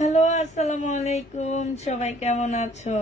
Hello, আসসালামু আলাইকুম। সবাই কেমন আছো?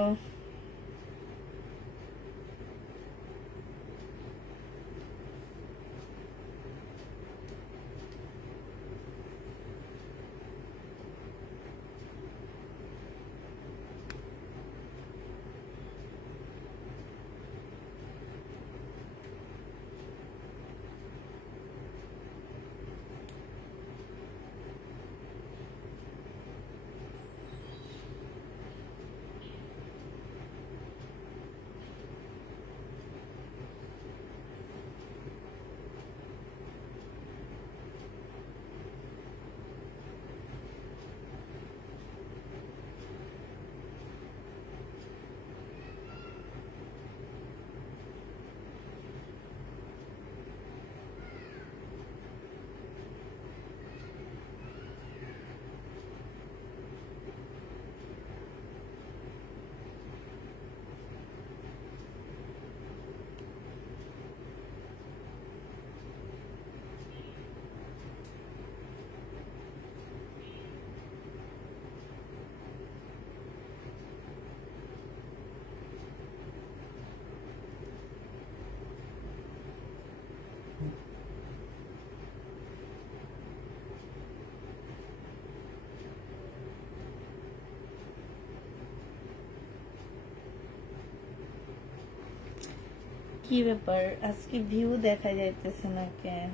কি ব্যাপার, আজকে ভিউ দেখা যাইতেছে না কেন?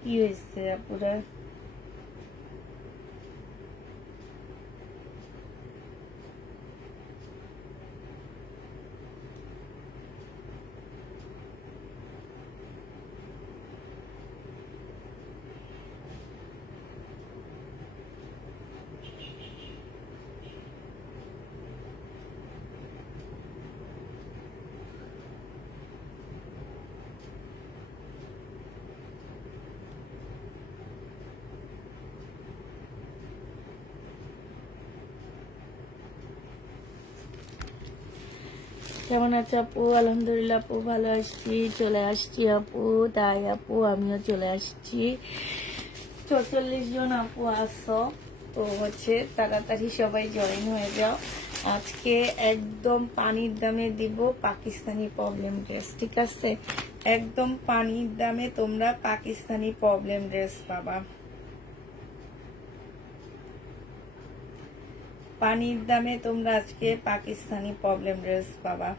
কি হয়েছে আপুরা? কেমন আছে আপু? আলহামদুলিল্লাহ আপু, ভালো আসছি, চলে আসছি আপু। তাই আপু, আমিও চলে আসছি। 44 জন আপু আসো, তো তাড়াতাড়ি সবাই জয়েন হয়ে যাও। আজকে একদম পানির দামে দিব পাকিস্তানি প্রবলেম ড্রেস, ঠিক আছে? একদম পানির দামে তোমরা পাকিস্তানি প্রবলেম ড্রেস পাবা। পানির দামে তোমরা আজকে পাকিস্তানি প্রবলেম ড্রেস পাবা।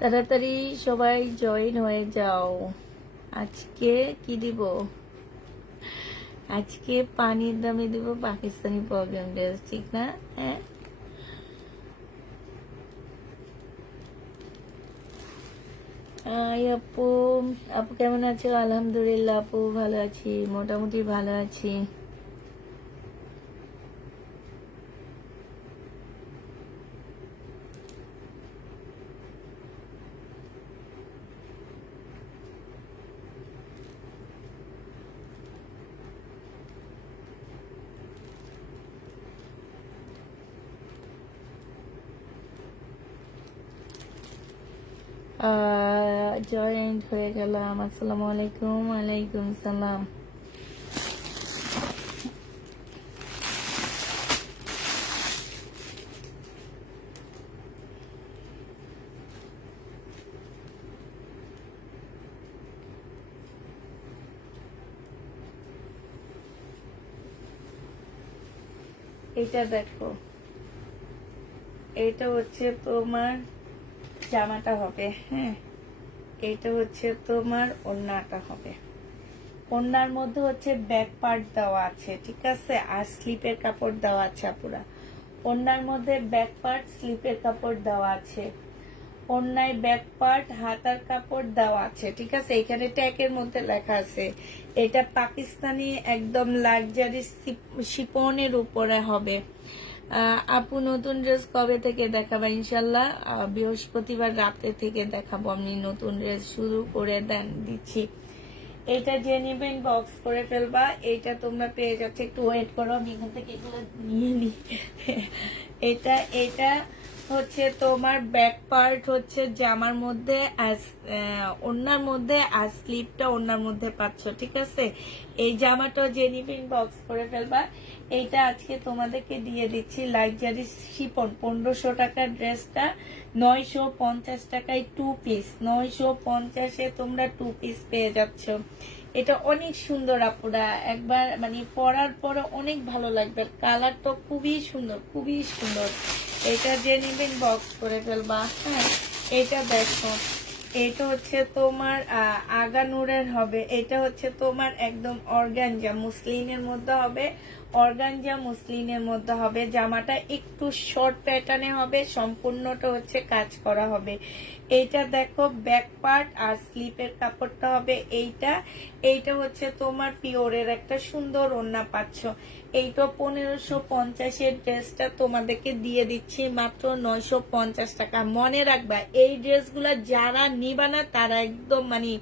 তাড়াতাড়ি সবাই জয়েন হয়ে যাও। আজকে কি দিব? আজকে পানির দামে দিব পাকিস্তানি প্রবলেম ড্রেস, ঠিক না? হ্যাঁ, আপু। আপু কেমন আছো? আলহামদুলিল্লাহ আপু, ভালো আছি, মোটামুটি ভালো আছি। জয়েন্ট হয়ে গেলাম। আসসালামু আলাইকুম। ওয়ালাইকুম সালাম। এটা দেখো, এটা তোমার জামাটা হবে, হ্যাঁ। এটা তোমার ওড়নাটা হবে। ওড়নার মধ্যে ব্যাক পার্ট দেওয়া আছে, ঠিক আছে, আর স্লিপের কাপড় দেওয়া আছে আপুরা। ওড়নার মধ্যে ব্যাক পার্ট স্লিপের কাপড় দেওয়া আছে। অন্যায় ব্যাক পার্ট হাতার কাপড় দেওয়া আছে, ঠিক আছে। এখানে ট্যাগের মধ্যে লেখা আছে এটা পাকিস্তানি একদম লাক্সারি শিপনের উপরে হবে। আপু নতুন ড্রেস কবে থেকে দেখাবা? ইনশাল্লাহ বৃহস্পতিবার রাতে থেকে দেখাবো। আমি নতুন ড্রেস শুরু করে দিচ্ছি। এটা যে নিবেন বক্স করে ফেলবা, এটা তোমরা পেয়ে যাচ্ছে। একটু ওয়েট করো, আমি এখান থেকে এগুলো নিয়ে নিই। এটা এটা হচ্ছে তোমার ব্যাক পার্ট হচ্ছে জামার মধ্যে, ওড়নার মধ্যে, আর স্লিপটা ওড়নার মধ্যে পাচ্ছ, ঠিক আছে। এই জামাটা যে নিবেন বক্স করে ফেলবা। এইটা আজকে তোমাদেরকে দিয়ে দিচ্ছি লাক্সারি শিপন 1500 টাকার ড্রেসটা 950 টাকায় 2 পিস। 950-এ তোমরা 2 পিস পেয়ে যাচ্ছ। এটা অনেক সুন্দর আপুরা, একবার মানে পরার পরে অনেক ভালো লাগবে। কালারটা খুবই সুন্দর, খুবই সুন্দর। এটা যে নিবেন বক্স করে ফেলবা। হ্যাঁ, এটা দেখো, এটা হচ্ছে তোমার আগানুরের হবে। এটা হচ্ছে তোমার একদম অর্গানজা মুসলিনের মধ্যে হবে, অর্গানজা মুসলিনের মধ্যে হবে। জামাটা একটু শর্ট প্যাটার্নে হবে, সম্পূর্ণটা হচ্ছে কাজ করা হবে। এইটা দেখো ব্যাক পার্ট আর স্লিপের কাপড়টা হবে এইটা। এইটা হচ্ছে তোমার পিওরের একটা সুন্দর ওড়না পাচ্ছ। এইটা 1550-এর ড্রেসটা তোমাদেরকে দিয়ে দিচ্ছি মাত্র 950 টাকা। মনে রাখবা এই ড্রেসগুলা যারা নিবা না তারা একদম মানে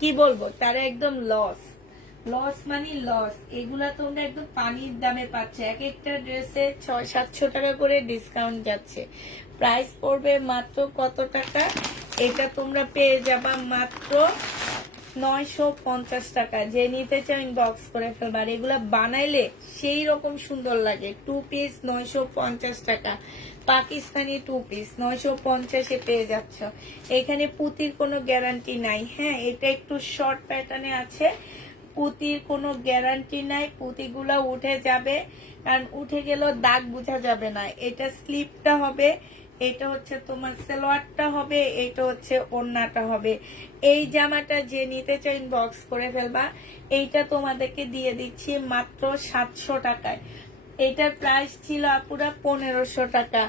কি বলবো, তারা একদম লস। লস মানে লস। এগুলা তোমরা একদম পানির দামে পাচ্ছ। এক একটা ড্রেসে 600-700 টাকা করে ডিসকাউন্ট যাচ্ছে। প্রাইস পড়বে মাত্র কত টাকা? এটা তোমরা পেয়ে যাবা মাত্র 950 টাকা। যে নিতে চাও ইনবক্স করে ফেলবা। আর এগুলা বানাইলে সেই রকম সুন্দর লাগে। 2 পিস 950 টাকা, পাকিস্তানি 2 পিস 950-এ পেয়ে যাচ্ছ। এখানে পুঁতির কোনো গ্যারান্টি নাই। হ্যাঁ, এটা একটু শর্ট প্যাটার্নে আছে, পুঁতির কোনো গ্যারান্টি নাই। পুঁতিগুলা উঠে যাবে, কারণ উঠে গেলেও দাগ বোঝা যাবে না। এটা স্লিপটা হবে, এটা হচ্ছে তোমার সালোয়ারটা হবে, এটা হচ্ছে ওড়নাটা হবে। এই জামাটা যে নিতে চাই ইনবক্স করে ফেলবা। এইটা তোমাদেরকে দিয়ে দিচ্ছি মাত্র 700 টাকায়। এটার প্রাইস ছিল আপুরা 1500 টাকা,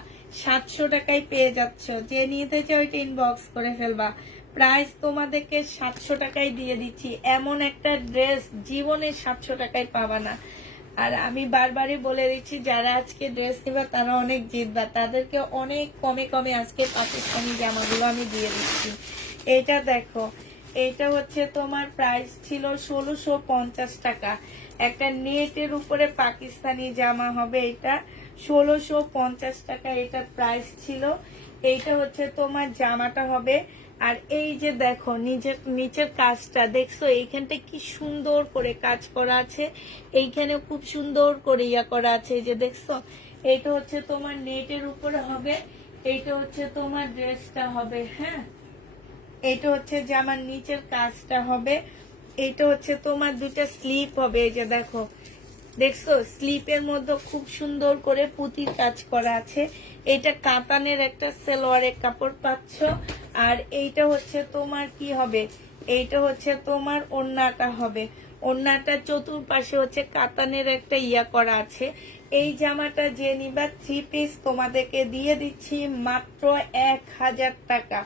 700 টাকায় পেয়ে যাচ্ছ। যে নিতে চাও এটা ইনবক্স করে ফেলবা। প্রাইস তোমাদেরকে 700 টাকায় দিয়ে দিচ্ছি। এমন একটা ড্রেস জীবনে 700 টাকায় পাবা না। আর আমি বারবারই বলে দিচ্ছি, যারা আজকে ড্রেস নিবা তারা অনেক জিতবা। তাদেরকে অনেক কমে কমে আজকে পাকিস্তানি জামাগুলো আমি দিয়ে দিচ্ছি। এটা দেখো, এটা হচ্ছে তোমার প্রাইস ছিল 1650 টাকা। একটা নেটের উপরে পাকিস্তানি জামা হবে, এটা 1650 টাকা এটা প্রাইস ছিল। এইটা হচ্ছে তোমার জামাটা হবে। আর এই যে দেখো নিচের কাজটা দেখছো, এইখানটা কি সুন্দর করে কাজ করা আছে। এইখানে খুব সুন্দর করে ইয়া করা আছে, এই যে দেখছো। এটা হচ্ছে তোমার নেটের উপরে হবে, এইটা হচ্ছে তোমার ড্রেসটা হবে। হ্যাঁ, এটা হচ্ছে জামার নিচের কাজটা হবে। এটা হচ্ছে তোমার দুটা স্লিপ হবে, এই যে দেখো, দেখছো স্লিপের মধ্যে খুব সুন্দর করে পুঁতির কাজ করা আছে। এটা কাতানের একটা সালোয়ারের কাপড় পাচ্ছ। আর এইটা হচ্ছে তোমার কি হবে, এইটা হচ্ছে তোমার ওড়নাটা হবে। ওড়নাটা চতুর্পাশে হচ্ছে কাতানের একটা ইয়া করা আছে। এই জামাটা যে নিবা 3 পিস তোমাদেরকে দিয়ে দিচ্ছি মাত্র 1000 টাকা।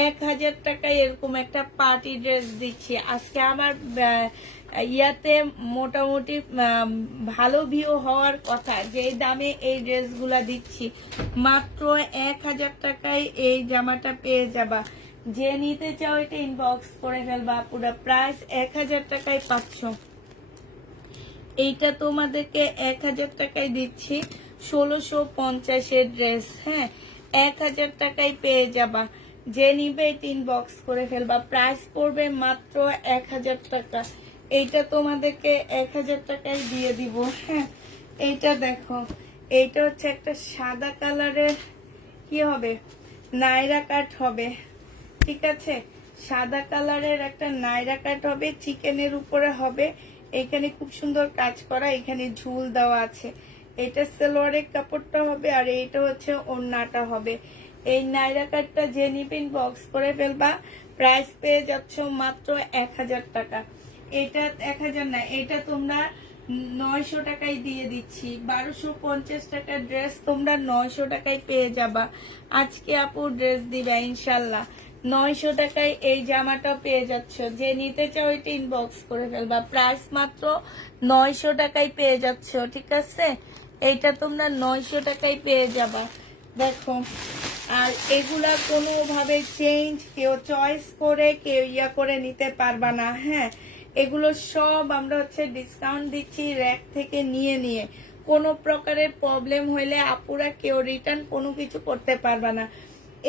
1000 টাকায় এরকম একটা পার্টি ড্রেস দিচ্ছি আজকে। আমার ইয়াতে মোটামুটি ভালো ভিউ হওয়ার কথা, যে দামে এই ড্রেসগুলা দিচ্ছি। মাত্র 1000 টাকায় এই জামাটা পেয়ে যাবা। যে নিতে চাও এটা ইনবক্স করে ফেলবা। পুরো প্রাইস 1000 টাকায় পাচ্ছ। এইটা তোমাদেরকে 1000 টাকায় দিচ্ছি। 1650-এর ড্রেস। হ্যাঁ, 1000 টাকায় পেয়ে যাবা। যে নিবে এটা ইনবক্স করে ফেলবা। প্রাইস পড়বে মাত্র 1000 টাকা। এইটা তোমাদেরকে 1000 টাকায় দিয়ে দিব। হ্যাঁ, এইটা দেখো, এইটা হচ্ছে একটা সাদা কালারের কি হবে, নাইরা কাট হবে, ঠিক আছে। সাদা কালারের একটা নাইরা কাট হবে, চিকেনের উপরে হবে। এখানে খুব সুন্দর কাজ করা, এখানে ঝুল দেওয়া আছে। এটা সালোয়ারের কাপড়টা হবে, আর এইটা হচ্ছে ওড়নাটা হবে। এই নাইরা কাটটা যে নিবেন বক্স করে ফেলবা। প্রাইস পেয়ে যাচ্ছ মাত্র 1000 টাকা। এটা 1000 না, এটা তোমরা 900 টাকায় দিয়ে দিচ্ছি। 1250 টাকার ড্রেস তোমরা 900 টাকায় পেয়ে যাবা। আজকে আপু ড্রেস দিবা ইনশাল্লাহ। 900 টাকায় এই জামাটা পেয়ে যাচ্ছ। যে নিতে চাও এটা ইনবক্স করে ফেলবা। প্রাইস মাত্র 900 টাকায় পেয়ে যাচ্ছ, ঠিক আছে? এইটা তোমরা 900 টাকায় পেয়ে যাবা। দেখো, আর এগুলা কোনোভাবে চেঞ্জ কেউ চয়েস করে কেউ করে নিতে পারবা না। হ্যাঁ, এগুলো সব আমরা ডিসকাউন্ট দিচ্ছি র‍্যাক থেকে নিয়ে নিয়ে। কোনো প্রকারের প্রবলেম হইলে আপুরা কেউ রিটার্ন কোনো কিছু করতে পারবা না।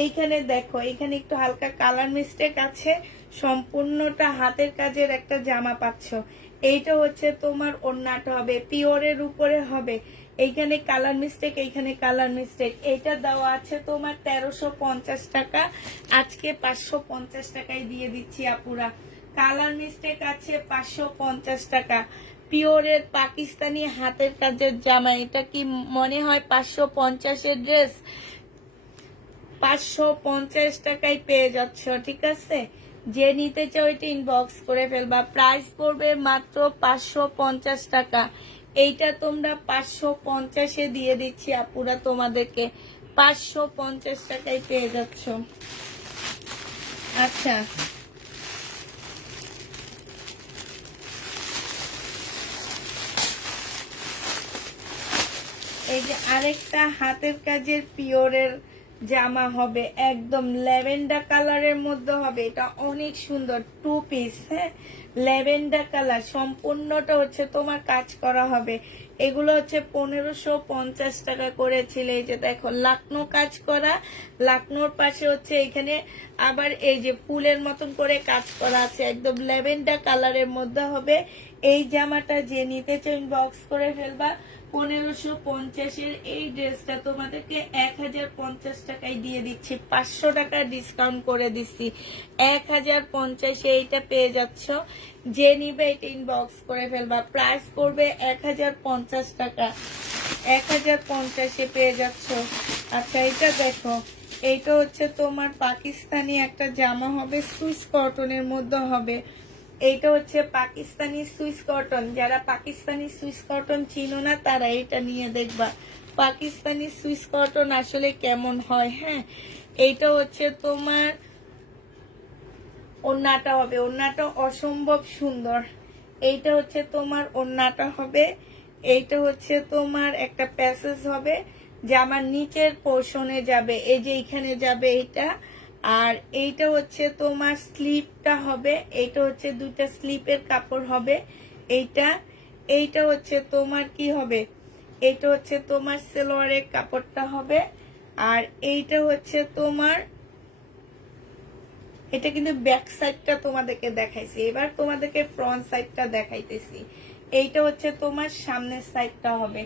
এইখানে দেখো, এখানে একটু হালকা কালার মিস্টেক আছে। সম্পূর্ণটা হাতের কাজের একটা জামা পাচ্ছ। এইটা তোমার ওড়নাটা হবে পিওরের উপরে হবে। এইখানে কালার মিস্টেক, এইখানে কালার মিস্টেক। এইটা দেওয়া আছে তোমার 1350 টাকা। আজকে 550 টাকায় দিয়ে দিচ্ছি আপুরা। কালার মিস্টেক আছে 550 টাকা। পিওরের পাকিস্তানি হাতের কাজের জামা। এটা কি মনে হয় 550-এর ড্রেস? 550 টাকায় পেয়ে যাচ্ছ, ঠিক আছে? যে নিতে চাও এটা ইনবক্স করে ফেলবা। প্রাইস পড়বে মাত্র 550 টাকা। এইটা তোমরা 550-এ দিয়ে দিচ্ছি আপুরা তোমাদেরকে। 550 টাকায় পেয়ে যাচ্ছ। আচ্ছা, এই যে আরেকটা হাতের কাজের পিওরের জামা হবে, একদম ল্যাভেন্ডার কালারের মধ্যে হবে। এটা অনেক সুন্দর, 2 পিস। হ্যাঁ, ল্যাভেন্ডার কালার, সম্পূর্ণটা তোমার কাজ করা হবে। এগুলো 1550 টাকা করেছিল। এই যে দেখো, লাকনো কাজ করা। লাকনোর পাশে এখানে আবার এই যে ফুলের মতন করে কাজ করা আছে। একদম ল্যাভেন্ডার কালারের মধ্যে হবে। এই জামাটা যে নিতে চাই ইনবক্স করে ফেলবা। 1550-এর এই ড্রেসটা তোমাদেরকে 1050 টাকায় দিয়ে দিচ্ছি। 500 টাকা ডিসকাউন্ট করে দিচ্ছি। 1050-এ এইটা পেয়ে যাচ্ছ। যে নিবে এটা ইনবক্স করে ফেলবা। প্রাইস পড়বে 1050 টাকা। 1050-এ পেয়ে যাচ্ছ। আচ্ছা, এটা দেখো, এইটা তোমার পাকিস্তানি একটা জামা হবে, সুইস কটনের মধ্যে হবে। এইটা পাকিস্তানি সুইস কটন। যারা পাকিস্তানি সুইস কটন চিনো না তারা এটা নিয়ে দেখবা পাকিস্তানি সুইস কটন আসলে কেমন হয়। হ্যাঁ, এইটা তোমার ওড়নাটা হবে। ওড়নাটা অসম্ভব সুন্দর। এইটা তোমার ওড়নাটা হবে। এইটা তোমার একটা প্যাসেজ হবে, জামার নিচের পোর্শনে যাবে। এই যে এখানে যাবে এইটা। আর এইটা তোমার স্লিপটা হবে। এইটা দুইটা স্লিপের কাপড় হবে। এইটা এইটা তোমার কি হবে, এইটা তোমার সালোয়ারের কাপড়টা হবে। আর এইটা তোমার, এটা কিন্তু ব্যাক সাইডটা তোমাদেরকে দেখাইছি, এবার তোমাদেরকে ফ্রন্ট সাইডটা দেখাইতেছি। এইটা তোমার সামনের সাইডটা হবে।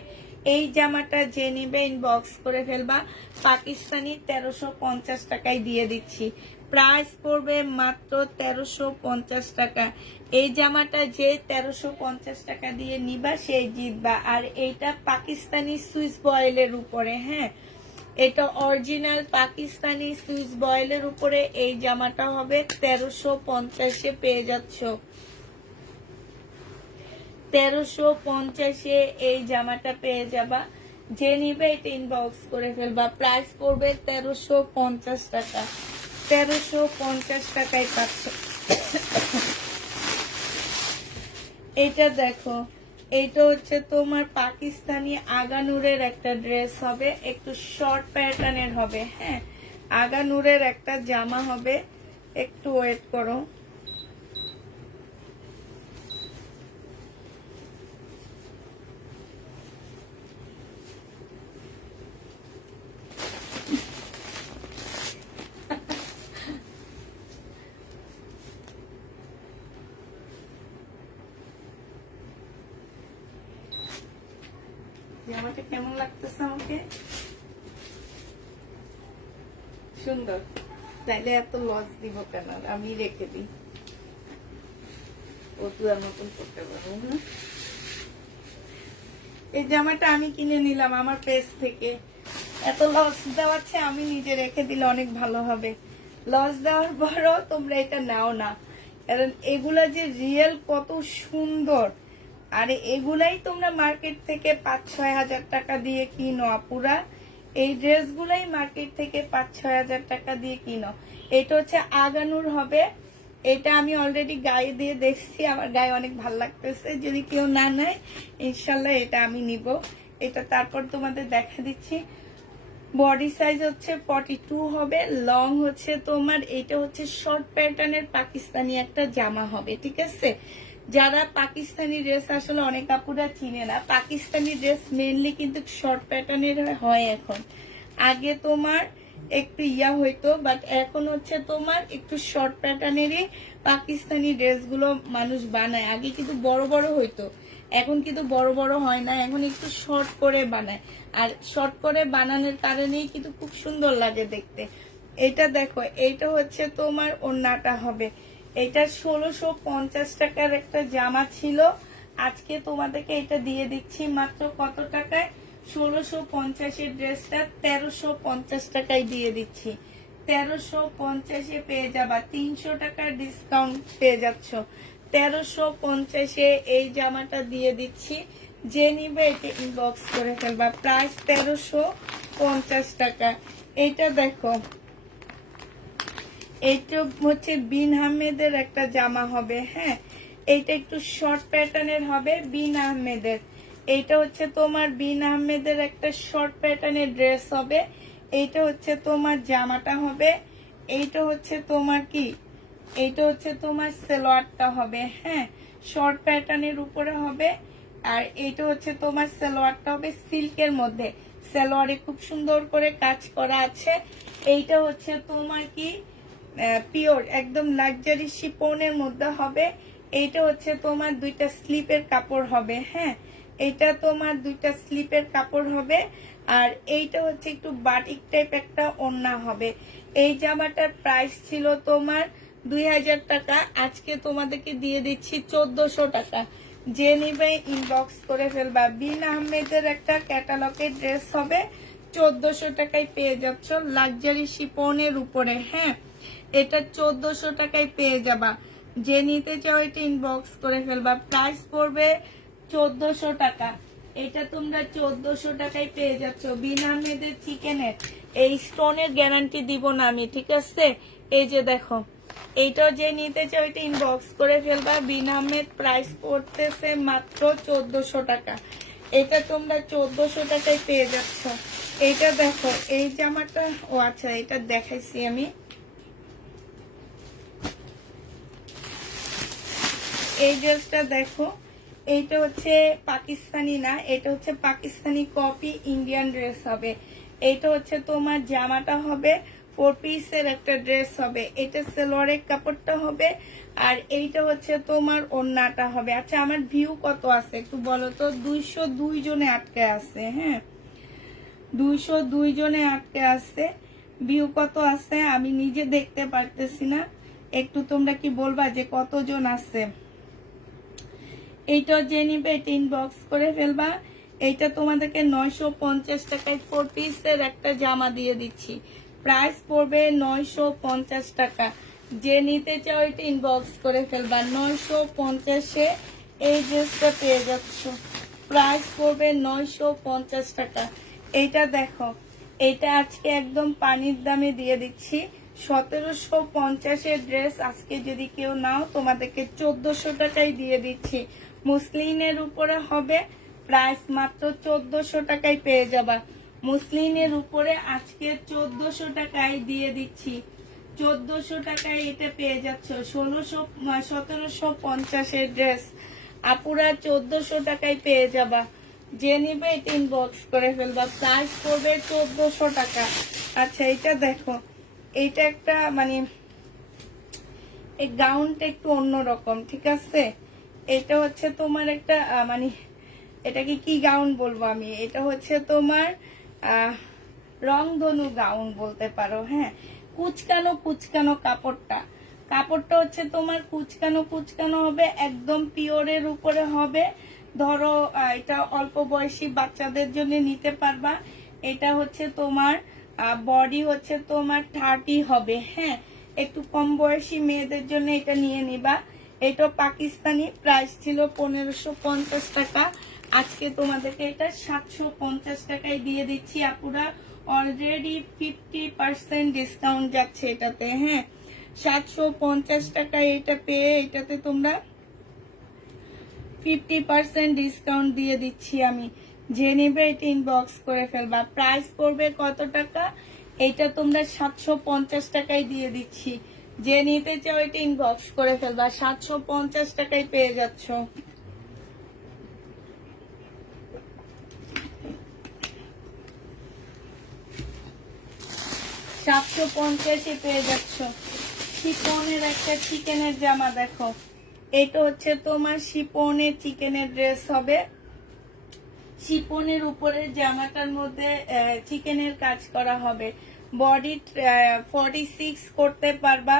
এই জামাটা যে নিবে ইনবক্স করে ফেলবা। পাকিস্তানি 1350 টাকায় দিয়ে দিচ্ছি। প্রাইস পড়বে মাত্র 1350 টাকা। এই জামাটা যে 1350 টাকা দিয়ে নিবা সেই জিতবা। আর এইটা পাকিস্তানি সুইস বয়েলের উপরে। হ্যাঁ, এটা অরিজিনাল পাকিস্তানি সুইস বয়েলের উপরে এই জামাটা হবে। 1350-এ পেয়ে যাচ্ছ। 1350-এ এই জামাটা পেয়ে যাবা। যে নিবে এটা ইনবক্স করে ফেলবা। প্রাইস পড়বে 1350 টাকা। 1350 টাকায় পাচ্ছ। এটা দেখো, এইটা তোমার পাকিস্তানি আগানুরের একটা ড্রেস হবে, একটু শর্ট প্যাটার্নের হবে। হ্যাঁ, আগানুরের একটা জামা হবে। একটু ওয়েট করো। জামাটা কেমন লাগতেছে আমাকে? সুন্দর, তাইলে এত লস দিব কেন? আমি রেখে দিই, ও তুয়ার মতন করতে পারবো না। এই জামাটা আমি কিনে নিলাম আমার পেজ থেকে। এত লস দেওয়াচ্ছে, আমি নিজে রেখে দিলে অনেক ভালো হবে। লস দেওয়ার পরও তোমরা এটা নাও না, কারণ এগুলা যে রিয়েল কত সুন্দর। আর এগুলাই তোমরা মার্কেট থেকে 5-6 হাজার টাকা দিয়ে কিনো আপুরা, এই ড্রেসগুলাই মার্কেট থেকে 5-6 হাজার টাকা দিয়ে কিনো। এটা হচ্ছে আগানুর হবে, এটা আমি অলরেডি গায়ে দিয়ে দেখছি, আমার গায়ে অনেক ভালো লাগতেছে। যদি কেউ না নেয় ইনশাল্লাহ এটা আমি নিব। এটা তারপর তোমাদের দেখা দিচ্ছি। বডি সাইজ হচ্ছে 42 হবে, লং হচ্ছে তোমার, এটা হচ্ছে শর্ট প্যাটার্নের পাকিস্তানি একটা জামা হবে, ঠিক আছে। যারা পাকিস্তানি ড্রেস আসলে অনেক আপুরা চিনে না, পাকিস্তানি ড্রেস মেনলি কিন্তু শর্ট প্যাটার্নের হয় এখন। আগে তোমার একটু ইয়া হইতো, বাট এখন হচ্ছে তোমার একটু শর্ট প্যাটার্নেরই পাকিস্তানি ড্রেসগুলো মানুষ বানায়। আগে কিন্তু বড় বড় হইতো, এখন কিন্তু বড় বড় হয় না, এখন একটু শর্ট করে বানায়। আর শর্ট করে বানানোর কারণেই কিন্তু খুব সুন্দর লাগে দেখতে। এটা দেখো, এইটা হচ্ছে তোমার ওড়নাটা হবে। এটা 1650 টাকার একটা জামা ছিল, আজকে তোমাদেরকে এটা দিয়ে দিচ্ছি মাত্র কত টাকায়? 1650-এর ড্রেসটা 1350 টাকায় দিয়ে দিচ্ছি। 1350-এ পেয়ে যাবা, 300 টাকার ডিসকাউন্ট পেয়ে যাচ্ছ। 1350-এ এই জামাটা দিয়ে দিচ্ছি, যে নিবে এটা ইনবক্স করে ফেলবা। প্রাইস 1350 টাকা। এইটা দেখো, এইটা হচ্ছে বিন আহমেদের একটা জামা হবে, হ্যাঁ। এইটা একটু শর্ট প্যাটার্নের হবে, বিন আহমেদের। এইটা হচ্ছে তোমার বিন আহমেদের একটা শর্ট প্যাটার্নের ড্রেস হবে। এইটা হচ্ছে তোমার জামাটা হবে। এইটা হচ্ছে তোমার কি, এইটা হচ্ছে তোমার সালোয়ারটা হবে, হ্যাঁ, শর্ট প্যাটার্নের উপরে হবে। আর এইটা হচ্ছে তোমার সালোয়ারটা হবে সিল্কের মধ্যে, সালোয়ারে খুব সুন্দর করে কাজ করা আছে। এইটা হচ্ছে তোমার কি পিওর একদম লাক্সারি শিপনের মধ্যে হবে। এইটা হচ্ছে তোমার দুইটা স্লিপের কাপড় হবে, হ্যাঁ, এইটা তোমার দুইটা স্লিপের কাপড় হবে। আর এইটা হচ্ছে একটু বাটিক টাইপ একটা ওড়না হবে। এই জামাটার প্রাইস ছিল তোমার 2000 টাকা, আজকে তোমাদেরকে দিয়ে দিচ্ছি 1400 টাকা। যে নিবে ইনবক্স করে ফেলবা। বিন আহমেদের একটা ক্যাটালগের ড্রেস হবে, 1400 টাকায় পেয়ে যাচ্ছ লাক্সারি শিপনের উপরে, হ্যাঁ। এটা 1400 টাকায় পেয়ে যাবা। যে নিতে চাও এটা ইনবক্স করে ফেলবা। প্রাইস পড়বে 1400 টাকা। এটা তোমরা 1400 টাকায় পেয়ে যাচ্ছ। বিন আহমেদের চিকেনের এই স্টোনের গ্যারান্টি দিব না আমি, ঠিক আছে। এই যে দেখো, এইটাও যে নিতে চাও এটা ইনবক্স করে ফেলবা। বিন আহমেদ, প্রাইস পড়তেছে মাত্র 1400 টাকা। এটা তোমরা 1400 টাকায় পেয়ে যাচ্ছ। এইটা দেখো, এই জামাটা, ও আচ্ছা এটা দেখাইছি আমি। এই ড্রেসটা দেখো, এইটা হচ্ছে পাকিস্তানি না, এটা হচ্ছে পাকিস্তানি কপি ইন্ডিয়ান ড্রেস হবে। এইটা হচ্ছে তোমার জামাটা হবে 4 পিসের একটা ড্রেস হবে। এটা সালোয়ারের কাপড়টা হবে। আর এইটা হচ্ছে তোমার ওড়নাটা হবে। আচ্ছা, আমার ভিউ কত আছে একটু বলো তো? 202 জনে আটকে আছে, হ্যাঁ, 202 জনে আটকে আছে। ভিউ কত আছে আমি নিজে দেখতে পারতেছি না, একটু তোমরা কি বলবা যে কতজন আছে? এইটা যে নিবে এটা ইনবক্স করে ফেলবা। এইটা তোমাদেরকে 950 টাকায় 4 পিসের একটা জামা দিয়ে দিচ্ছি। প্রাইস পড়বে 950 টাকা। যে নিতে চাও এটা ইনবক্স করে ফেলবা। 950-এ এই ড্রেসটা পেয়ে যাচ্ছ। প্রাইস পড়বে 950 টাকা। এইটা দেখো, এটা আজকে একদম পানির দামে দিয়ে দিচ্ছি। 1750-এর ড্রেস আজকে যদি কেউ নাও তোমাদেরকে 1400 টাকায় দিয়ে দিচ্ছি। মুসলিনের উপরে হবে, প্রাইস মাত্র 1400 টাকায় পেয়ে যাবা। মুসলিনের উপরে আজকে 1400 টাকায় দিয়ে দিচ্ছি। 1400 টাকায় এটা পেয়ে যাচ্ছ। 1750-এর ড্রেস আপুরা 1400 টাকায় পেয়ে যাবা। যে নিবে এটা ইনবক্স করে ফেলবা। প্রাইস পড়বে 1400 টাকা। আচ্ছা, এটা দেখো, এইটা একটা মানে এই গাউনটা একটু অন্যরকম, ঠিক আছে। এটা হচ্ছে তোমার একটা মানে এটাকে কি গাউন বলবো আমি, এটা হচ্ছে তোমার রংধনু গাউন বলতে পারো, হ্যাঁ। কুচকানো কুচকানো কাপড়টা, কাপড়টা হচ্ছে তোমার কুচকানো কুচকানো হবে, একদম পিওরের উপরে হবে। ধরো এটা অল্প বয়সী বাচ্চাদের জন্য নিতে পারবা। এটা হচ্ছে তোমার বডি হচ্ছে তোমার 30 হবে, হ্যাঁ। একটু কম বয়সী মেয়েদের জন্য এটা নিয়ে নিবা। এটা পাকিস্তানি, প্রাইস ছিল 1550 টাকা। আজকে তোমাদেরকে এটা 750 টাকায় দিয়ে দিচ্ছি আপুরা। অলরেডি 50% ডিসকাউন্ট যাচ্ছে এটাতে। হ্যাঁ, 750 টাকায় এটা পেয়ে এটাতে তোমরা 50% ডিসকাউন্ট দিয়ে দিচ্ছি আমি। যে নেবে এটা ইনবক্স করে ফেলবা। প্রাইস পড়বে কত টাকা? এটা তোমরা 750 টাকায় দিয়ে দিচ্ছি। যে নিতে চাও এটা ইনবক্স করে ফেলবা, 750 টাকায় পেয়ে যাচ্ছ। 750-এ পেয়ে যাচ্ছ। শিপনের একটা চিকেনের জামা দেখো, এটা হচ্ছে তোমার শিপনের চিকেনের ড্রেস হবে। শিপনের উপরে জামাটার মধ্যে চিকেনের কাজ করা হবে। বডি 46 করতে পারবা।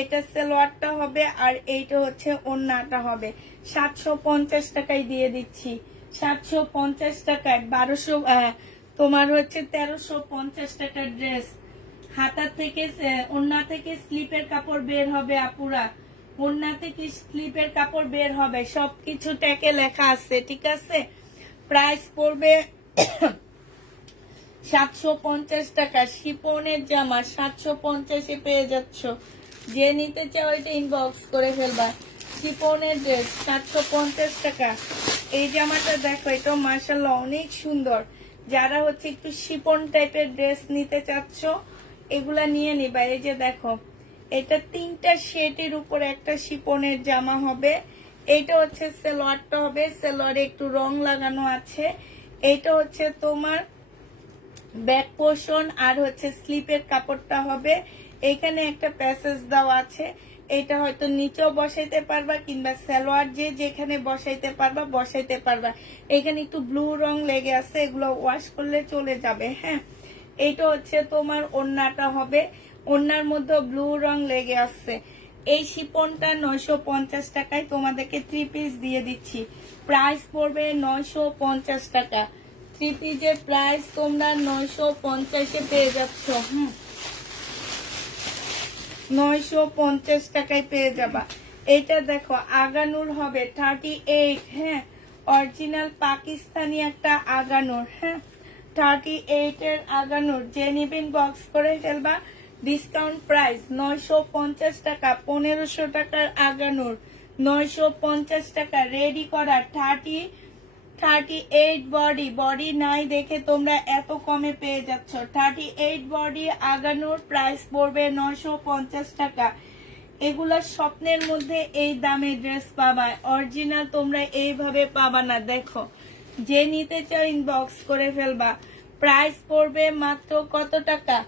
এটা সালোয়ারটা হবে আর এইটা হচ্ছে ওড়নাটা হবে। 750 টাকায় দিয়ে দিচ্ছি। 750 টাকায় 1200 তোমার হচ্ছে 1350 টাকার ড্রেস। হাতা থেকে ওড়না থেকে স্লিপের কাপড় বের হবে আপুরা, ওড়না থেকে স্লিপের কাপড় বের হবে, সবকিছু ট্যাগে লেখা আছে, ঠিক আছে। প্রাইস পড়বে 750 টাকা। শিপনের জামা 750-এ পেয়ে যাচ্ছ। যে নিতে চাও এটা ইনবক্স করে ফেলবা। শিপনের ড্রেস 750 টাকা। এই জামাটা দেখো, এটা মাশাআল্লাহ অনেক সুন্দর। যারা হচ্ছে একটু শিপন টাইপের ড্রেস নিতে চাচ্ছ এগুলা নিয়ে নিবা। এই যে দেখো, এটা 3টা শেডের উপরে একটা শিপনের জামা হবে। এইটা হচ্ছে সালোয়ারটা হবে, সালোয়ারে একটু রং লাগানো আছে। এইটা হচ্ছে তোমার ব্যাক পোর্শন আর হচ্ছে স্লিপের কাপড়টা হবে। এখানে একটা প্যাসেজ দেওয়া আছে, এটা হয়তো নিচেও বসাইতে পারবা কিংবা সালোয়ার যে যেখানে বসাইতে পারবা বসাইতে পারবা। এখানে একটু ব্লু রং লেগে আছে, এগুলো ওয়াশ করলে চলে যাবে। হ্যাঁ, এইটা হচ্ছে তোমার ওড়নাটা হবে, ওড়নার মধ্যে ব্লু রং লেগে আছে। এই শিপনটা 950 টাকায় তোমাদেরকে 3 পিস দিয়ে দিচ্ছি। প্রাইস পড়বে 950 টাকা। 3 পিসের প্রাইস তোমরা 950-এ পেয়ে যাচ্ছ। 950 টাকায় পেয়ে যাবা। এটা দেখো আগানুর হবে 38। হ্যাঁ, অরিজিনাল পাকিস্তানি একটা আগানুর। হ্যাঁ, 38-এর আগানুর। যে নিবেন বক্স করে ফেলবা। ডিসকাউন্ট প্রাইস 950 টাকা। 1500 টাকার আগানুর 950 টাকা। রেডি করা 38 বডি নাই দেখে তোমরা এত কমে পেয়ে যাচ্ছ। 38 বডি আগানোর প্রাইস পড়বে 950 টাকা। এগুলা স্বপ্নের মধ্যে এই দামে ড্রেস পাবা, অরিজিনাল তোমরা এইভাবে পাবা না। দেখো, যে নিতে চাও ইনবক্স করে ফেলবা। প্রাইস পড়বে মাত্র কত টাকা?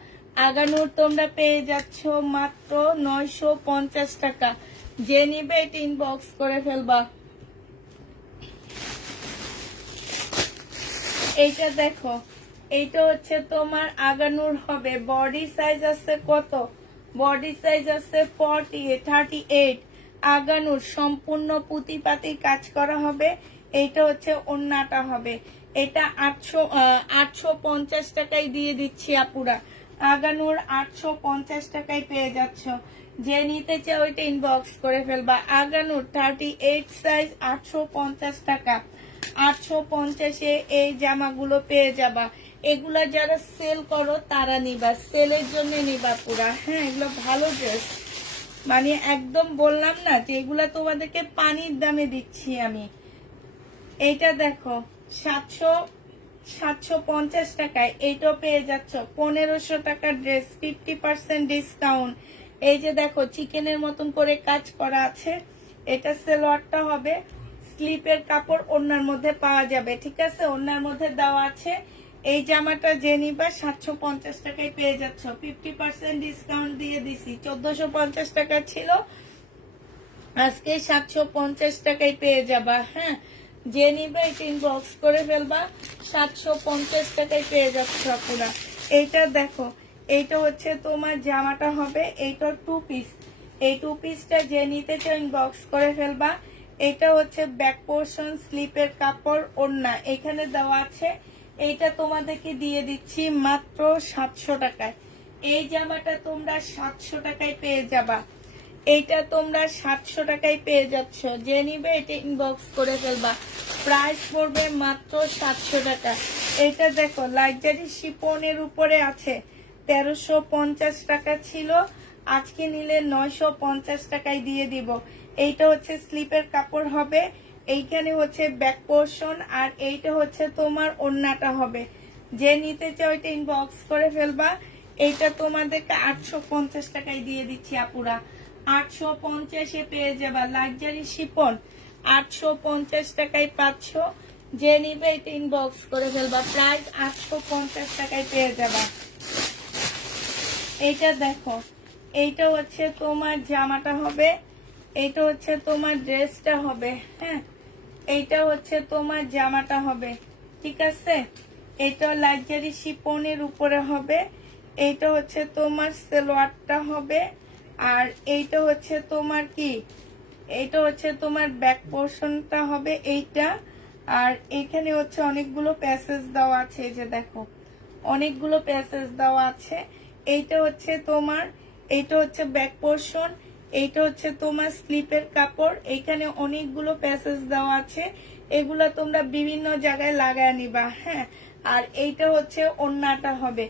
আগানোর তোমরা পেয়ে যাচ্ছ মাত্র 950 টাকা। যে নিবে এটা ইনবক্স করে ফেলবা। এইটা দেখো, এইটা হচ্ছে তোমার আগানুর হবে। বডি সাইজ আছে কত? বডি সাইজ আছে 38। আগানুর সম্পূর্ণ পুঁতিপাতি কাজ করা হবে। এইটা হচ্ছে ওড়নাটা হবে। এটা 850 টাকায় দিয়ে দিচ্ছি আপুরা। আগানুর 850 টাকায় পেয়ে যাচ্ছ। যে নিতে চাও ওইটা ইনবক্স করে ফেলবা। আগানুর 38 সাইজ 850 টাকা। 850-এ এই জামাগুলো পেয়ে যাবা। এগুলা যারা সেল করো তারা নিবা, সেলের জন্য নিবা পুরা। হ্যাঁ, এগুলো ভালো ড্রেস, মানে একদম বললাম না যে এগুলা তোমাদেরকে পানির দামে দিচ্ছি আমি। এইটা দেখো 750 টাকায় এইটাও পেয়ে যাচ্ছ। 1500 টাকার ড্রেস, 50% ডিসকাউন্ট। এই যে দেখো চিকেনের মতন করে কাজ করা আছে। এটা সালোয়ারটা হবে, স্লিপের কাপড় ওড়নার মধ্যে পাওয়া যাবে, ঠিক আছে। ওড়নার মধ্যে দেওয়া আছে। এই জামাটা যে নিবা 750 টাকায় পেয়ে যাচ্ছ। 50% ডিসকাউন্ট দিয়ে দিছি। 1450 টাকা ছিল, আজকে 750 টাকায় পেয়ে যাবা। হ্যাঁ, যে নিবা এটা ইনবক্স করে ফেলবা। 750 টাকায় পেয়ে যাচ্ছ আপুরা। এইটা দেখো, এইটা হচ্ছে তোমার জামাটা হবে। এইটা 2 পিস। এই 2 পিসটা যে নিতে চাও ইনবক্স করে ফেলবা। এটা হচ্ছে ব্যাক পোর্শন, স্লিপের কাপড়, ওড়না এখানে দেওয়া আছে। এইটা তোমাদেরকে দিয়ে দিচ্ছি মাত্র 700 টাকায়। এই জামাটা তোমরা 700 টাকায় পেয়ে যাবা। এইটা তোমরা 700 টাকায় পেয়ে যাচ্ছ, যে নিবে এটা ইনবক্স করে ফেলবা। প্রাইস পড়বে মাত্র 700 টাকা। এটা দেখো লাক্সারি শিপনের উপরে আছে, 1350 টাকা ছিল, আজকে নিলে 950 টাকায় দিয়ে দিব। এইটা হচ্ছে স্লিপের কাপড় হবে, এইখানে হচ্ছে ব্যাক পোর্শন, আর এইটা হচ্ছে তোমার ওড়নাটা হবে। যে নিতে চাও এটা ইনবক্স করে ফেলবা। এইটা তোমাদেরকে 850 টাকায় দিয়ে দিচ্ছি আপুরা, 850-এ পেয়ে যাবা লাক্সারি শিপন, 850 টাকায় পাচ্ছ। যে নিবে এটা ইনবক্স করে ফেলবা, প্রাইস 850 টাকায় পেয়ে যাবা। এইটা দেখো, এইটা হচ্ছে তোমার জামাটা হবে, এইটা হচ্ছে তোমার ড্রেসটা হবে। হ্যাঁ, এইটা হচ্ছে তোমার জামাটা হবে, ঠিক আছে। এটা লাক্সারি শিপনের উপরে হবে, এইটা হচ্ছে তোমার সালোয়ারটা হবে, আর এইটা হচ্ছে তোমার কি, এইটা হচ্ছে তোমার ব্যাক পোর্শনটা হবে এইটা। আর এখানে হচ্ছে অনেকগুলো প্যাসেজ দেওয়া আছে, এই যে দেখো অনেকগুলো প্যাসেজ দেওয়া আছে। এইটা হচ্ছে তোমার, এইটা হচ্ছে ব্যাক পোর্শন, এইটা হচ্ছে তোমার স্লিপের কাপড়, এইখানে অনেকগুলো প্যাসেজ দেওয়া আছে, এগুলা তোমরা বিভিন্ন জায়গায় লাগায় নিবা। হ্যাঁ, আর এইটা হচ্ছে ওড়নাটা হবে।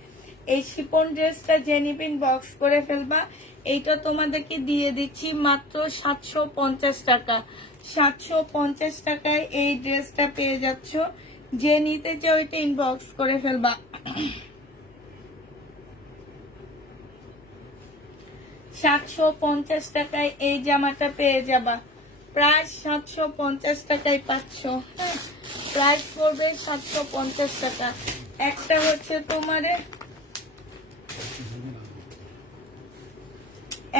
এই শিপন ড্রেসটা যে নিবেন বক্স করে ফেলবা। এইটা তোমাদেরকে দিয়ে দিচ্ছি মাত্র 750 টাকা। 750 টাকায় এই ড্রেসটা পেয়ে যাচ্ছ। যে নিতে চাও এটা ইনবক্স করে ফেলবা। 750 টাকায় এই জামাটা পেয়ে যাবা, প্রায় 750 টাকায় পাচ্ছ। হ্যাঁ, প্রাইস পড়বে 750 টাকা। একটা হচ্ছে তোমার,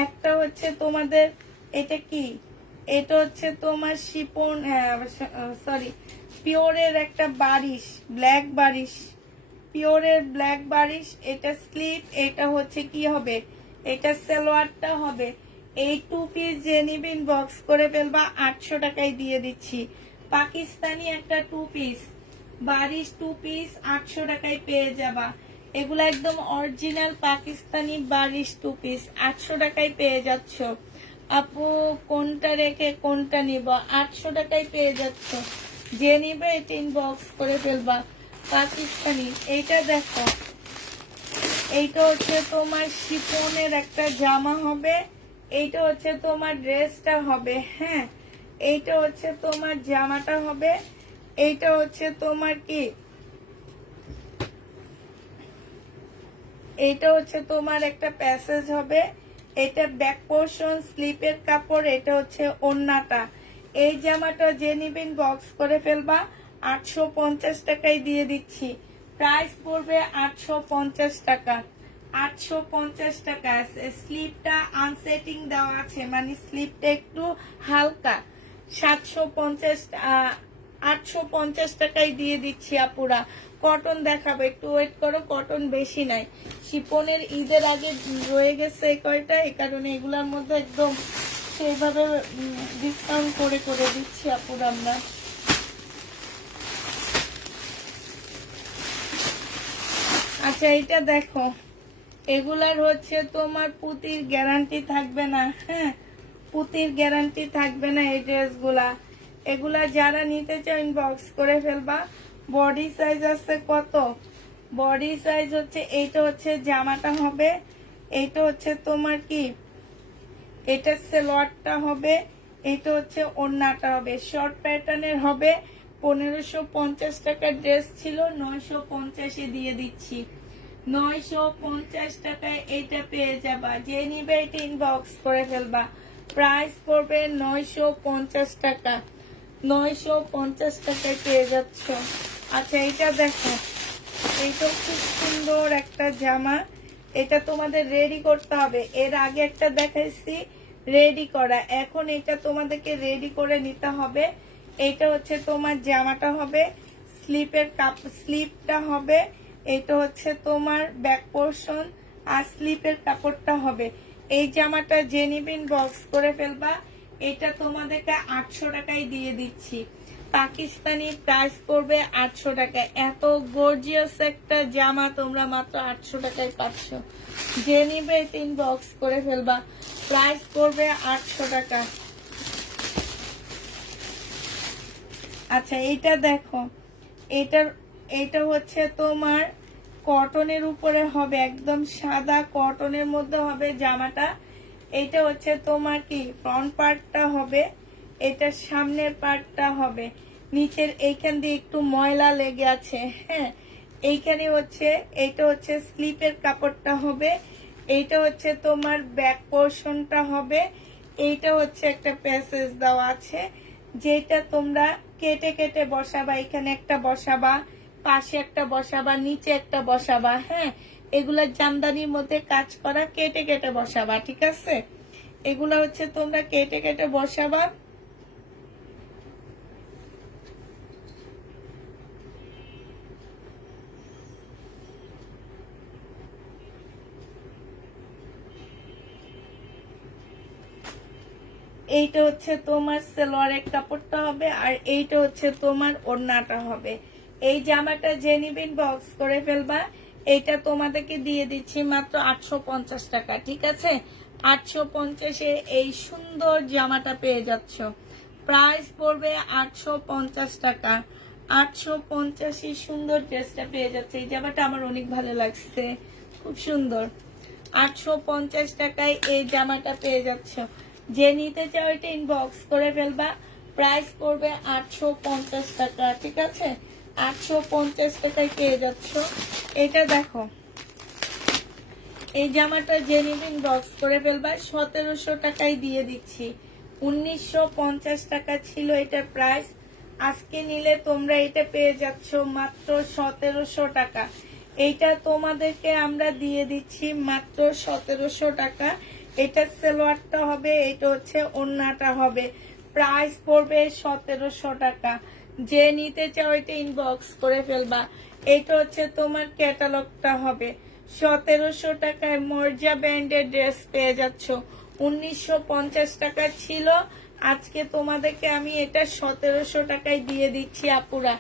একটা হচ্ছে তোমাদের এটা কি, এটা হচ্ছে তোমার শিপন, সরি পিওরের একটা বারিশ, ব্ল্যাক বারিশ, পিওরের ব্ল্যাক বারিশ। এটা স্লিপ, এটা হচ্ছে কি হবে, এটা সালোয়ারটা হবে। এই 2 পিস যে নিবেন বক্স করে ফেলবা, 800 টাকায় দিয়ে দিচ্ছি। পাকিস্তানি একটা 2 পিস বারিশ, 2 পিস 800 টাকায় পেয়ে যাবা। এগুলো একদম অরিজিনাল পাকিস্তানি বারিশ 2 পিস 800 টাকায় পেয়ে যাচ্ছ। আপু কোনটা রেখে কোনটা নিব, 800 টাকায় পেয়ে যাচ্ছ। যে নিবে এটা ইনবক্স করে ফেলবা। পাকিস্তানি এইটা দেখো, এইটা হচ্ছে তোমার শিফনের একটা জামা হবে, এইটা হচ্ছে তোমার ড্রেসটা হবে। হ্যাঁ, এইটা হচ্ছে তোমার জামাটা হবে, এইটা হচ্ছে তোমার কি, এইটা হচ্ছে তোমার একটা প্যাসেজ হবে, এটা ব্যাক পোর্শন স্লিপের কাপড়, এটা হচ্ছে ওড়নাটা। এই জামাটা যে নিবেন বক্স করে ফেলবা, 850 টাকায় দিয়ে দিচ্ছি। প্রাইস পড়বে 850 টাকা। 850 টাকা। স্লিপটা আনসেটিং দেওয়া আছে, মানে স্লিপটা একটু হালকা। 850 টাকায় দিয়ে দিচ্ছি আপুরা। কটন দেখাবো, একটু ওয়েট করো, কটন বেশি নাই। শিপনের ঈদের আগে রয়ে গেছে কয়টা, এই কারণে এগুলোর মধ্যে একদম সেইভাবে ডিসকাউন্ট করে করে দিচ্ছি আপুরা আমরা। আচ্ছা এইটা দেখো, এগুলার হচ্ছে তোমার পুতির গ্যারান্টি থাকবে না। হ্যাঁ, পুতির গ্যারান্টি থাকবে না এই ড্রেসগুলা। এগুলা যারা নিতে চাও ইনবক্স করে ফেলবা। বডি সাইজ আছে কত, বডি সাইজ হচ্ছে, এইটা হচ্ছে জামাটা হবে, এইটা হচ্ছে তোমার কি, এটা সালোয়ারটা হবে, এটা হচ্ছে ওড়নাটা হবে। শর্ট প্যাটার্নের হবে। 1550 টাকার ড্রেস ছিল, 950-এ দিয়ে দিচ্ছি। 950 টাকায় এইটা পেয়ে যাবা। যে নিবে এটা ইনবক্স করে ফেলবা। প্রাইস পড়বে 950 টাকা। 950 টাকায় পেয়ে যাচ্ছ। আচ্ছা এইটা দেখো, এইটা খুব সুন্দর একটা জামা। এটা তোমাদের রেডি করতে হবে। এর আগে একটা দেখাইছি রেডি করা, এখন এটা তোমাদেরকে রেডি করে নিতে হবে। এটা হচ্ছে তোমার জামাটা হবে, স্লিপের স্লিপটা হবে, এটা হচ্ছে তোমার ব্যাক পোর্শন, আর স্লিপের কাপড়টা হবে। এই জামাটা যে নিবেন বক্স করে ফেলবা। এটা তোমাদেরকে 800 টাকায় দিয়ে দিচ্ছি। পাকিস্তানি, প্রাইস পড়বে 800 টাকা। এত গর্জিয়াস একটা জামা তোমরা মাত্র 800 টাকায় পাচ্ছ। যে নিবে ইনবক্স করে ফেলবা, প্রাইস পড়বে 800 টাকা। আচ্ছা এইটা দেখো, এটা হচ্ছে তোমার কটনের উপরে হবে, একদম সাদা কটনের মধ্যে হবে জামাটা। এটা হচ্ছে তোমার কি ফ্রন্ট পার্টটা হবে, এটা সামনের পার্টটা হবে, নিচের এইখান দিয়ে একটু ময়লা লেগে আছে, হ্যাঁ। এইখানে হচ্ছে এইটা হচ্ছে স্লিপের কাপড়টা হবে, এইটা হচ্ছে তোমার ব্যাক পোর্শনটা হবে, এইটা হচ্ছে একটা প্যাসেজ দেওয়া আছে, যেটা তোমরা কেটে কেটে বসাবা। এখানে একটা বসাবা, পাশে একটা বসাবা, নিচে একটা বসাবা, হ্যাঁ। এগুলা জামদানির মধ্যে কাজ করা, কেটে কেটে বসাবা, ঠিক আছে। এগুলা হচ্ছে তোমরা কেটে কেটে বসাবা। এইটা হচ্ছে তোমার সালোয়ারের কাপড়টা হবে, আর এইটা হচ্ছে তোমার ওড়নাটা হবে। এই জামাটা যে নিবেন বক্স করে ফেলবা। এইটা তোমাদেরকে দিয়ে দিচ্ছি মাত্র 850 টাকা, ঠিক আছে। 850-এ এই সুন্দর জামাটা পেয়ে যাচ্ছ। প্রাইস পড়বে 850 টাকা। 850 সুন্দর ড্রেসটা পেয়ে যাচ্ছে। এই জামাটা আমার অনেক ভালো লাগছে, খুব সুন্দর। 850 টাকায় এই জামাটা পেয়ে যাচ্ছ। যে নিতে চাও এটা ইনবক্স করে ফেলবা, প্রাইস পড়বে 850 টাকা, ঠিক আছে। 850 টাকায় পেয়ে যাচ্ছ। এটা দেখো, এই জামাটা যে নিতে ইনবক্স করে ফেলবা, 1700 টাকায় দিয়ে দিচ্ছি। 1950 টাকা ছিল এটার প্রাইস, আজকে নিলে তোমরা এটা পেয়ে যাচ্ছ মাত্র 1700 টাকা। এইটা তোমাদেরকে আমরা দিয়ে দিচ্ছি মাত্র 1700 টাকা। এটা সালোয়ারটা হবে, এটা হচ্ছে ওড়নাটা হবে, প্রাইস পড়বে 1700 টাকা। যে নিতে চাও এটা ইনবক্স করে ফেলবা। এটা হচ্ছে তোমার ক্যাটালগটা হবে। 1700 টাকায় মর্জা ব্র্যান্ডের ড্রেস পেয়ে যাচ্ছ। 1950 টাকা ছিল, আজকে তোমাদেরকে আমি এটা 1700 টাকায় দিয়ে দিচ্ছি আপুরা।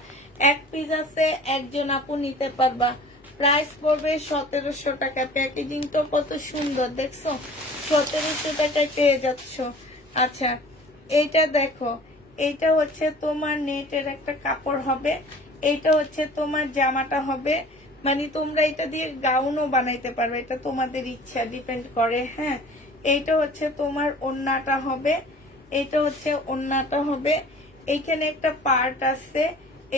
এক পিস আছে, একজন আপু নিতে পারবা। প্রাইস পড়বে 1700 টাকা। প্যাকেজিং তো কত সুন্দর দেখছো, 1700 টাকায় পেয়ে যাচ্ছ। আচ্ছা এইটা দেখো, এইটা হচ্ছে তোমার নেটের একটা কাপড় হবে, এইটা হচ্ছে তোমার জামাটা হবে, মানে তোমরা এটা দিয়ে গাউনও বানাইতে পারবে, এটা তোমাদের ইচ্ছা, ডিপেন্ড করে, হ্যাঁ। এইটা হচ্ছে তোমার ওড়নাটা হবে, এটা হচ্ছে ওড়নাটা হবে। এইখানে একটা পার্ট আছে,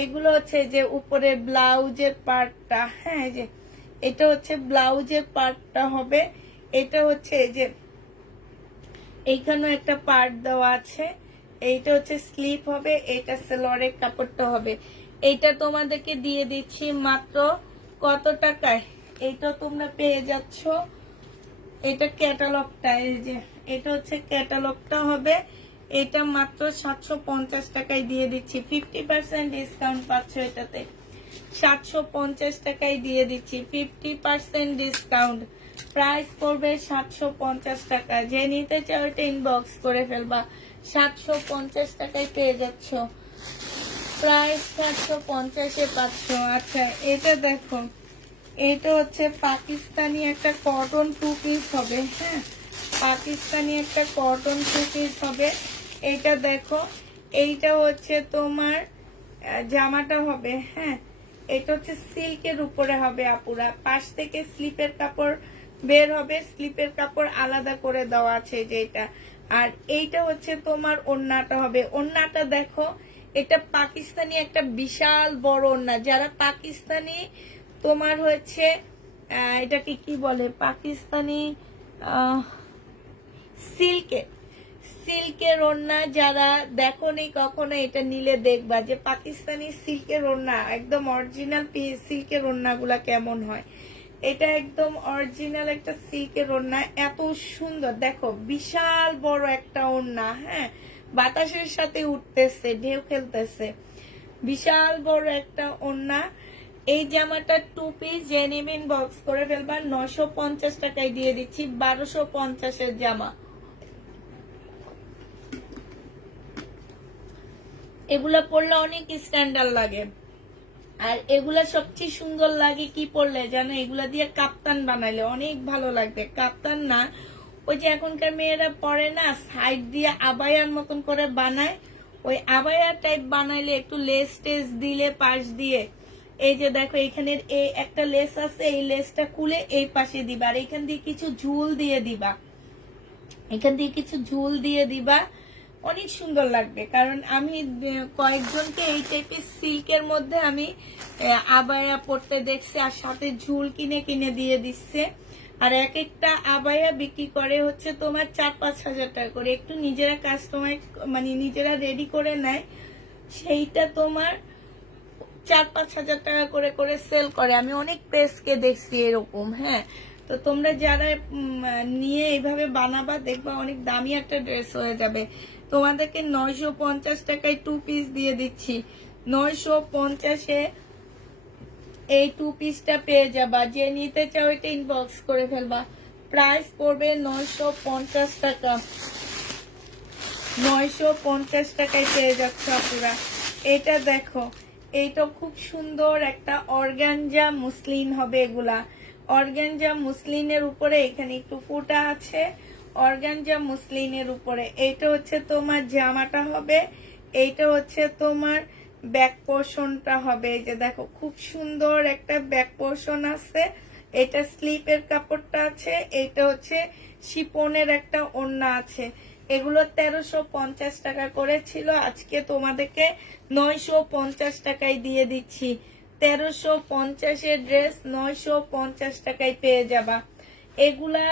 এগুলো হচ্ছে যে উপরে ব্লাউজের পার্টটা, হ্যাঁ। যে এটা হচ্ছে ব্লাউজের পার্টটা হবে, এটা হচ্ছে যে এইখানে একটা পার্ট দেওয়া আছে, এইটা হচ্ছে স্লিপ হবে, এটা সালোয়ারের কাপড়টা হবে। এইটা তোমাদেরকে দিয়ে দিচ্ছি মাত্র কত টাকায়, এইটা তোমরা পেয়ে যাচ্ছ। এটা ক্যাটালগটা, এই যে এটা হচ্ছে ক্যাটালগটা হবে, এটা মাত্র 750 টাকায় দিয়ে দিচ্ছি। 50% ডিসকাউন্ট পাচ্ছ এটাতে, 750 টাকায় দিয়ে দিচ্ছি, 50% ডিসকাউন্ট। প্রাইস পড়বে 750 টাকা। যে নিতে চাও এটা ইনবক্স করে ফেলবা, 750 টাকায় পেয়ে যাচ্ছ। প্রাইস 750-এ পাচ্ছ। আচ্ছা এটা দেখো, এটা হচ্ছে পাকিস্তানি একটা কটন টু পিস হবে, হ্যাঁ। পাকিস্তানি একটা কটন টু পিস হবে। এটা দেখো, এইটা হচ্ছে তোমার জামাটা হবে, হ্যাঁ। এটা হচ্ছে সিল্কের উপরে হবে আপুরা, পাশ থেকে স্লিপের কাপড় বের হবে, স্লিপের কাপড় আলাদা করে দেওয়া আছে যেটা। আর এইটা হচ্ছে তোমার ওড়নাটা হবে। ওড়নাটা দেখো, এটা পাকিস্তানি একটা বিশাল বড় ওড়না। যারা পাকিস্তানি তোমার হচ্ছে এটাকে কি বলে, পাকিস্তানি সিল্কের ওড়না, যারা দেখো নি কখনো, এটা নিলে দেখবা যে পাকিস্তানি সিল্কের ওড়না, একদম অরিজিনাল সিল্কের ওড়না গুলা কেমন হয়। এটা একদম অরিজিনাল একটা সিল্কের ওড়না, এত সুন্দর দেখো, বিশাল বড় একটা ওড়না, হ্যাঁ। বাতাসের সাথে উঠতেছে, ঢেউ খেলতেছে, বিশাল বড় একটা ওড়না। এই জামাটা টু পিস, যে নেবেন বক্স করে ফেলবা। 950 টাকায় দিয়ে দিচ্ছি, 1250-এর জামা। এগুলা পরলে অনেক স্ট্যান্ডার্ড লাগে। আর এগুলা সবচেয়ে সুন্দর লাগে কি পরলে জানো, এগুলা দিয়ে কাপ্তান বানাইলে অনেক ভালো লাগবে। কাপ্তান না, ওই যে এখনকার মেয়েরা পরে না সাইড দিয়ে আবায়ার মতন করে বানায়, ওই আবায়া টাইপ বানাইলে একটু লেস টেস দিলে পাশ দিয়ে, এই যে দেখো এখানের এই একটা লেস আছে, এই লেসটা খুলে এই পাশে দিবা, আর এখান দিয়ে কিছু ঝুল দিয়ে দিবা, এখান দিয়ে কিছু ঝুল দিয়ে দিবা, অনেক সুন্দর লাগবে। কারণ আমি কয়েকজনকে এই টাইপের সিল্কের মধ্যে আমি আবায়া পরতে দেখছি, আর সাথে ঝুল কিনে কিনে দিয়ে দিচ্ছে। আর এক একটা আবায়া বিক্রি করে হচ্ছে তোমার 4-5 হাজার টাকা করে। একটু নিজেরা কাস্টমাইজ মানে নিজেরা রেডি করে নেয়, সেইটা তোমার 4-5 হাজার টাকা করে করে সেল করে। আমি অনেক পেজকে দেখছি এরকম। হ্যাঁ, তো তোমরা যারা নিয়ে এইভাবে বানাবা দেখবা অনেক দামি একটা ড্রেস হয়ে যাবে। তোমাদেরকে 950 টাকায় 2 পিস দিয়ে দিচ্ছি। 950-এ এই 2 পিসটা পেয়ে যাবা। যে নিতে চাও এটা ইনবক্স করে ফেলবা। প্রাইস পড়বে 950 টাকা। 950 টাকায় পেয়ে যাচ্ছে আপুরা। এটা দেখো, এইটা খুব সুন্দর একটা অর্গানজা মুসলিন হবে। এগুলা অর্গানজা মুসলিনের উপরে এখানে একটু ফুটা আছে, অর্গানজা মুসলিনের উপরে। এইটা হচ্ছে তোমার জামাটা হবে, এইটা হচ্ছে তোমার ব্যাক পোর্শনটা হবে। এই যে দেখো খুব সুন্দর একটা ব্যাক পোর্শন আছে, এটা স্লিপের কাপড়টা আছে, এইটা হচ্ছে শিপনের একটা ওড়না আছে। এগুলো 1350 টাকা করে ছিল, আজকে তোমাদেরকে 950 টাকায় দিয়ে দিচ্ছি। 1350-এর ড্রেস 950 টাকায় পেয়ে যাবা। এগুলা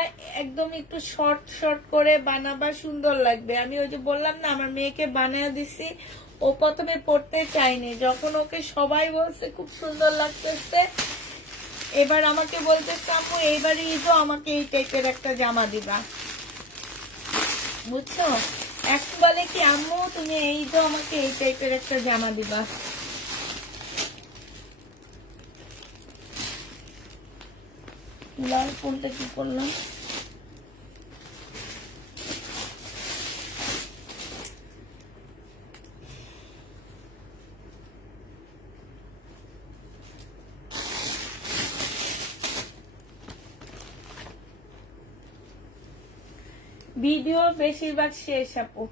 একদম একটু শর্ট শর্ট করে বানাবা, সুন্দর লাগবে। আমি ওই যে বললাম না, আমার মেয়েকে বানিয়ে দিছি, ও প্রথমে পড়তে চায়নি, যখন ওকে সবাই বলছে খুব সুন্দর লাগতেছে, এবার আমাকে বলতেছে আম্মু এইবারই ঈদও আমাকে এই টাইপের একটা জামা দিবা, বুঝছো? এখন বলে কি আম্মু তুমি ঈদও আমাকে এই টাইপের একটা জামা দিবা। লাল ফোনটা কি করলাম, ভিডিও বেশিরভাগ শেষ আপু,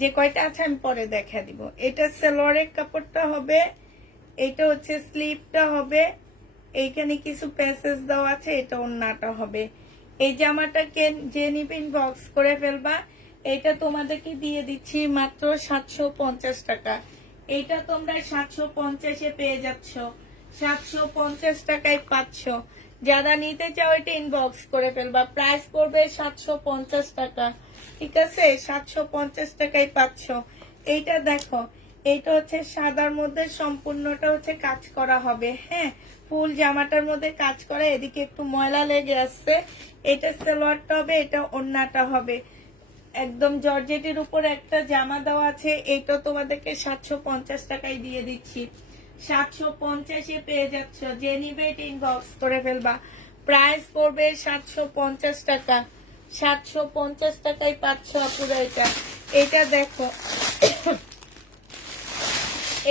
যে কয়টা আছে আমি পরে দেখা দিব। এটা সালোয়ারের কাপড়টা হবে, এটা হচ্ছে স্লিভটা হবে, এইখানে কিছু প্যাসেজ দেওয়া আছে, এটা ওড়নাটা হবে। এই জামাটাকে যে নিবেন বক্স করে ফেলবা। এটা তোমাদেরকে দিয়ে দিচ্ছি মাত্র 750 টাকা। এইটা তোমরা 750-এ পেয়ে যাচ্ছ, 750 টাকায় পাচ্ছ। যারা নিতে চাও এটা ইনবক্স করে ফেলবা। প্রাইস পড়বে 750 টাকা, ঠিক আছে? 750 টাকায় পাচ্ছ। এইটা দেখো, এইটা হচ্ছে সাদার মধ্যে সম্পূর্ণটা হচ্ছে কাজ করা হবে। হ্যাঁ, ফুল জামাটার মধ্যে কাজ করা, এদিকে একটু ময়লা লেগে আসছে। এটা সালোয়ারটা হবে, এটা ওড়নাটা হবে। একদম জর্জেটের উপর একটা জামা দেওয়া আছে। এইটা তোমাদেরকে 750 টাকায় দিয়ে দিচ্ছি। 750-এ পেয়ে যাচ্ছ। যে নিবে এটা ইনবক্স করে ফেলবা। প্রাইস পড়বে 750 টাকা। 750 টাকায় পাচ্ছ আপুরা এটা। এটা দেখো,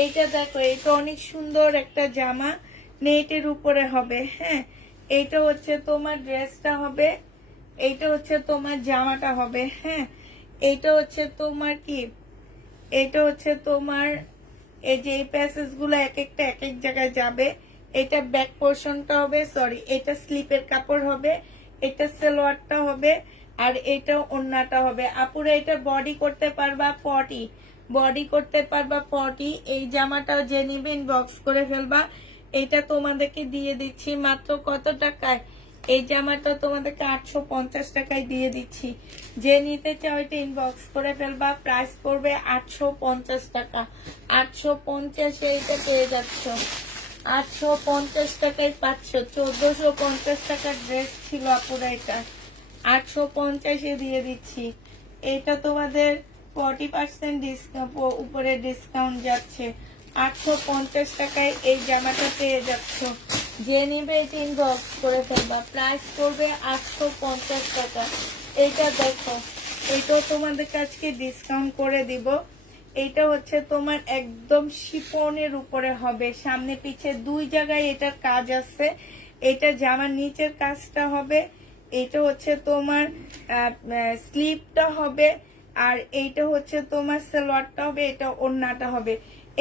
এইটা দেখো, এটা অনেক সুন্দর একটা জামা, নেটের উপরে হবে। হ্যাঁ, এইটা হচ্ছে তোমার ড্রেসটা হবে, এইটা হচ্ছে তোমার জামাটা হবে। হ্যাঁ, এইটা হচ্ছে তোমার কি, এটা হচ্ছে তোমার এই যে এই প্যাসেজ গুলো এক একটা এক এক জায়গায় যাবে। এটা ব্যাক পোর্শনটা হবে, সরি এটা স্লিপের কাপড় হবে, এটা সালোয়ারটা হবে, আর এটা ওড়নাটা হবে। আপুরা এটা বডি করতে পারবা 40, বডি করতে পারবা 40। এই জামাটাও যে নিবে ইনবক্স করে ফেলবা। এটা তোমাদেরকে দিয়ে দিচ্ছি মাত্র কত টাকায়? এই জামাটা তোমাদেরকে 850 টাকায় দিয়ে দিচ্ছি। যে নিতে চাও এটা ইনবক্স করে ফেলবা। প্রাইস পড়বে 850 টাকা। 850-এ এটা পেয়ে যাচ্ছ। 850 টাকায় পাচ্ছ। 1450 টাকার ড্রেস ছিল আপুরা, এটা 850-এ দিয়ে দিচ্ছি। এটা তোমাদের 40% ডিসকাউন্ট উপরে ডিসকাউন্ট যাচ্ছে। 850 টাকায় এই জামাটা পেয়ে যাচ্ছ। যে নিবে এটা ইনবক্স করে ফেলবা। প্রাইস করবে 850 টাকা। এইটা দেখো, এটাও তোমাদের কাছকে ডিসকাউন্ট করে দিব। এইটা হচ্ছে তোমার একদম শিফনের উপরে হবে, সামনে পিছে দুই জায়গায় এটার কাজ আছে। এটা জামার নিচের কাজটা হবে, এটা হচ্ছে তোমার স্লিপটা হবে, আর এইটা হচ্ছে তোমার সালোয়ারটা হবে, এটা ওড়নাটা হবে।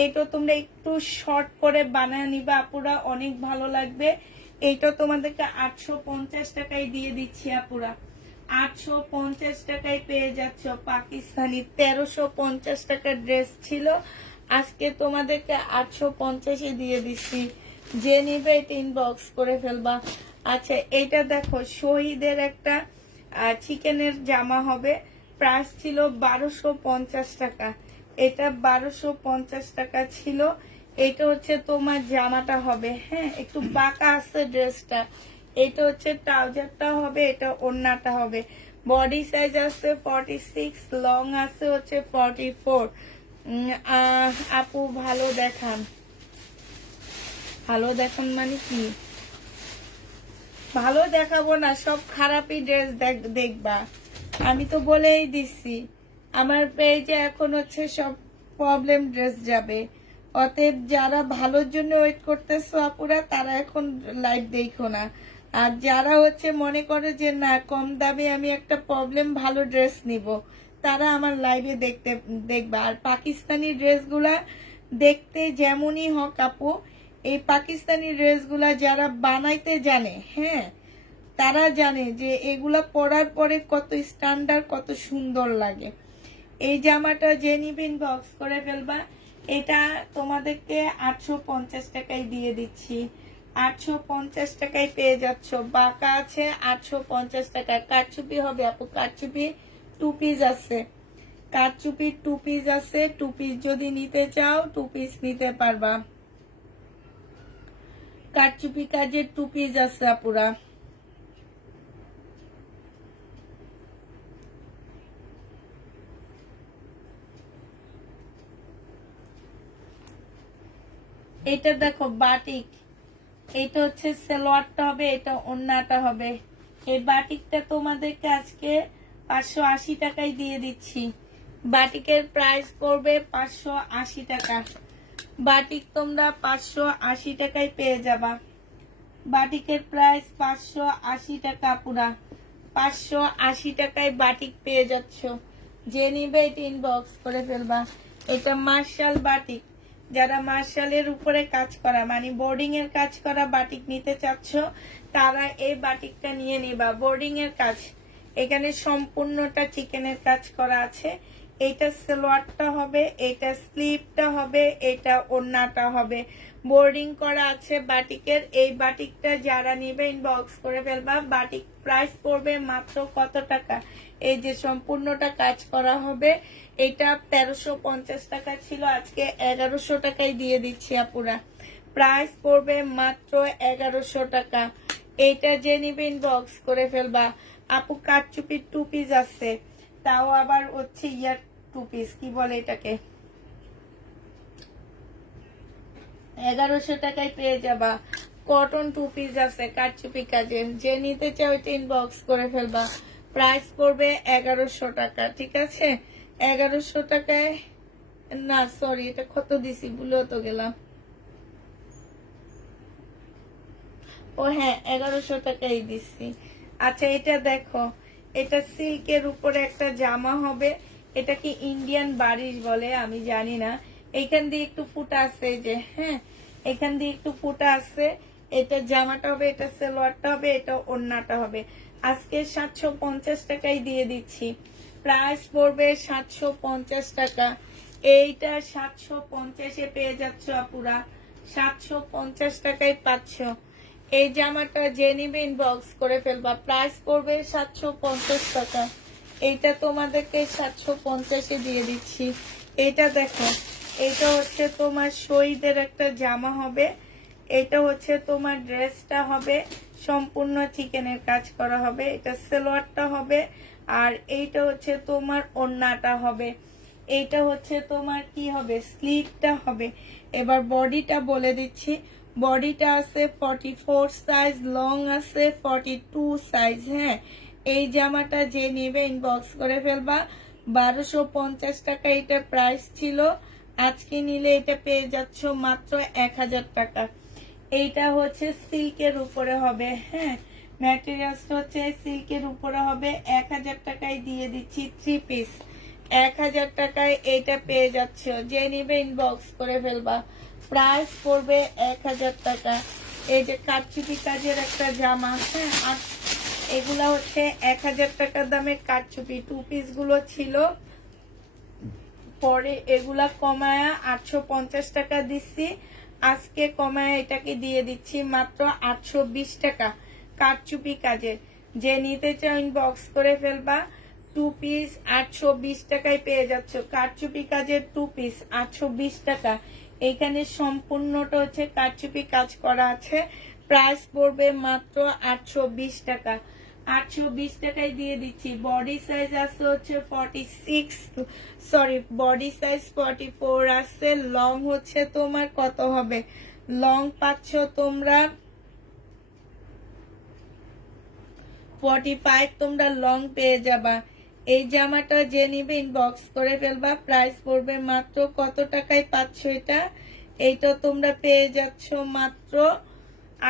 এটা তোমরা একটু শর্ট করে বানায় নিবা আপুরা, অনেক ভালো লাগবে। এইটা তোমাদেরকে 850 টাকায় দিয়ে দিচ্ছি আপুরা, 850 টাকায় পেয়ে যাচ্ছ পাকিস্তানি। 1350 টাকার ড্রেস ছিল, আজকে তোমাদেরকে 850-এ দিয়ে দিচ্ছি। যে নিবে এটা ইনবক্স করে ফেলবা। আচ্ছা এইটা দেখো, শহীদের একটা চিকেনের জামা হবে, প্রাইস ছিল 1250 টাকা, এটা 1250 টাকা ছিল। এটা হচ্ছে তোমার জামাটা হবে, হ্যাঁ একটু বাঁকা আছে ড্রেসটা। এটা হচ্ছে ট্রাউজারটা হবে, এটা ওড়নাটা হবে। বডি সাইজ আছে 46, লং আছে হচ্ছে 44। আপু ভালো দেখান, ভালো দেখান মানে কি? ভালো দেখাবো না, সব খারাপই ড্রেস দেখবা। আমি তো বলেই দিচ্ছি আমার পেজে এখন হচ্ছে সব প্রবলেম ড্রেস যাবে। অতএব যারা ভালোর জন্য ওয়েট করতেছো আপুরা, তারা এখন লাইভ দেখো না। আর যারা হচ্ছে মনে করে যে না কম দামে আমি একটা প্রবলেম ভালো ড্রেস নিব, তারা আমার লাইভে দেখবা। আর পাকিস্তানি ড্রেসগুলা দেখতে যেমনই হোক আপু, এই পাকিস্তানি ড্রেসগুলা যারা বানাইতে জানে, হ্যাঁ তারা জানে যে এগুলা পরার পরে কত স্ট্যান্ডার্ড, কত সুন্দর লাগে। এই জামাটা যে নিবেন বক্স করে ফেলবা। এটা তোমাদেরকে 850 টাকায় দিয়ে দিচ্ছি, 850 টাকায় পেয়ে যাচ্ছ। বাঁকা আছে 850 টাকায়। কারচুপি হবে আপু, কারচুপি 2 পিস আছে, কারচুপি 2 পিস আছে। 2 পিস যদি নিতে চাও 2 পিস নিতে পারবা। কারচুপি কাজের 2 পিস আছে আপুরা। এটা দেখো বাটিক, এটা হচ্ছে সালোয়ারটা হবে, এটা ওড়নাটা হবে। এই বাটিকটা তোমাদেরকে আজকে 580 টাকায় দিয়ে দিচ্ছি। বাটিকের প্রাইস পড়বে 580 টাকা। বাটিক তোমরা 580 টাকায় পেয়ে যাবা। বাটিকের প্রাইস 580 টাকা পুরা, 580 টাকায় বাটিক পেয়ে যাচ্ছ। যে নিবে এটা ইনবক্স করে ফেলবা। এটা মার্শাল বাটিক, যারা মার্শালের উপরে কাজ করা মানে বোর্ডিং এর কাজ করা বাটিক নিতে চাচ্ছ, তারা এই বাটিকটা নিয়ে নিবা। বোর্ডিং এর কাজ, এখানে সম্পূর্ণটা চিকেনের কাজ করা আছে। এইটা সালোয়ারটা হবে, এটা স্লিপটা হবে, এটা ওড়নাটা হবে। বোর্ডিং করা আছে বাটিকের। এই বাটিকটা যারা নিবে ইনবক্স করে ফেলবা। বাটিক প্রাইস পড়বে মাত্র কত টাকা? এই যে সম্পূর্ণটা কাজ করা হবে, এটা 1350 টাকা ছিল, আজকে 1100 টাকায় দিয়ে দিচ্ছি আপুরা। প্রাইস পড়বে মাত্র 1100 টাকা। এইটা যে নিবে ইনবক্স করে ফেলবা। আপু কারচুপির 2 পিস আছে, তাও আবার হচ্ছে ইয়ার 2 পিস, কি বলে এটাকে, 1100 টাকায় পেয়ে যাবা। কটন 2 পিস আছে কারচুপি কাজের, যে নিতে চাও এটা ইনবক্স করে ফেলবা। প্রাইস পড়বে 1100 টাকা, ঠিক আছে? 1100 টাকায়, না সরি এটা কত দিছি ভুলেও তো গেলাম। ও হ্যাঁ 1100 টাকাই দিচ্ছি। আচ্ছা এটা দেখো, এটা সিল্কের উপরে একটা জামা হবে। এটা কি ইন্ডিয়ান বারিশ বলে আমি জানি না। এইখান দিয়ে একটু ফুটা আছে, এই যে হ্যাঁ এখান দিয়ে একটু ফুটা আছে। এটা জামাটা হবে, এটা সালোয়ারটা হবে, এটা ওড়নাটা হবে। আজকে 750 টাকায় দিয়ে দিচ্ছি। প্রাইস পড়বে 750 টাকা। এইটা 750-এ পেয়ে যাচ্ছ আপুরা, 750 টাকায় পাচ্ছ। এই জামাটা যে নিবে ইনবক্স করে ফেলবা। প্রাইস পড়বে 750 টাকা। এইটা তোমাদেরকে 750-এ দিয়ে দিচ্ছি। এইটা দেখো, এটা হচ্ছে তোমার শহীদের একটা জামা হবে, এটা হচ্ছে তোমার ড্রেসটা হবে, সম্পূর্ণ চিকেনের কাজ করা হবে। এটা সালোয়ারটা হবে, আর এইটা হচ্ছে তোমার ওড়নাটা হবে। এইটা হচ্ছে তোমার কি হবে, স্লিভটা হবে। এবার বডিটা বলে দিচ্ছি। বডিটা আছে 44 সাইজ, লং আছে 42 সাইজ। হ্যাঁ এই জামাটা যে নেবে ইনবক্স করে ফেলবা। 1250 টাকা এটা প্রাইস ছিল, আজকে নিলে এটা পেয়ে যাচ্ছ মাত্র 1000 টাকা। এইটা হচ্ছে সিল্কের উপরে হবে, হ্যাঁ ম্যাটেরিয়ালসটা হচ্ছে সিল্কের উপরে হবে, 1000 টাকায় দিয়ে দিচ্ছি 3 পিস। 1000 টাকায় এইটা পেয়ে যাচ্ছ, যে নিবে ইনবক্স করে ফেলবা। প্রাইস পড়বে 1000 টাকা। এই যে কারচুপি কাজের একটা জামা, হ্যাঁ আর এগুলা হচ্ছে 1000 টাকার দামের কারচুপি 2 পিস গুলো ছিল, পরে এগুলা কমায়া 850 টাকা দিচ্ছি, আজকে কমায়া এটাকে দিয়ে দিচ্ছি মাত্র 820 টাকা। কারচুপি কাজের যে নিতে চাও ইনবক্স করে ফেলবা। 2 পিস 820 টাকায় পেয়ে যাচ্ছ, কারচুপি কাজের 2 পিস 820 টাকা। এখানে সম্পূর্ণটা হচ্ছে কারচুপি কাজ করা আছে, প্রাইস পড়বে মাত্র 820 টাকা। 820 টাকায় দিয়ে দিচ্ছি। বডি সাইজ আছে হচ্ছে 46, সরি বডি সাইজ 44 আছে। লং হচ্ছে তোমার কত হবে, লং পাচ্ছ তোমরা 45, তোমরা লং পেয়ে যাবা। এই জামাটা যে নিবে ইনবক্স করে ফেলবা। প্রাইস পড়বে মাত্র কত টাকায় পাচ্ছ এটা, এইটা তোমরা পেয়ে যাচ্ছ মাত্র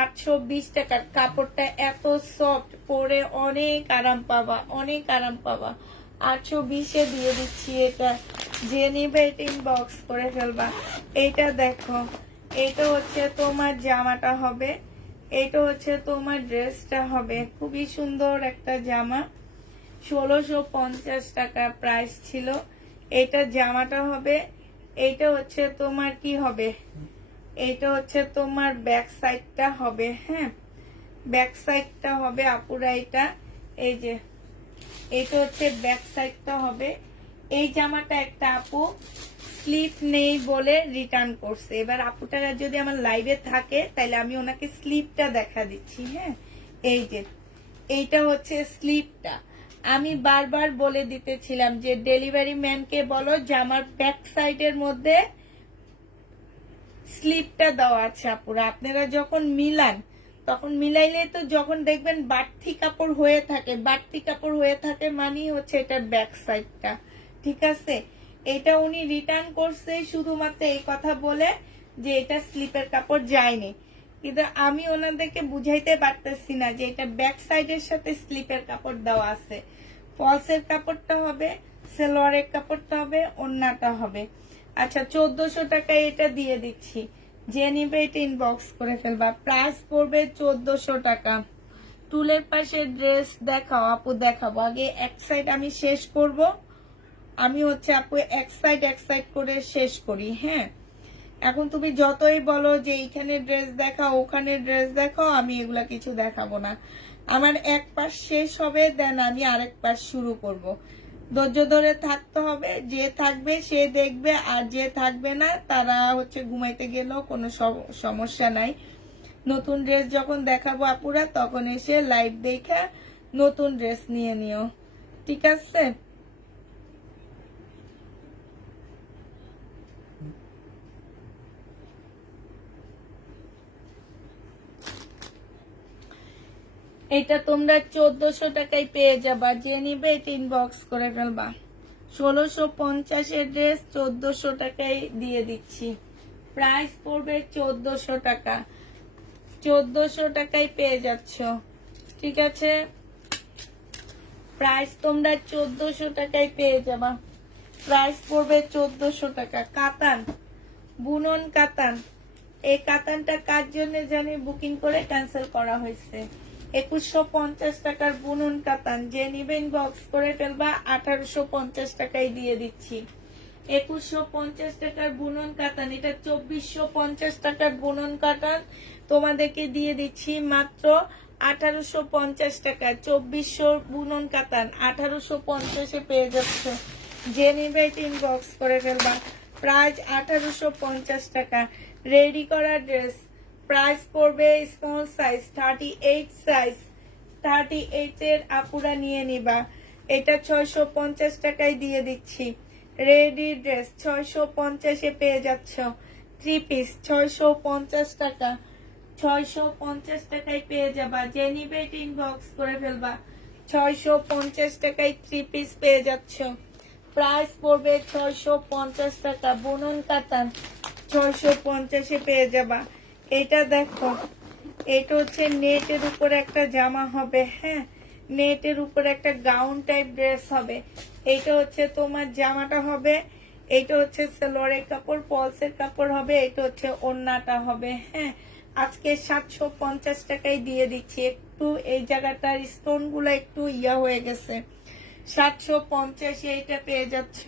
820 টাকার। কাপড়টা এত সফট, পরে অনেক আরাম পাবা, অনেক আরাম পাবা। 820-এ দিয়ে দিচ্ছি এটা, যে নিবে এটা ইনবক্স করে ফেলবা। এইটা দেখো, এইটা হচ্ছে তোমার জামাটা হবে, এটা হচ্ছে তোমার ড্রেসটা হবে। খুবই সুন্দর একটা জামা, 1650 টাকা প্রাইস ছিল। এটা জামাটা হবে, এইটা হচ্ছে তোমার কি হবে, এইটা হচ্ছে তোমার ব্যাক সাইডটা হবে, হ্যাঁ ব্যাক সাইডটা হবে আপুরা। এটা এই যে এটা হচ্ছে ব্যাক সাইডটা হবে। এই জামাটা একটা আপু স্লিপ নেই বলে রিটার্ন করছে। এবার আপুটা যদি আমার লাইভে থাকে তাহলে আমি ওনাকে স্লিপটা দেখা দিচ্ছি, হ্যাঁ এই যে এইটা হচ্ছে স্লিপটা। আমি বারবার বলে দিতেছিলাম যে ডেলিভারি ম্যানকে বলো জামার ব্যাক সাইডের মধ্যে স্লিপটা দেওয়া আছে আপুরা। আপনারা যখন মিলান তখন মিলাইলে তো যখন দেখবেন বাড়তি কাপড় হয়ে থাকে, বাড়তি কাপড় হয়ে থাকে মানে হচ্ছে এটা ব্যাক সাইডটা, ঠিক আছে। এটা উনি রিটার্ন করছে শুধুমাত্র এই কথা বলে যে এটা স্লিপের কাপড় যায়নি, কিন্তু আমি ওনাদেরকে বুঝাইতে পারতেছি না যে এটা ব্যাক সাইডের সাথে স্লিপের কাপড় দেওয়া আছে। ফলসের কাপড়টা হবে, সালোয়ারের কাপড়টা হবে, ওড়নাটা হবে। আচ্ছা 1400 টাকায় এটা দিয়ে দিচ্ছি, যে নিবে এটা ইনবক্স করে ফেলবা। প্রাইস পড়বে 1400 টাকা। টুলের পাশে ড্রেস দেখাও আপু, দেখাবো আগে এক সাইড আমি শেষ করব। আমি হচ্ছে আপু এক সাইড করে শেষ করি, হ্যাঁ এখন তুমি যতই বলো যে এইখানে ড্রেস দেখাও ওখানে ড্রেস দেখাও, আমি এগুলা কিছু দেখাবো না। আমার এক পাশ শেষ হবে, দেন আমি আরেক পাশ শুরু করব। ধৈর্য ধরে থাকতে হবে, যে থাকবে সে দেখবে, আর যে থাকবে না তারা হচ্ছে ঘুমাইতে গেলেও কোনো সমস্যা নাই। নতুন ড্রেস যখন দেখাবো আপুরা তখন এসে লাইভ দেখে নতুন ড্রেস নিয়ে নিও, ঠিক আছে। এটা তোমরা 1400 টাকায় পেয়ে যাবা, যে নিবে এটা ইনবক্স করে ফেলবা। 1650-এর ড্রেস 1400 টাকায় দিয়ে দিচ্ছি, প্রাইস পড়বে 1400 টাকা। 1400 টাকায় পেয়ে যাচ্ছ, ঠিক আছে। প্রাইস তোমরা 1400 টাকায় পেয়ে যাবা, প্রাইস পড়বে 1400 টাকা। কাতান, বুনন কাতান, এই কাতানটা কার জন্য জানি বুকিং করে ক্যান্সেল করা হয়েছে। 2150 টাকার বুনন কাতান, যে নিবেন বক্স করে ফেলবা। 1850 টাকায় দিয়ে দিচ্ছি। 2150 টাকার বুনন কাতান, এটা 2450 টাকার বুনন কাতান তোমাদেরকে দিয়ে দিচ্ছি মাত্র 1850 টাকা। 2400 বুনন কাতান 1850-এ পেয়ে যাচ্ছ, যে নিবে ইনবক্স করে ফেলবা। প্রাইস 1850 টাকা। রেডি করা ড্রেস প্রাইস পড়বে স্মল সাইজ 38 সাইজ, 38-এর আপুরা নিয়ে নিবা। এটা 650 টাকায় দিয়ে দিচ্ছি। রেডি ড্রেস 650-এ পেয়ে যাচ্ছ। 3 পিস 650 টাকা, 650 টাকায় পেয়ে যাবা। যে নিবে ইনবক্স করে ফেলবা। 650 টাকায় 3 পিস পেয়ে যাচ্ছ। প্রাইস পড়বে 650 টাকা। বুনন কাতান 650-এ পেয়ে যাবা। এটা দেখো, এটা হচ্ছে নেটের উপরে একটা জামা হবে, হ্যাঁ, নেটের উপরে একটা গাউন টাইপ ড্রেস হবে। এটা হচ্ছে তোমার জামাটা হবে, এটা হচ্ছে সালোয়ারের কাপড়, ফলসের কাপড় হবে, এটা হচ্ছে ওড়নাটা হবে, হ্যাঁ। আজকে 750 টাকায় দিয়ে দিচ্ছি। একটু এই জায়গাটার স্টোন গুলো একটু ইয়া হয়ে গেছে। 750 এইটা পেয়ে যাচ্ছ।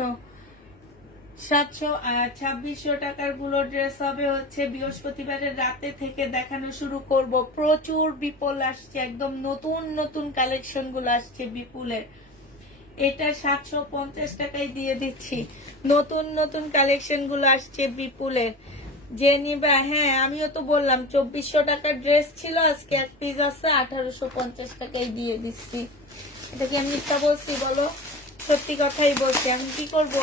2600 টাকার গুলো ড্রেস হবে হচ্ছে বৃহস্পতিবারের রাতে থেকে দেখানো শুরু করব। প্রচুর বিপুল আসছে, একদম নতুন নতুন কালেকশন গুলো আসছে বিপুলের। এটা 750 টাকায় দিয়ে দিচ্ছি। নতুন নতুন কালেকশন গুলো আসছে বিপুলের, যে নিবা। হ্যাঁ, আমিও তো বললাম 2400 টাকার ড্রেস ছিল, আজকে এক পিস আছে 1850 টাকায় দিয়ে দিচ্ছি। এটা কি আমি মিথ্যা বলছি বলো? সত্যি কথাই বলছি। আমি কি করব,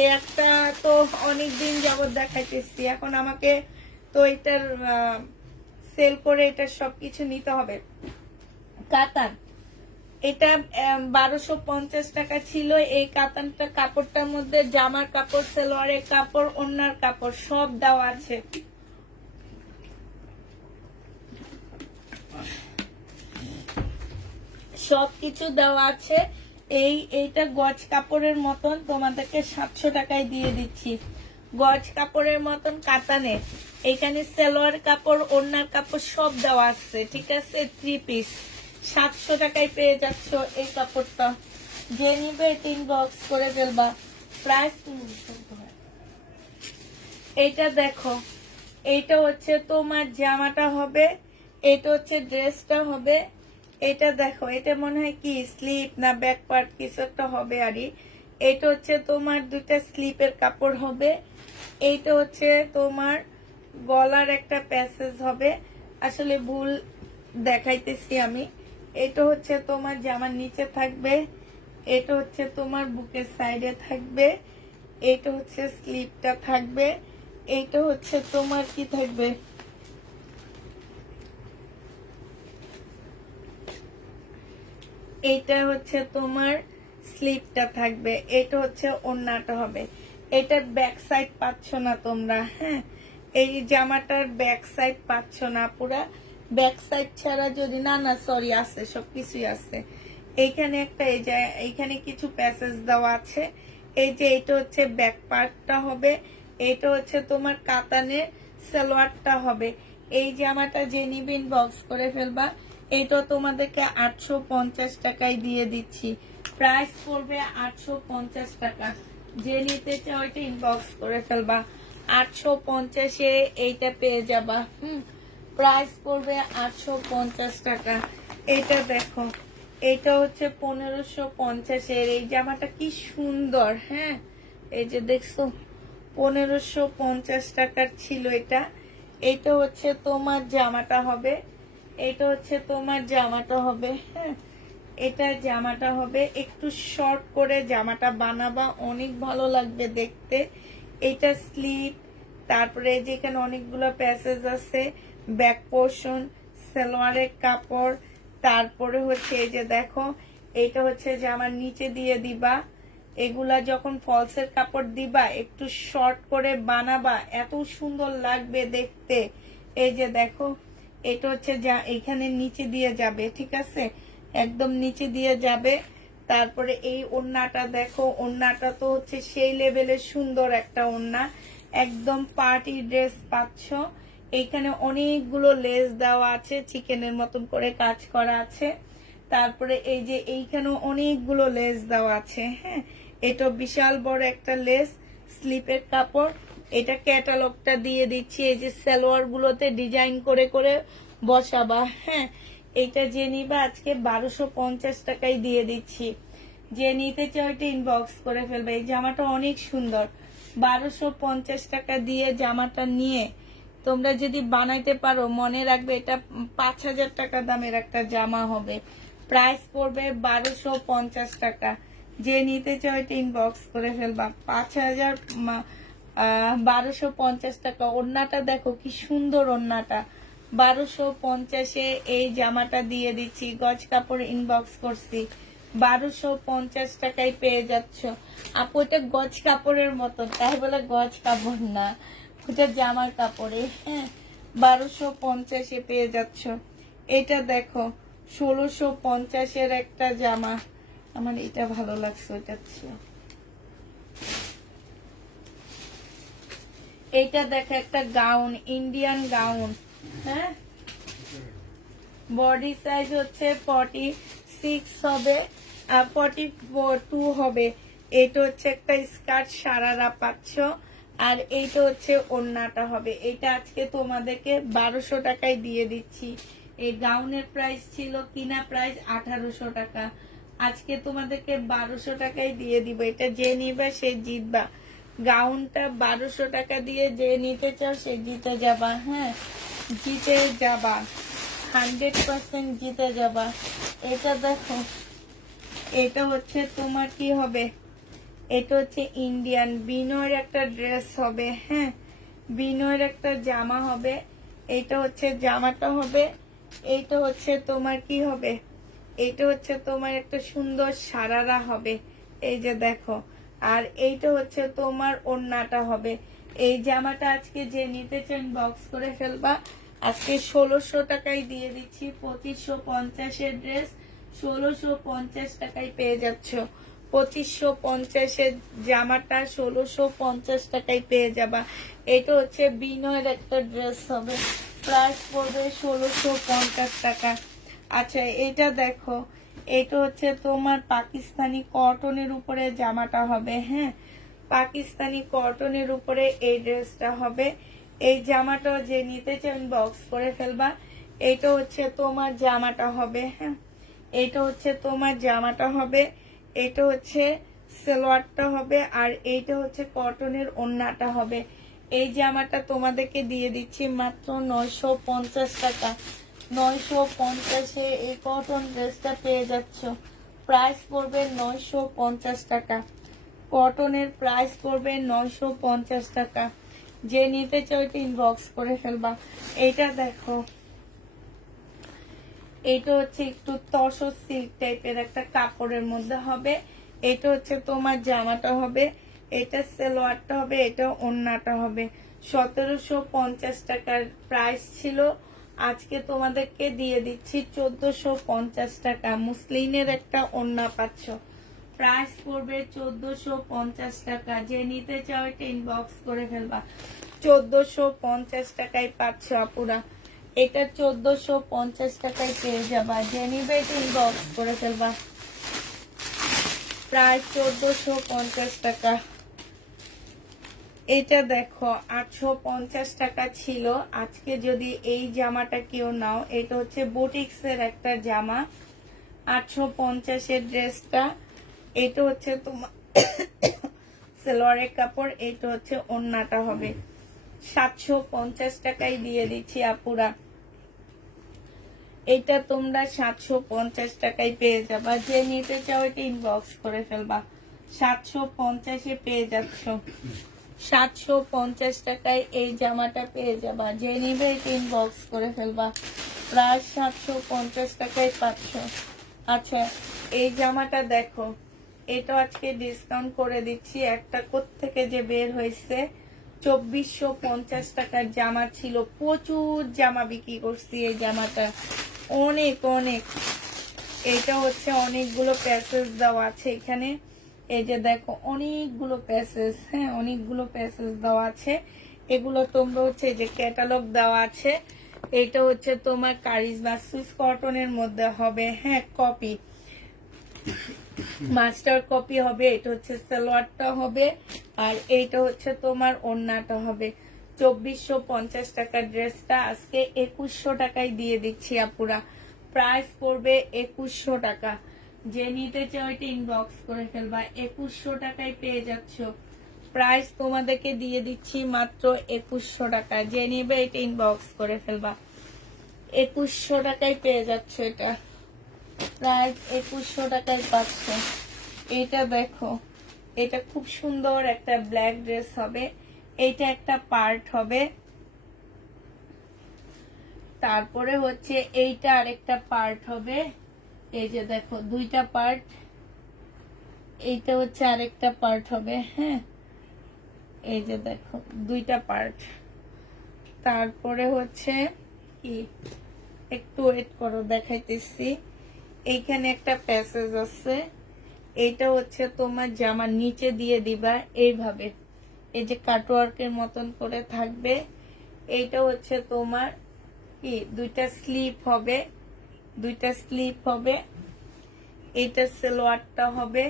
এই একটা তো অনেকদিন যাবত দেখাইতেছি, এখন আমাকে তো এটার সেল করে এটা সবকিছু নিতে হবে। কাতান, এটা 1250 টাকা ছিল। এই কাতানটা কাপড়টার মধ্যে জামার কাপড়, সালোয়ারের কাপড়, ওড়নার কাপড় সব দেওয়া আছে। সবকিছু দেওয়া আছে। এইটা গজ কাপড়ের মতন তোমাদেরকে 700 টাকায় দিয়ে দিচ্ছি। গজ কাপড়ের মতন কাতানে, এখানে সালোয়ার কাপড়, ওড়নার কাপড় সব দেওয়া আছে, ঠিক আছে। 3 পিস 700 টাকায় পেয়ে যাচ্ছ এই কাপড়টা। যে নিবে 3 বক্স করে ফেলবা। প্রাইস এইটা দেখো, এইটা হচ্ছে তোমার জামাটা হবে, এটা হচ্ছে ড্রেসটা হবে। এটা দেখো, এটা মনে হয় কি স্লিপ না ব্যাক পার্ট কিছু একটা হবে। আরই এটা হচ্ছে তোমার দুইটা স্লিপের কাপড় হবে। এইটা হচ্ছে তোমার গলার একটা প্যাসেজ হবে, আসলে ভুল দেখাইতেছি আমি। এটা হচ্ছে তোমার জামার নিচে থাকবে, এটা হচ্ছে তোমার বুকের সাইডে থাকবে, এটা হচ্ছে স্লিপটা থাকবে, এইটা হচ্ছে তোমার কি থাকবে, এইটা হচ্ছে তোমার স্লিপটা থাকবে, এটা হচ্ছে ওড়নাটা হবে। এটার ব্যাক সাইড পাচ্ছ না তোমরা, হ্যাঁ, এই জামাটার ব্যাক সাইড পাচ্ছ না। পুরা ব্যাক সাইড ছাড়া যদি না, না সরি আছে, সবকিছুই আছে। এইখানে একটা, এই যে এইখানে কিছু প্যাসেজ দেওয়া আছে। এই যে এটা হচ্ছে ব্যাক পার্টটা হবে, এটা হচ্ছে তোমার কাতানের সালোয়ারটা হবে। এই জামাটা যে নিবিন বক্স করে ফেলবা। এটা তোমাদেরকে 850 টাকায় দিয়ে দিচ্ছি। প্রাইস পড়বে 850 টাকা। যে নিতে চাও এটা ইনবক্স করে ফেলবা। 850-এ এইটা পেয়ে যাবা। প্রাইস পড়বে 850 টাকা। এটা দেখো, এটা হচ্ছে 1550-এর। এই জামাটা কি সুন্দর, হ্যাঁ, এই যে দেখছো 1550 টাকার ছিল এটা। এটা হচ্ছে তোমার জামাটা হবে, এটা হচ্ছে তোমার জামাটা হবে, হ্যাঁ, এটা জামাটা হবে। একটু শর্ট করে জামাটা বানাবা, অনেক ভালো লাগবে দেখতে। এটা স্লিপ, তারপরে যেখানে অনেকগুলো প্যাসেজ আছে, ব্যাক পোর্শন, সালোয়ারের কাপড়, তারপরে হচ্ছে এই যে দেখো, এটা হচ্ছে জামার নিচে দিয়ে দিবা। এগুলা যখন ফলসের কাপড় দিবা একটু শর্ট করে বানাবা, এত সুন্দর লাগবে দেখতে। এই যে দেখো, এটা হচ্ছে যা এখানে নিচে দিয়ে যাবে, ঠিক আছে, একদম নিচে দিয়ে যাবে। তারপরে এই ওড়নাটা দেখো, ওড়নাটা তো হচ্ছে সেই লেভেলের সুন্দর একটা ওড়না, একদম পার্টি ড্রেস পাচ্ছ। এইখানে অনেকগুলো লেস দেওয়া আছে, চিকেনের মতন করে কাজ করা আছে। তারপরে এই যে এইখানেও অনেকগুলো লেস দেওয়া আছে, হ্যাঁ, এটা বিশাল বড় একটা লেস, স্লিপের কাপড়। এটা ক্যাটালগটা দিয়ে দিচ্ছি, এই যে সালোয়ার গুলোতে ডিজাইন করে করে বসাবা, হ্যাঁ। এটা যে নিবা আজকে 1250 টাকায় দিয়ে দিচ্ছি। যে নিতে চাও এটা ইনবক্স করে ফেলবে। এই জামাটা অনেক সুন্দর, 1250 টাকা দিয়ে জামাটা নিয়ে তোমরা যদি বানাইতে পারো, মনে রাখবে এটা 5000 টাকা দামের একটা জামা হবে। প্রাইস পড়বে 1250 টাকা। যে নিতে চাও এটা ইনবক্স করে ফেলবা। 1250 টাকা। ওড়নাটা দেখো কি সুন্দর ওড়নাটা, 1250-এ এই জামাটা দিয়ে দিচ্ছি। গজ কাপড় ইনবক্স করছি, 1250 টাকায় পেয়ে যাচ্ছ আপু। এটা গজ কাপড়ের মতন, তাই বলে গজ কাপড় না, ওটা জামার কাপড়ে। হ্যাঁ, 1250-এ পেয়ে যাচ্ছ। এটা দেখো 1650-এর একটা জামা, আমার এটা ভালো লাগছে ওইটার চেয়ে। এটা দেখো একটা গাউন, ইন্ডিয়ান গাউন। হ্যাঁ, বডি সাইজ হচ্ছে 46 হবে, 42 হবে। এটা হচ্ছে একটা স্কার্ট, সারারা পাচ্ছ। আর এইটা হচ্ছে ওড়নাটা হবে। এটা আজকে তোমাদেরকে 1200 টাকায় দিয়ে দিচ্ছি। এই গাউনের প্রাইস ছিল কিনা প্রাইস 1800 টাকা, আজকে তোমাদেরকে 1200 টাকায় দিয়ে দিব। এটা যে নিবা সে জিতবা। গাউনটা 1200 টাকা দিয়ে যে নিতে চাও সে জিতে যাবা। হ্যাঁ, জিতে যাবা, 100% জিতে যাবা। এটা দেখো, এটা হচ্ছে তোমার কি হবে, এটা হচ্ছে ইন্ডিয়ান বিনয়ের একটা ড্রেস হবে। হ্যাঁ, বিনয়ের একটা জামা হবে। এটা হচ্ছে জামাটা হবে। এইটা হচ্ছে তোমার কি হবে, এইটা হচ্ছে তোমার একটা সুন্দর সারারা হবে, এই যে দেখো। আর এইটা হচ্ছে তোমার ওড়নাটা হবে। এই জামাটা আজকে যে নিতে চান বক্স করে ফেলবা। আজকে 1600 টাকায় দিয়ে দিচ্ছি। 2550-এর ড্রেস 1650 টাকায় পেয়ে যাচ্ছ। 2550-এর জামাটা 1650 টাকায় পেয়ে যাবা। এটা হচ্ছে বিনয়ের একটা ড্রেস হবে, প্রাইস পড়বে 1650 টাকা। আচ্ছা, এটা দেখো, এটা হচ্ছে তোমার পাকিস্তানি কটনের উপরে জামাটা হবে। হ্যাঁ, পাকিস্তানি কটনের উপরে এই ড্রেসটা হবে। এই জামাটা যে নিতে চান বক্স করে ফেলবা। এটা হচ্ছে তোমার জামাটা হবে। হ্যাঁ, এটা হচ্ছে তোমার জামাটা হবে। এটা হচ্ছে সালোয়ারটা হবে। আর এইটা হচ্ছে কটনের ওড়নাটা হবে। এই জামাটা তোমাদেরকে দিয়ে দিচ্ছি মাত্র 950 টাকা। 950-এ এই কটন ড্রেসটা পেয়ে যাচ্ছ। প্রাইস পড়বে 950 টাকা। কটনের প্রাইস পড়বে 950 টাকা। যে নিতে চাও এটা ইনবক্স করে ফেলবা। এইটা দেখো, এটা হচ্ছে একটু তসর সিল্ক টাইপের একটা কাপড়ের মধ্যে হবে। এটা হচ্ছে তোমার জামাটা হবে। এটা সালোয়ারটা হবে। এটা ওড়নাটা হবে। 1750 টাকার প্রাইস ছিল, আজকে তোমাদেরকে দিয়ে দিচ্ছি 1450 টাকা। মুসলিনের একটা ওড়না পাচ্ছ, প্রাইস পড়বে 1450 টাকা। যে নিতে চাও এটা ইনবক্স করে ফেলবা। 1450 টাকায় পাচ্ছ আপুরা। এটা 1450 টাকায় পেয়ে যাবা। যে নিবে এটা ইনবক্স করে ফেলবা। প্রায় 1450 টাকা। এটা দেখো 850 টাকা ছিল, আজকে যদি এই জামাটা কেউ নাও, এটা হচ্ছে বুটিক্সের একটা জামা, 850-এর ড্রেসটা। এটা হচ্ছে তোমার সালোয়ারের কাপড়। এটা হচ্ছে ওড়নাটা হবে। 750 টাকায় দিয়ে দিচ্ছি আপুরা। এটা তোমরা 750 টাকায় পেয়ে যাবা। যে নিতে চাও এটা ইনবক্স করে ফেলবা। 750-এ পেয়ে যাচ্ছ। 750 টাকায় এই জামাটা পেয়ে যাবা। যে নিবে এটা ইনবক্স করে ফেলবা। প্রায় 750 টাকায় পাচ্ছ। আচ্ছা, এই জামাটা দেখো, এটা আজকে ডিসকাউন্ট করে দিচ্ছি। একটা কোত্থেকে যে বের হয়েছে, 2450 টাকার জামা ছিল। প্রচুর জামা বিক্রি করছি এই জামাটা, অনেক অনেক। এটা হচ্ছে অনেকগুলো প্যাসেজ দেওয়া আছে এখানে, এই যে দেখো অনেকগুলো প্যাসেজ। হ্যাঁ, অনেকগুলো প্যাসেজ দেওয়া আছে। এগুলো তোমরা হচ্ছে যে ক্যাটালগ দেওয়া আছে। এটা হচ্ছে তোমার কারিজমা সুইস কটনের মধ্যে হবে। হ্যাঁ, কপি, মাস্টার কপি হবে। এটা হচ্ছে সালোয়ারটা হবে। আর এইটা হচ্ছে তোমার ওড়নাটা হবে। 2450 টাকার ড্রেসটা আজকে 2100 টাকায় দিয়ে দিচ্ছি আপুরা। প্রাইস পড়বে 2100 টাকা। যে নিতে চাও এটা ইনবক্স করে ফেলবা। 2100 টাকায় পেয়ে যাচ্ছ। প্রাইস তোমাদেরকে দিয়ে দিচ্ছি মাত্র 2100 টাকা। যে নিবে এটা ইনবক্স করে ফেলবা। 2100 টাকায় পেয়ে যাচ্ছ। এটা প্রায় 2100 টাকায় পাচ্ছ। এটা দেখো, এটা খুব সুন্দর একটা ব্ল্যাক ড্রেস হবে। এইটা একটা পার্ট হবে। তারপরে হচ্ছে এইটা আরেকটা পার্ট হবে। এই যে দেখো দুইটা পার্ট, এইটা হচ্ছে আরেকটা পার্ট হবে। হ্যাঁ, এই যে দেখো দুইটা পার্ট। তারপরে হচ্ছে কি, একটু ওয়েট করো দেখাইতেছি। এইখানে একটা প্যাসেজ আছে, এইটা হচ্ছে তোমার জামার নিচে দিয়ে দিবা এইভাবে, এই যে কাটওয়ার্কের মতন করে থাকবে। এইটা হচ্ছে তোমার কি দুইটা স্লিপ হবে, দুইটা স্লিপ হবে। এইটা সালোয়ারটা হবে,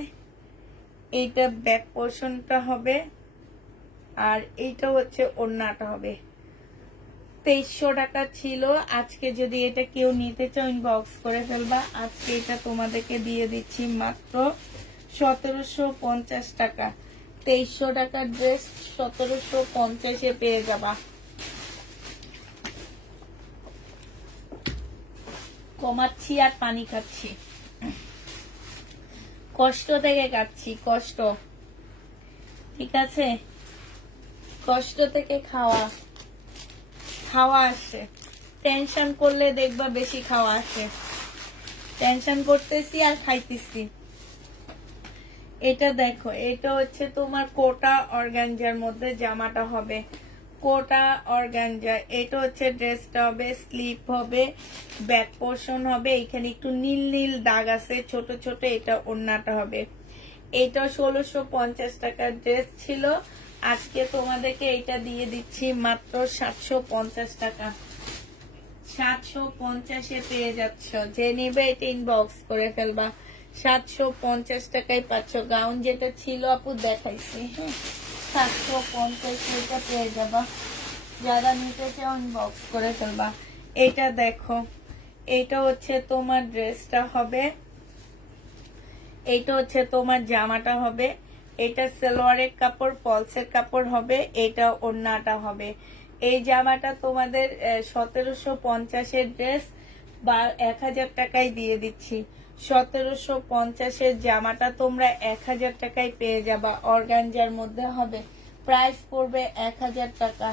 এইটা ব্যাক পোর্শনটা হবে, আর এইটা হচ্ছে ওড়নাটা হবে। 2300 টাকা ছিল। আজকে যদি এটা কেউ নিতে চাও ইনবক্স করে ফেলবা। আজকে এটা তোমাদেরকে দিয়ে দিচ্ছি মাত্র 1750 টাকা। 2300 টাকার ড্রেস 1750-এ পেয়ে যাবা। কমাচ্ছি আর পানি খাচ্ছি, কষ্ট থেকে খাচ্ছি, কষ্ট, ঠিক আছে? কষ্ট থেকে খাওয়া খাওয়া আসে, টেনশন করলে দেখবা বেশি খাওয়া আসে। টেনশন করতেছি আর খাইতেছি। এটা দেখো, এটা হচ্ছে তোমার কোটা অর্গানজার মধ্যে জামাটা হবে, কোটা অর্গানজা। এটা হচ্ছে ড্রেসটা হবে, স্লিপ হবে, ব্যাক পোর্শন হবে, এখানে একটু নীল নীল দাগ আছে ছোট ছোট। এটা ওড়নাটা হবে। এটা 1650 টাকার ড্রেস ছিল, আজকে তোমাদেরকে এটা দিয়ে দিচ্ছি মাত্র 750 টাকা। 750-এ পেয়ে যাচ্ছ। যে নেবে এটা ইনবক্স করে ফেলবা। 750 টাকায় পাচ্ছ। গাউন যেটা ছিল আপু দেখাইছি, হ্যাঁ 750-এটা পেয়ে যাবা। যারা নিতে চাও ইনবক্স করে ফেলবা। এটা দেখো, এটা হচ্ছে তোমার ড্রেসটা হবে, এইটা হচ্ছে তোমার জামাটা হবে। এটা সালোয়ারের কাপড়, ফলসের কাপড় হবে, এটা ওড়নাটা হবে। এই জামাটা তোমাদের 1750-এর ড্রেস বা 1000 টাকায় দিয়ে দিচ্ছি। 1750-এর জামাটা তোমরা 1000 টাকায় পেয়ে যাবা। অর্গানজার মধ্যে হবে, প্রাইস পড়বে 1000 টাকা।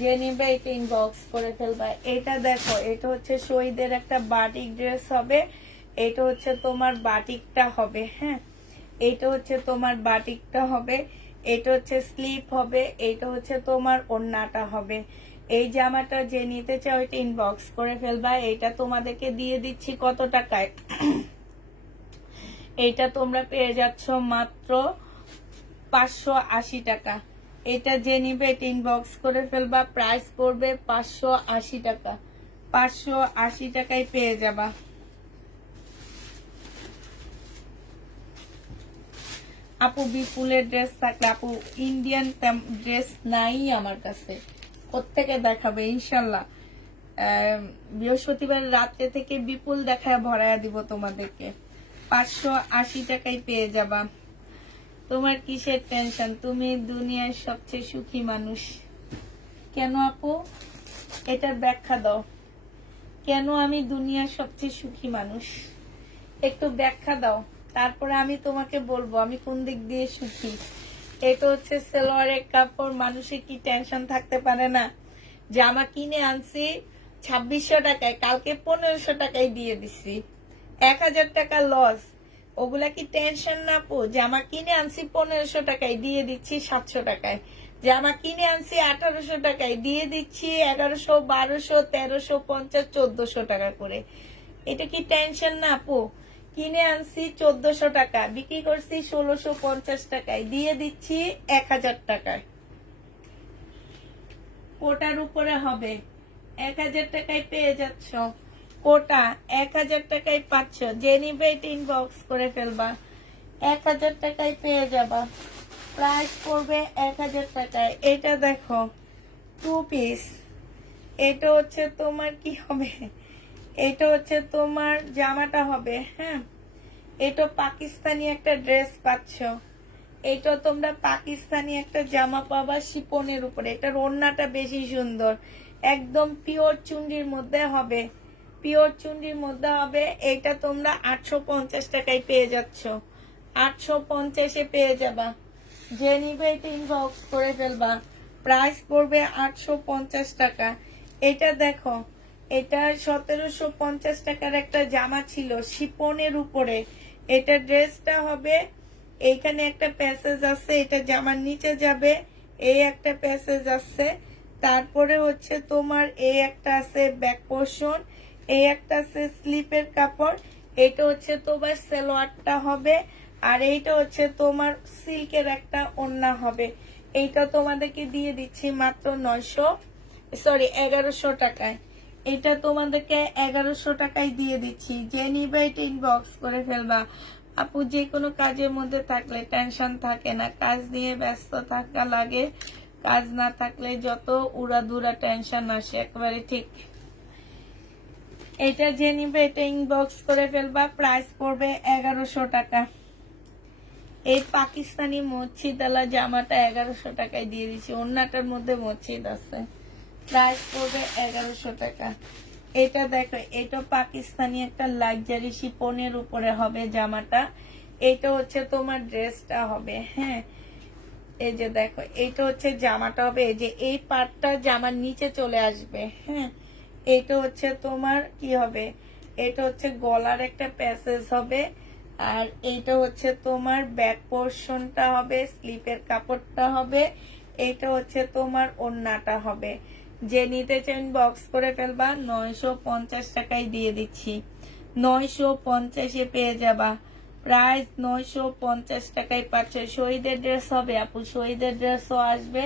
যে নিবে এটা ইনবক্স করে ফেলবা। এটা দেখো, এটা হচ্ছে শহীদের একটা বাটিক ড্রেস হবে, এটা হচ্ছে তোমার বাটিকটা হবে। হ্যাঁ, এটা হচ্ছে তোমার বাটিকটা হবে, এটা হচ্ছে স্লিপ হবে, এটা হচ্ছে তোমার ওড়নাটা হবে। এই জামাটা যে নিতে চাও এটা ইনবক্স করে ফেলবা। এটা তোমাদেরকে দিয়ে দিচ্ছি কত টাকায়? এটা তোমরা পেয়ে যাচ্ছ মাত্র 580 টাকা। এটা যে নিবে এটা ইনবক্স করে ফেলবা। প্রাইস পড়বে 580 টাকা। 580 টাকায় পেয়ে যাবা। আপু বিপুলের ড্রেস থাকলে, আপু ইন্ডিয়ান ড্রেস নাই আমার কাছে, কোত্থেকে দেখাবে? ইনশাল্লাহ বৃহস্পতিবার রাত্রে থেকে বিপুল দেখায় ভরাইয়া দিব তোমাদেরকে। 580 টাকায় পেয়ে যাবা। তোমার কিসের টেনশন? তুমি দুনিয়ার সবচেয়ে সুখী মানুষ। কেন আপু? এটার ব্যাখ্যা দাও, কেন আমি দুনিয়ার সবচেয়ে সুখী মানুষ? একটু ব্যাখ্যা দাও, তারপরে আমি তোমাকে বলবো আমি কোন দিক দিয়ে সুখী। এটা হচ্ছে সালোয়ারের কাপড়, মানুষের কি টেনশন থাকতে পারে না? জামা কিনে আনছি 2600 টাকায়, কালকে 1500 টাকায় দিয়ে দিছি, 1000 টাকা লস। ওগুলা কি টেনশন না আপু? জামা কিনে আনছি 1500 টাকায়, দিয়ে দিচ্ছি 700 টাকায়। জামা কিনে আনছি 1800 টাকায়, দিয়ে দিচ্ছি 1100, 1200, 1350, 1400 টাকা করে। এটা কি টেনশন না আপু? কিনে আনছি 1400 টাকা, বিক্রি করছি 1650 টাকায়, দিয়ে দিচ্ছি 1000 টাকায়। কোটার উপরে হবে, 1000 টাকায় পেয়ে যাচ্ছ। কোটা 1000 টাকায় পাচ্ছ। যে নিবে এটা ইনবক্স করে ফেলবা। 1000 টাকায় পেয়ে যাবা। প্রাইস পড়বে 1000 টাকায়। এটা দেখো 2 পিস। এটা হচ্ছে তোমার কি হবে, এটা হচ্ছে তোমার জামাটা হবে। হ্যাঁ, এটা পাকিস্তানি একটা ড্রেস পাচ্ছ, এটা তোমরা পাকিস্তানি একটা জামা পাবা শিপনের উপরে। এটার ওড়নাটা বেশি সুন্দর, একদম পিওর চুন্ডির মধ্যে হবে, পিওর চুন্ডির মধ্যে হবে। এটা তোমরা 850 টাকায় পেয়ে যাচ্ছ। 850-এ পেয়ে যাবা। যে নিবে এটা ইনবক্স করে ফেলবা। প্রাইস পড়বে 850 টাকা। এটা দেখো, এটা 1750 টাকার একটা জামা ছিল শিপনের উপরে। এটা ড্রেসটা হবে, এইখানে একটা প্যাসেজ আছে, এটা জামার নিচে যাবে, এই একটা প্যাসেজ আছে, তারপরে হচ্ছে তোমার এই একটা আছে ব্যাক পোর্শন, এই একটা আছে স্লিপের কাপড়, এটা হচ্ছে তোমার সালোয়ারটা হবে, আর এইটা হচ্ছে তোমার সিল্কের একটা ওড়না হবে। এইটা তোমাদেরকে দিয়ে দিচ্ছি মাত্র 1100 টাকায়। এটা তোমাদেরকে 1100 টাকায় দিয়ে দিচ্ছি। যে নিবে এটা ইনবক্স করে ফেলবা। আপু যে কোনো কাজের মধ্যে থাকলে টেনশন থাকে না, কাজ নিয়ে ব্যস্ত থাকা লাগে, কাজ না থাকলে যত উড়াধুরা টেনশন আসে, একেবারে ঠিক। এটা যে নিবে এটা ইনবক্স করে ফেলবা, প্রাইস পড়বে 1100 টাকা। এই পাকিস্তানি মসজিদালা জামাটা 1100 টাকায় দিয়ে দিচ্ছি, ওড়নাটার মধ্যে মসজিদ আছে, প্রাইস পড়বে 1100 টাকা। এটা দেখো, এটা পাকিস্তানি একটা লাক্সারি শিপনের উপরে হবে জামাটা। এটা হচ্ছে তোমার ড্রেসটা হবে, হ্যাঁ এই যে দেখো, এটা হচ্ছে জামাটা হবে, এই যে এই পার্টটা জামার নিচে চলে আসবে, হ্যাঁ এটা হচ্ছে তোমার কি হবে, এটা হচ্ছে গলার একটা প্যাসেজ হবে, আর এইটা হচ্ছে তোমার ব্যাক পোর্শনটা হবে, স্লিপের কাপড়টা হবে, এটা হচ্ছে তোমার ওড়নাটা হবে। যে নিতে চান বক্স করে ফেলবা, 950 টাকায় দিয়ে দিচ্ছি, 950-এ পেয়ে যাবা, প্রাইস 950 টাকায় পাচ্ছে। শহীদের ড্রেস হবে আপু, শহীদের ড্রেসও আসবে,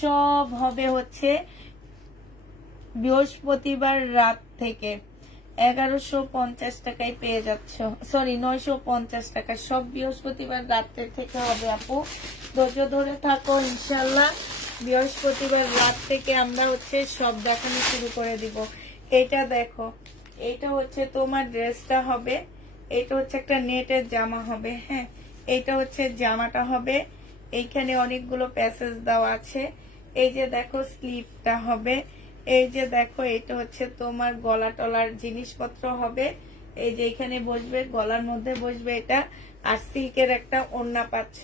সব হবে হচ্ছে বৃহস্পতিবার রাত থেকে 1150 টাকায় পেয়ে যাচ্ছ, সরি 950 টাকা, সব বৃহস্পতিবার রাত্রে থেকে হবে আপু, ধৈর্য ধরে থাকো, ইনশাল্লাহ বৃহস্পতিবার রাত থেকে আমরা হচ্ছে সব দেখানো শুরু করে দিব। এটা দেখো, এটা হচ্ছে তোমার ড্রেসটা হবে, এটা হচ্ছে একটা নেটের জামা হবে, হ্যাঁ এটা হচ্ছে জামাটা হবে, এইখানে অনেকগুলো প্যাসেজ দেওয়া আছে, এই যে দেখো স্লিপটা হবে, এই যে দেখো এটা হচ্ছে তোমার গলা টলার জিনিসপত্র হবে, এই যে এখানে বসবে, গলার মধ্যে বসবে এটা, আর সিল্কের একটা ওড়না পাচ্ছ,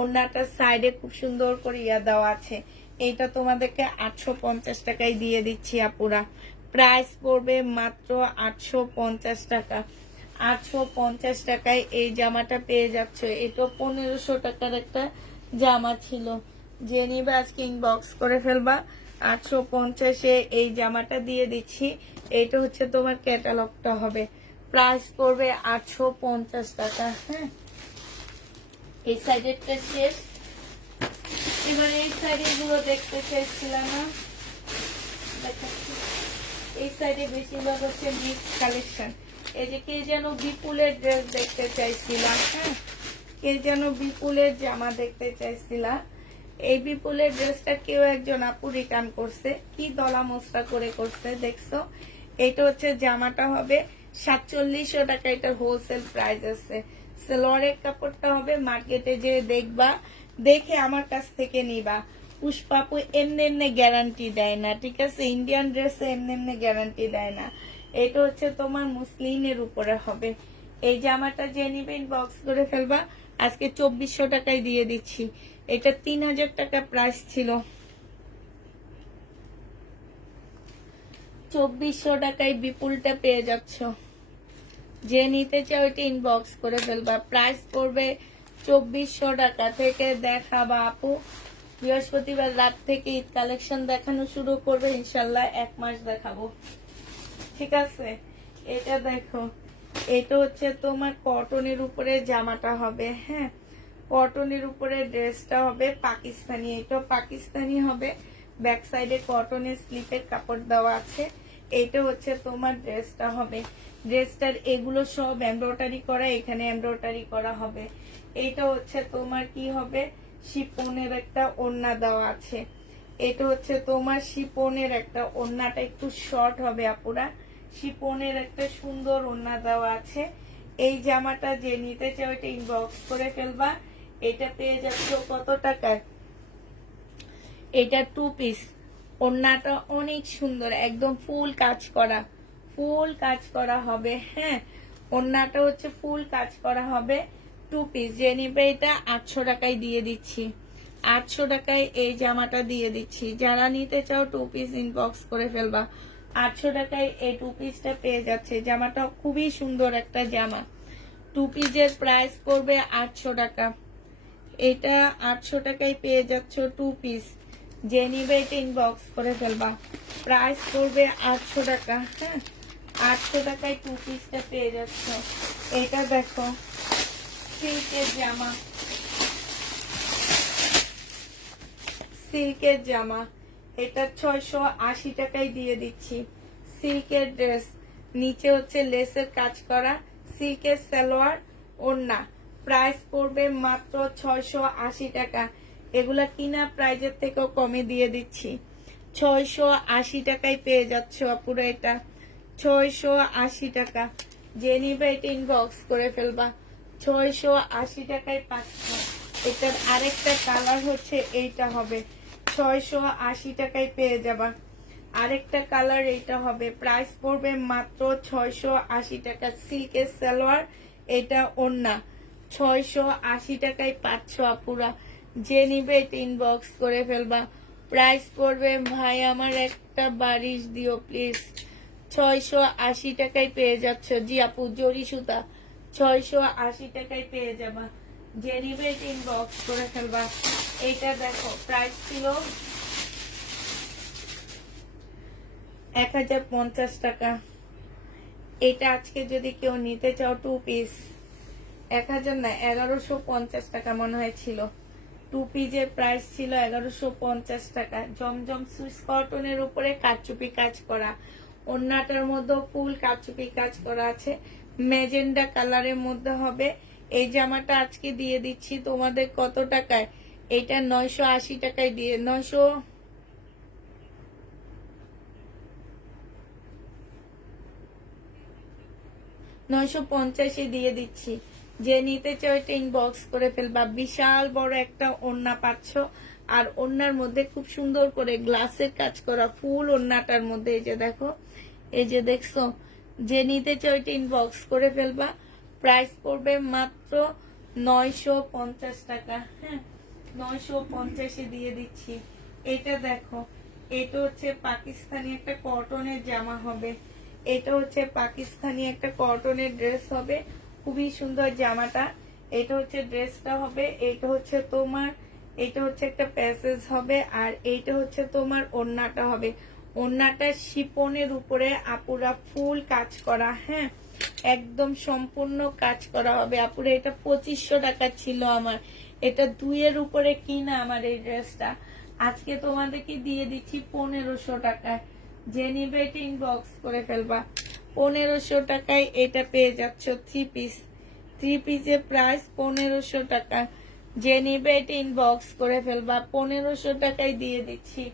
ওড়নাটার সাইডে খুব সুন্দর করে ইয়া দেওয়া আছে। এইটা তোমাদেরকে 850 টাকায় দিয়ে দিচ্ছি আপুরা, প্রাইস পড়বে মাত্র 850 টাকা। 850 টাকায় এই জামাটা পেয়ে যাচ্ছ। এটা 1500 টাকার একটা জামা ছিল, যে নিবে আজকে ইনবক্স করে ফেলবা, 850-এ এই জামাটা দিয়ে দিচ্ছি। এটা হচ্ছে তোমার ক্যাটালগটা হবে, প্রাইস পড়বে 850 টাকা। হ্যাঁ এই সাইডেরটা শেষ, এবার এই সাইডের গুলো দেখতে চাইছিলাম না, এই সাইডে বেশিরভাগ হচ্ছে মিক্স কালেকশন। এই যে কে যেন বিপুলের ড্রেস দেখতে চাইছিলাম, হ্যাঁ কে যেন বিপুলের জামা দেখতে চাইছিলাম, এই বিপুলের ড্রেসটা কেউ একজন আপু রিটার্ন করছে, কি দলা মশলা করে করছে দেখছো। এটা হচ্ছে জামাটা হবে 4700 টাকা, এটার হোলসেল প্রাইস আছে। সালোয়ারের কাপড়টা হবে, মার্কেটে যে দেখবা, দেখে আমার কাছ থেকে নিবা। পুষ্পাপু এমনি এমনি গ্যারান্টি দেয় না, ঠিক আছে, ইন্ডিয়ান ড্রেসে এমনি এমনি গ্যারান্টি দেয় না। এটা হচ্ছে তোমার মুসলিনের উপরে হবে। এই জামাটা যে নিবে ইনবক্স করে ফেলবা, আজকে 2400 টাকায় দিয়ে দিচ্ছি। এটা 3000 টাকা প্রাইস ছিল, 2400 টাকায় বিপুলটা পেয়ে যাচ্ছ। যে নিতে চাও এটা ইনবক্স করে ফেলবা, প্রাইস পড়বে 2400 টাকা থেকে। দেখাবা আপু, বৃহস্পতিবার রাত থেকে ঈদ কালেকশন দেখানো শুরু করবে, ইনশাল্লাহ 1 মাস দেখাবো, ঠিক আছে। এটা দেখো, এটা হচ্ছে তোমার কটনের উপরে জামাটা হবে, হ্যাঁ কটনের উপরে ড্রেসটা হবে পাকিস্তানি, এটা পাকিস্তানি হবে, ব্যাক সাইডে কটনের স্লিপের কাপড় দেওয়া আছে। এইটা হচ্ছে তোমার ড্রেসটা হবে, ড্রেসটার এগুলো সব এমব্রয়ডারি করা, এখানে এমব্রয়ডারি করা হবে। এইটা হচ্ছে তোমার কি হবে, শিপনের একটা ওড়না দেওয়া আছে। এটা হচ্ছে তোমার শিপনের একটা ওড়নাটা একটু শর্ট হবে আপুরা, শিপনের একটা সুন্দর ওড়না দেওয়া আছে। এই জামাটা যে নিতে চাও এটা ইনবক্স করে ফেলবা। এটা পেয়ে যাচ্ছ কত টাকায়, এটা 2 পিস, ওড়নাটা অনেক সুন্দর, একদম ফুল কাজ করা, ফুল কাজ করা হবে, হ্যাঁ ওড়নাটা হচ্ছে ফুল কাজ করা হবে, 2 পিস। যে নিবে এটা 800 টাকায় দিয়ে দিচ্ছি, 800 টাকায় এই জামাটা দিয়ে দিচ্ছি। যারা নিতে চাও 2 পিস ইনবক্স করে ফেলবা, 800 টাকায় এই টু পিসটা পেয়ে যাচ্ছে। জামাটা খুবই সুন্দর একটা জামা। টু পিসের প্রাইস পড়বে 800 টাকা। এটা 800 টাকায় পেয়ে যাচ্ছ টু পিস। যে নিবে এটা ইনবক্স করে ফেলবা। প্রাইস পড়বে 800 টাকা। হ্যাঁ, 800 টাকায় টু পিসটা পেয়ে যাচ্ছ। এটা দেখো সিল্কের জামা, সিল্কের জামা। এটা 680 টাকায় দিয়ে দিচ্ছি। সিল্কের ড্রেস, নিচে হচ্ছে লেসের কাজ করা, সিল্কের সালোয়ার, ওড়না। প্রাইস পড়বে মাত্র 680 টাকা। এগুলা কিনা প্রাইজের থেকেও কমে দিয়ে দিচ্ছি। 680 টাকায় পেয়ে যাচ্ছ আপুরা। এটা 680 টাকা। যে নিবে এটা ইনবক্স করে ফেলবা। 680 টাকায় পাচ্ছ। এটার আরেকটা কালার হচ্ছে এইটা হবে, 680 টাকায় পেয়ে যাবা। আরেকটা কালার এইটা হবে। প্রাইস পড়বে মাত্র 680 টাকা। সিল্কের সালোয়ার, এটা ওড়না। 680 টাকায় পাচ্ছ আপুরা। যে নিবে এটা ইনবক্স করে ফেলবা। প্রাইস পড়বে, ভাই আমার একটা বারিশ দিও প্লিজ, 680 টাকায় পেয়ে যাচ্ছ। জি আপু, জরি সুতা, 680 টাকায় পেয়ে যাবা। যে নিবে এটা ইনবক্স করে ফেলবা। এইটা দেখো প্রাইস ছিল 1050 টাকা। এটা আজকে যদি কেউ নিতে চাও টু পিস, 1000 না 1150 টাকা মনে হয় ছিল। টু পিসের প্রাইস ছিল 1150 টাকা। জমজম সুইস কটনের উপরে কারচুপি কাজ করা, ওন্নাটার মধ্যে ফুল কারচুপি কাজ করা আছে। ম্যাজেন্ডা কালারের মধ্যে হবে। এই জামাটা আজকে দিয়ে দিচ্ছি তোমাদের কত টাকায়? এটা 980 টাকায় দিয়ে, 950-এ দিয়ে দিচ্ছি। যে নিতে চাও এটা ইনবক্স করে ফেলবা। বিশাল বড় একটা ওড়না পাচ্ছ, আর ওড়নার মধ্যে খুব সুন্দর করে গ্লাসের কাজ করা ফুল ওড়নাটার মধ্যে। এই যে দেখো, এই যে দেখছো। যে নিতে চাও এটা ইনবক্স করে ফেলবা। প্রাইস পড়বে মাত্র 950 টাকা। হ্যাঁ, 950-এ দিয়ে দিচ্ছি। এটা দেখো, এটা হচ্ছে পাকিস্তানি একটা কটনের জামা হবে। এটা হচ্ছে পাকিস্তানি একটা কটনের ড্রেস হবে। খুবই সুন্দর জামাটা। এটা হচ্ছে ড্রেসটা হবে। এটা হচ্ছে তোমার, এটা হচ্ছে একটা প্যাসেজ হবে, আর এইটা হচ্ছে তোমার ওড়নাটা হবে। ওড়নাটা শিপনের উপরে আপুরা ফুল কাজ করা। হ্যাঁ, একদম সম্পূর্ণ কাজ করা হবে আপুরা। এটা 2500 টাকা ছিল আমার। এটা 2-এর উপরে কিনা আমার এই ড্রেসটা। আজকে তোমাদেরকে দিয়ে দিচ্ছি 1500 টাকায়। যে নিবে এটা ইনবক্স করে ফেলবা। 1500 টাকায় এটা পেয়ে যাচ্ছ থ্রি পিস। থ্রি পিসের প্রাইস 1500 টাকা। যে নিবে এটা ইনবক্স করে ফেলবা। 1500 টাকায় দিয়ে দিচ্ছি।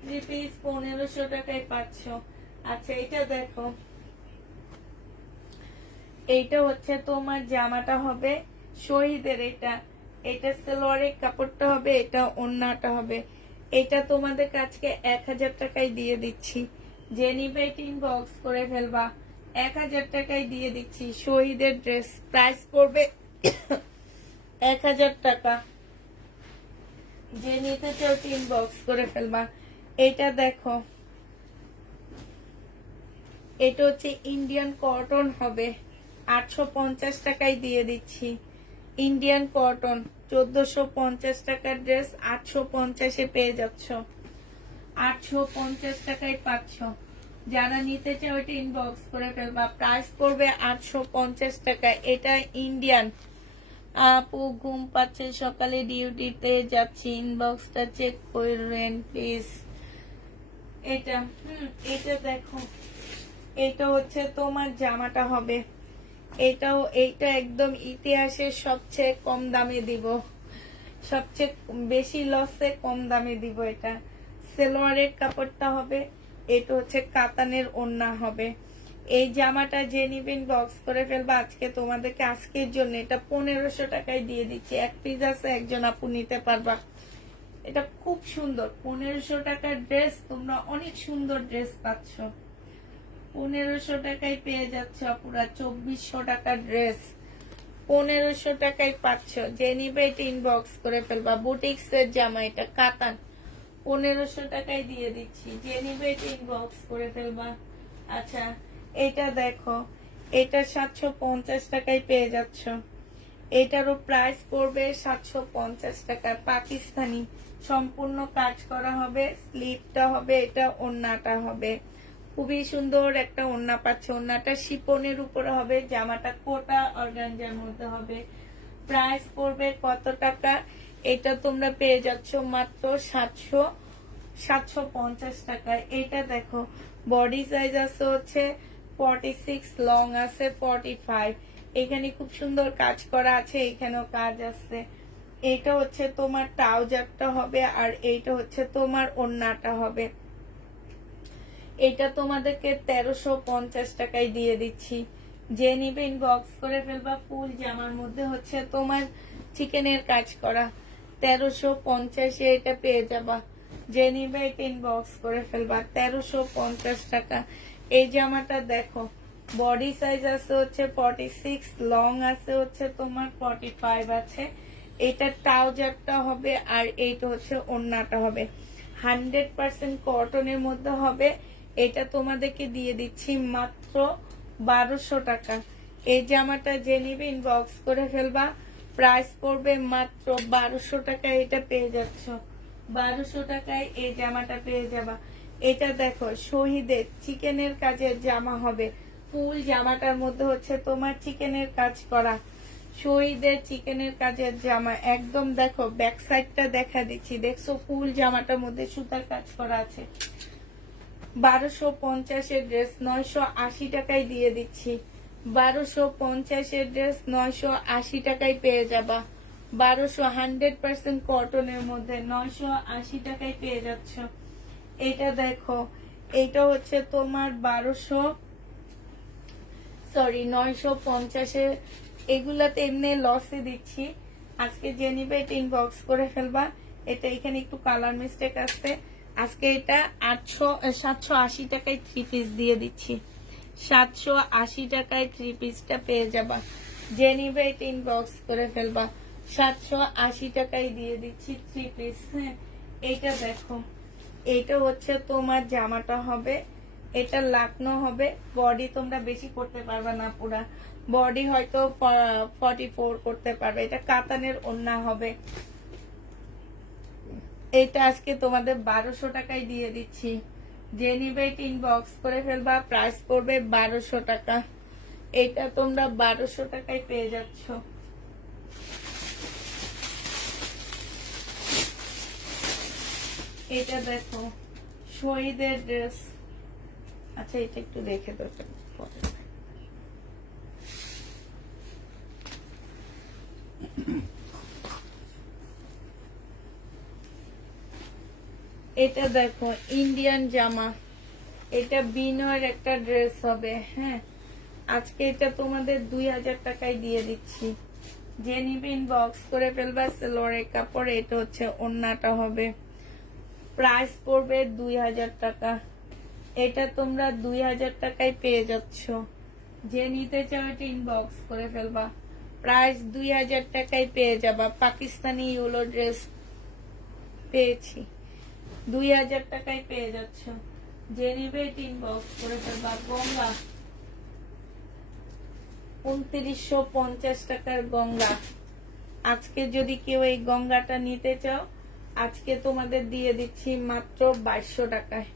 থ্রি পিস 1500 টাকায় পাচ্ছ। আচ্ছা, এটা দেখো, এইটা হচ্ছে তোমার জামাটা হবে শহীদের। এটা এটা সালোয়ারের কাপড়টা হবে, এটা ওড়নাটা হবে। এটা তোমাদের কাছে 1000 টাকায় দিয়ে দিচ্ছি। যে নিবে এটা ইনবক্স করে ফেলবা। 1000 টাকায় দিয়ে দিচ্ছি শহীদের ড্রেস। প্রাইস পড়বে 1000 টাকা। যে নিতে চাও ইনবক্স করে ফেলবা। এটা দেখো, এটা হচ্ছে ইন্ডিয়ান কটন হবে। 850 টাকায় দিয়ে দিচ্ছি। ইন্ডিয়ান কটন 1450 টাকার ড্রেস 850-এ পেয়ে যাচ্ছ। 850 টাকায় পাচ্ছ। যারা নিতে চাও এটা ইনবক্স করে ফেলবা। প্রাইস পড়বে 850 টাকা। এটা ইন্ডিয়ান। আপু ঘুম পাচ্ছে, সকালে ডিউটিতে যাচ্ছি, ইনবক্সটা চেক করবেন প্লিজ। এটা এটা দেখো, এটা হচ্ছে তোমার জামাটা হবে। এইটা একদম ইতিহাসের সবচেয়ে কম দামে দিব, সবচেয়ে বেশি লসে কম দামে দিব। এটা সালোয়ারের কাপড়টা হবে। এটা হচ্ছে কাতানের ওড়না হবে। এই জামাটা যে নিবেন বক্স করে ফেলবা। আজকে তোমাদেরকে আজকের জন্য এটা 1500 টাকায় দিয়ে দিচ্ছি। এক পিস আছে, একজন আপু নিতে পারবা। এটা খুব সুন্দর 1500 টাকার ড্রেস। তোমরা অনেক সুন্দর ড্রেস পাচ্ছ। 1500 টাকায় পেয়ে যাচ্ছ পুরা 2400 টাকার ড্রেস 1500 টাকায় পাচ্ছ। যে নিবে এটা ইনবক্স করে ফেলবা। বুটিক্স এর জামা, এটা কাতান, 1500 টাকায় দিয়ে দিচ্ছি, যে নিবে এটা ইনবক্স করে ফেলবা। আচ্ছা এটা দেখো, এটা 750 টাকায় পেয়ে যাচ্ছ। এটারও প্রাইস পড়বে 750 টাকা, পাকিস্তানি, সম্পূর্ণ কাজ করা হবে, স্লিভটা হবে, এটা ওড়নাটা হবে, খুবই সুন্দর একটা ওড়না পাচ্ছে। ওড়নাটা শিপনের উপরে হবে, জামাটা কোটা অর্গানজার মধ্যে হবে। প্রাইস পড়বে কত টাকা? এটা তোমরা পেয়ে যাচ্ছ মাত্র 750 টাকায়। এটা দেখো, বডি সাইজ আছে হচ্ছে 46, লং আছে 45। এখানে খুব সুন্দর কাজ করা আছে, এখানেও কাজ আছে। এটা হচ্ছে তোমার ট্রাউজারটা হবে, আর এইটা হচ্ছে তোমার ওড়নাটা হবে। এটা তোমাদেরকে 1350 টাকায় দিয়ে দিচ্ছি, যে নিবে ইনবক্স করে ফেলবা। ফুল জামার মধ্যে হচ্ছে তোমার চিকেনের কাজ করা, 1350-এ এটা পেয়ে যাবা। যে নিবে এটা ইনবক্স করে ফেলবা, 1350 টাকা। এই জামাটা দেখো, বডি সাইজ আছে হচ্ছে 46, লং আছে হচ্ছে তোমার 45 আছে। এটা ট্রাউজারটা হবে, আর এইটা হচ্ছে ওড়নাটা হবে, 100% কটনের মধ্যে হবে। এটা তোমাদেরকে দিয়ে দিচ্ছি মাত্র 1200 টাকা। এই জামাটা যে নিবে ইনবক্স করে ফেলবা, প্রাইস পড়বে মাত্র 1200 টাকায়। এটা পেয়ে যাচ্ছ 1200 টাকায়, এই জামাটা পেয়ে যাবা। এটা দেখো, শহীদের চিকেনের কাজের জামা হবে, ফুল জামাটার মধ্যে হচ্ছে তোমার চিকেনের কাজ করা, শহীদের চিকেনের কাজের জামা একদম। দেখো ব্যাক সাইডটা দেখা দিচ্ছি, দেখছো ফুল জামাটার মধ্যে সুতার কাজ করা আছে। 1250-এর ড্রেস 980 টাকায় দিয়ে দিচ্ছি। 1250-এর ড্রেস 980 টাকায় পেয়ে যাবা। 100% কটনের মধ্যে 980 টাকায় পেয়ে যাচ্ছ। এটা দেখো, এটা হচ্ছে তোমার 950-এর। এগুলাতে এমনি লসে দিচ্ছি, আজকে যে নিবে এটা ইনবক্স করে ফেলবা। এটা এখানে একটু কালার মিস্টেক আছে, আজকে এটা 780 টাকায় 3 পিস দিয়ে দিচ্ছি। 780 টাকায় 3 পিসটা পেয়ে যাবা, যে নিবে এটা ইনবক্স করে ফেলবা। 780 টাকায় দিয়ে দিচ্ছি 3 পিস। হ্যাঁ, এটা দেখো, এটা হচ্ছে তোমার জামাটা হবে, এটা লাকনো হবে। বডি তোমরা বেশি করতে পারবে না, পুরা বডি হয়তো 44 করতে পারবে। এটা কাতানের ওড়না হবে। এটা আজকে তোমাদের 1200 টাকায় দিয়ে দিচ্ছি, যে নিবে এটা ইনবক্স করে ফেলবা। প্রাইস পড়বে 1200 টাকা। এটা তোমরা 1200 টাকায় পেয়ে যাচ্ছ। এটা দেখো, শহীদের ড্রেস। আচ্ছা এটা একটু দেখে তো, এটা দেখো ইন্ডিয়ান জামা, এটা বিনয়ের একটা ড্রেস হবে। হ্যাঁ, আজকে এটা তোমাদের 2000 টাকায় দিয়ে দিচ্ছি, যে নিবে ইনবক্স করে ফেলবা। সেলোয়ারের কাপড়, এটা হচ্ছে ওড়নাটা হবে। প্রাইস পড়বে 2000 টাকা। এটা তোমরা 2000 টাকায় পেয়ে যাচ্ছ, যে নিতে চাও এটা ইনবক্স করে ফেলবা। প্রাইস 2000 টাকায় পেয়ে যাবা। পাকিস্তানি ইউলো ড্রেস পেয়েছি, 2000 টাকায় পেয়ে যাচ্ছ, যে নিবে এটা ইনবক্স করে ফেলবা। গঙ্গা 2950 টাকার গঙ্গা। আজকে যদি কেউ এই গঙ্গাটা নিতে চাও, আজকে তোমাদের দিয়ে দিচ্ছি মাত্র 2200 টাকায়।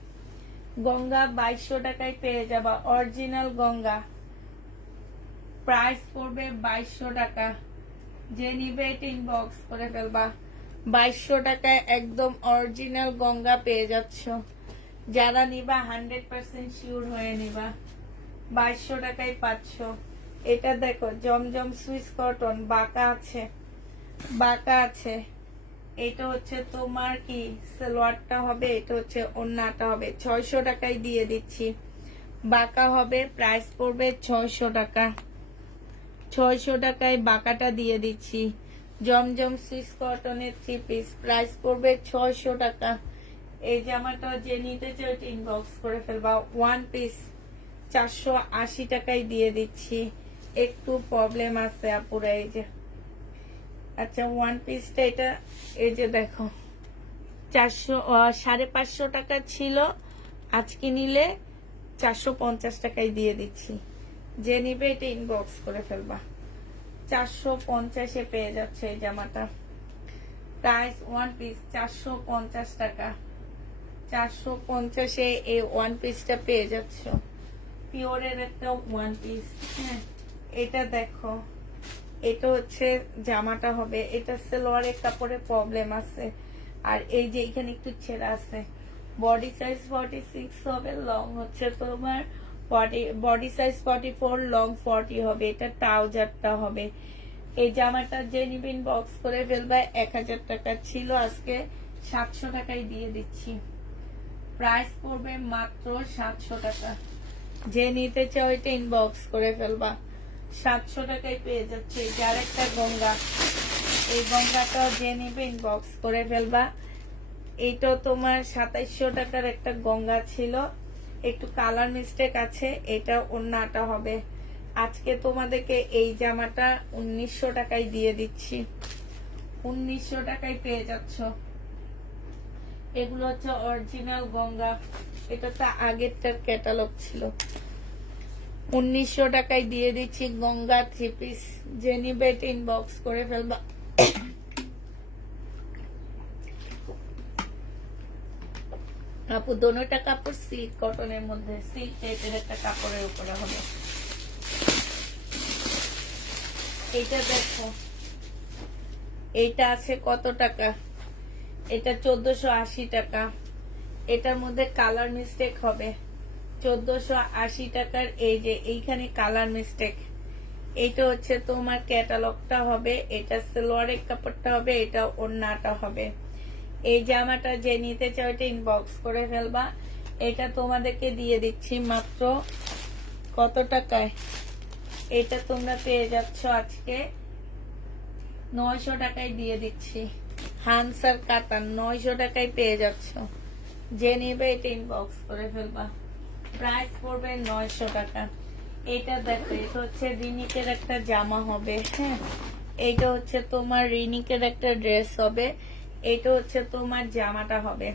গঙ্গা 2200 টাকায় পেয়ে যাবা, অরিজিনাল গঙ্গা। প্রাইস পড়বে 2200 টাকা, যে নিবে এটা ইনবক্স করে ফেলবা। 2200 টাকায় একদম অরিজিনাল গঙ্গা পেয়ে যাচ্ছ। যারা নিবা 100% শিওর হয়ে নিবা, 2200 টাকায় পাচ্ছ। এটা দেখো, জমজম সুইস কটন, বাঁকা আছে, বাঁকা আছে। এটা হচ্ছে তোমার কি সালোয়ারটা হবে, এটা হচ্ছে ওড়নাটা হবে। 600 টাকায় দিয়ে দিচ্ছি, বাঁকা হবে। প্রাইস পড়বে 600 টাকা। 600 টাকায় বাঁকাটা দিয়ে দিচ্ছি। জমজম সুইস কটনের 3 পিস, প্রাইস পড়বে 600 টাকা। এই জামাটা যে নিতে চাও ইনবক্স করে ফেলবা। 1 পিস 480 টাকায় দিয়ে দিচ্ছি। একটু প্রবলেম আছে আপুরা, এই যে। আচ্ছা 1 পিসটা এটা, এই যে দেখো 550 টাকা ছিল, আজকে নিলে 450 টাকায় দিয়ে দিচ্ছি। যে নিবে এটা ইনবক্স করে ফেলবা। 450-এ পেয়ে যাচ্ছে এই জামাটা। প্রাইস ওয়ান পিস 450 টাকা। 450-এ এই ওয়ান পিসটা পেয়ে যাচ্ছ। পিওরের একটা ওয়ান পিস। হ্যাঁ, এটা দেখো, এটা হচ্ছে জামাটা হবে। এটা সালোয়ারের কাপড়ে প্রবলেম আছে, আর এই যে এখানে একটু ছেঁড়া আছে। বডি সাইজ 46 হবে, লং হচ্ছে তোমার বডি সাইজ 44, লং 40 হবে। এটা ট্রাউজারটা হবে। এই জামাটা যে নিবেন বক্স করে ফেলবা। 1000 টাকা ছিল, আজকে 700 টাকায় দিয়ে দিচ্ছি। প্রাইস পড়বে মাত্র 700 টাকা। যে নিতে চাও এটা ইনবক্স করে ফেলবা। 700 টাকায় পেয়ে যাচ্ছে। যার একটা গঙ্গা, এই গঙ্গাটাও যে নিবে ইনবক্স করে ফেলবা। এইটাও তোমার 2700 টাকার একটা গঙ্গা ছিল, একটু কালার মিস্টেক আছে। এটা ওন্নাটা হবে। আজকে তোমাদেরকে এই জামাটা 1900 টাকায় দিয়ে দিচ্ছি। 1900 টাকায় পেয়ে যাচ্ছ। এগুলো হচ্ছে অরিজিনাল গঙ্গা। এটা তো আগেরটার ক্যাটালগ ছিল। 1900 টাকায় দিয়ে দিচ্ছি গঙ্গা 3 পিস। যে নিবে এটা ইনবক্স করে ফেলবা। আপু দোনোটা কাপড় সিল্ক কটনের মধ্যে, সিল্ক টাইপের একটা কাপড়ের উপরে হবে। এইটা দেখো, এইটা আছে কত টাকা? এটা 1480 টাকা। এটার মধ্যে কালার মিস্টেক হবে। 1480 টাকার এই যে এইখানে কালার মিস্টেক। এইটা হচ্ছে তোমার ক্যাটালগটা হবে। এটা সালোয়ারের কাপড়টা হবে, এটা ওড়নাটা হবে। এই জামাটা যে নিতে চাও এটা ইনবক্স করে ফেলবা। এটা তোমাদেরকে দিয়ে দিচ্ছি মাত্র কত টাকায়? এটা তোমরা পেয়ে যাচ্ছ আজকে 900 টাকায় দিয়ে দিচ্ছি। হানসার কাতান 900 টাকায় পেয়ে যাচ্ছ। যে নিবে এটা ইনবক্স করে ফেলবা। প্রাইস পড়বে 900 টাকা। এটা দেখো, এটা হচ্ছে রিনিকের একটা জামা হবে। হ্যাঁ, এইটা হচ্ছে তোমার রিনিকের একটা ড্রেস হবে। এটা হচ্ছে তোমার জামাটা হবে।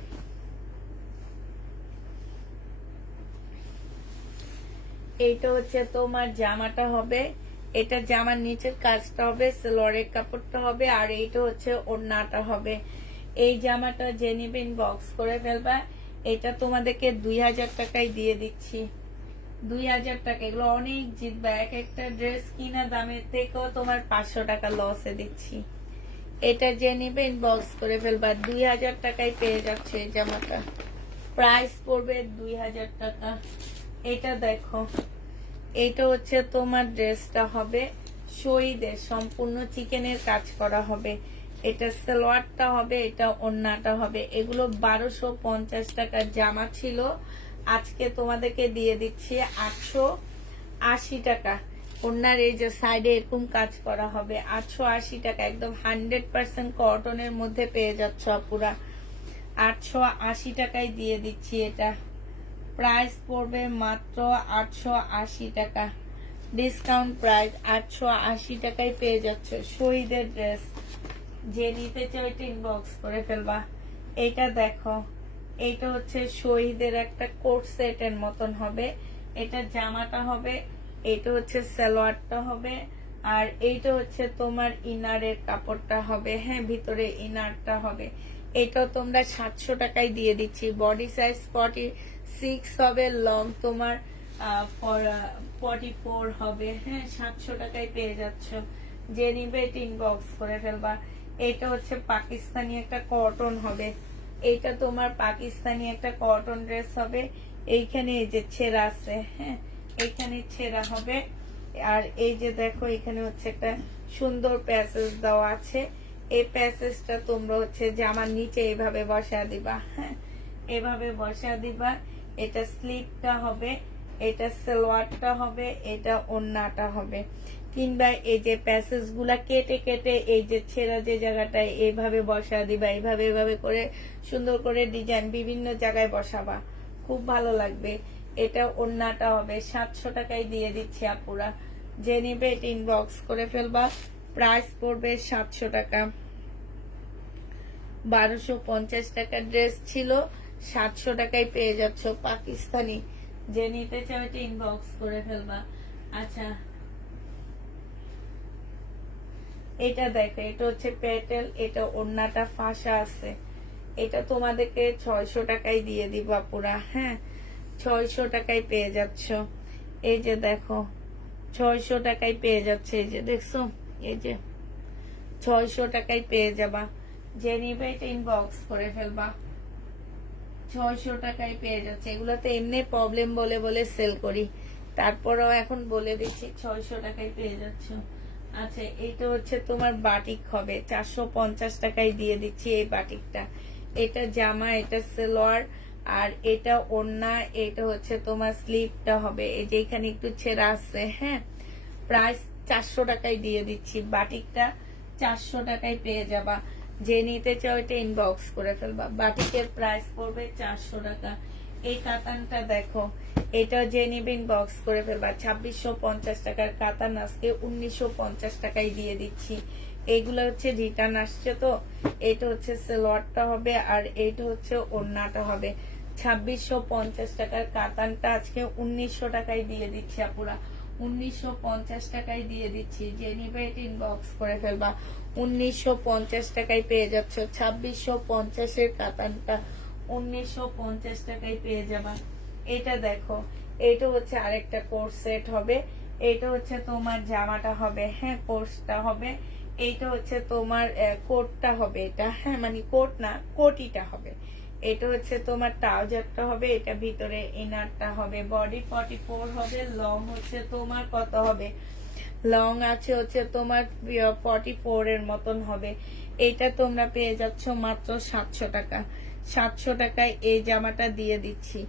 এইটা হচ্ছে তোমার জামাটা হবে। এটা জামার নিচের কাজটা হবে, সালোয়ারের কাপড়টা হবে, আর এইটা হচ্ছে ওড়নাটা হবে। এই জামাটা যে নিবে ইনবক্স করে ফেলবা। এটা তোমাদেরকে 2000 টাকায় দিয়ে দিচ্ছি। 2000 টাকা। এগুলো অনেক জিতবা। এক একটা ড্রেস কিনা দামের থেকেও তোমার 500 টাকা লসে দিচ্ছি। এটা যে নিবে ইনবক্স করে ফেলবা। 2000 টাকায় পেয়ে যাচ্ছে এই জামাটা। প্রাইস পড়বে 2000 টাকা। এটা দেখো, এটা হচ্ছে তোমার ড্রেসটা হবে শহীদের, সম্পূর্ণ চিকেনের কাজ করা হবে। এটা সালোয়ারটা হবে, এটা ওড়নাটা হবে। এগুলো 1250 টাকার জামা ছিল, আজকে তোমাদেরকে দিয়ে দিচ্ছি 880 টাকা। ওড়নার এই যে সাইডে এরকম কাজ করা হবে। 880 টাকা। একদম 100% কটনের মধ্যে পেয়ে যাচ্ছ আপুরা। 880 টাকায় দিয়ে দিচ্ছি এটা। প্রাইস পড়বে মাত্র 880 টাকা। ডিসকাউন্ট প্রাইস 880 টাকায় পেয়ে যাচ্ছে শহীদের ড্রেস। যে নিতে চাও এটা ইনবক্স করে ফেলবা। এইটা দেখো, এইটা হচ্ছে শহীদের একটা কোট সেটের মতন হবে। এটা জামাটা হবে, এইটা হচ্ছে সালোয়ারটা হবে, আর এইটা হচ্ছে তোমার ইনারের কাপড়টা হবে। হ্যাঁ, ভিতরে ইনারটা হবে। এটাও তোমরা 700 টাকায় দিয়ে দিচ্ছি। বডি সাইজ 46 হবে, লং তোমার 44 হবে। হ্যাঁ, 700 টাকায় পেয়ে যাচ্ছ। যে নিবে এটা ইনবক্স করে ফেলবা। এটা হচ্ছে পাকিস্তানি একটা কটন হবে। এইটা তোমার পাকিস্তানি একটা কটন ড্রেস হবে। এইখানে এই যে ছেঁড়া আছে। হ্যাঁ, এইখানে ছেঁড়া হবে। আর এই যে দেখো, এখানে হচ্ছে একটা সুন্দর প্যাসেজ দেওয়া আছে। এই প্যাসেজটা তোমরা হচ্ছে জামার নিচে এইভাবে বসা দিবা। হ্যাঁ, এভাবে বসা দিবা। এটা স্লিপটা হবে, এটা সালোয়ারটা হবে, এটা ওড়নাটা হবে। কিংবা এই যে প্যাসেজ গুলা কেটে কেটে এই যে ছেঁড়া যে জায়গাটায় এইভাবে বসা দিবা। এইভাবে এভাবে করে সুন্দর করে ডিজাইন বিভিন্ন জায়গায় বসাবা, খুব ভালো লাগবে। এটা ওড়নাটা হবে। 700 টাকায় দিয়ে দিচ্ছি আপুরা। যে নিবে এটা ইনবক্স করে ফেলবা। প্রাইস পড়বে 700 টাকা। 1250 টাকার ড্রেস ছিল 700 টাকায় পেয়ে যাচ্ছ পাকিস্তানি। যে নিতে চাও এটা ইনবক্স করে ফেলবা। আচ্ছা এটা দেখো, এটা হচ্ছে পেটেল, এটা ওড়নাটা ফাঁসা আছে, এটা তোমাদেরকে 600 টাকায় দিয়ে দিব পুরা। হ্যাঁ 600 টাকায় পেয়ে যাচ্ছ। এই যে দেখো 600 টাকায় পেয়ে যাচ্ছে, এই যে দেখছো, এই যে 600 টাকায় পেয়ে যাবা। যে নিবে এটা ইনবক্স করে ফেলবা। 600 টাকায় পেয়ে যাচ্ছে। এগুলোতে এমনি প্রবলেম বলে বলে সেল করি, তারপরেও এখন বলে দিচ্ছি 600 টাকায় পেয়ে যাচ্ছ। আচ্ছা এটা হচ্ছে তোমার বাটিক হবে, 450 টাকায় দিয়ে দিচ্ছি এই বাটিকটা। এটা জামা, এটা সালোয়ার, আর এটা ওড়না, এটা হচ্ছে তোমার স্লিভটা হবে। এই যে এখানে একটু ছেঁড়া আছে। হ্যাঁ প্রাইস 400 টাকায় দিয়ে দিচ্ছি। বাটিকটা 400 টাকায় পেয়ে যাবা। যে নিতে চাও এটা ইনবক্স করে ফেলবা। বাটিকের প্রাইস পড়বে 400 টাকা। এই কাতানটা দেখো, এটা যে নিবে ইনবক্স করে ফেলবা। 2650 টাকার কাতান আজকে 1950 টাকায় দিয়ে দিচ্ছি। এইগুলো হচ্ছে রিটার্ন আসছে, তো এটা হচ্ছে সালোয়ারটা হবে আর এইটা হচ্ছে ওড়নাটা হবে। 2650 টাকার কাতানটা আজকে 1900 টাকায় দিয়ে দিচ্ছি আপুরা। 1950 টাকায় দিয়ে দিচ্ছি। যে নিবে এটা ইনবক্স করে ফেলবা। 1950 টাকায় পেয়ে যাচ্ছ। 2650 এর কাতানটা 1950 টাকায় পেয়ে যাবা। এটা দেখো, এটা হচ্ছে আরেকটা কোর্স সেট হবে। এটা হচ্ছে তোমার জামাটা হবে, হ্যাঁ কোর্সটা হবে। এইটা হচ্ছে তোমার কোটটা হবে, এটা হ্যাঁ মানে কোট না, কোটিটা হবে। এটা হচ্ছে তোমার ট্রাউজারটা হবে, এটা ভিতরে ইনারটা হবে। বডি 44 হবে, লং হচ্ছে তোমার কত হবে, লং আছে হচ্ছে তোমার 44 এর মতন হবে। এইটা তোমরা পেয়ে যাচ্ছ মাত্র 700 টাকা। 700 টাকায় এই জামাটা দিয়ে দিচ্ছি।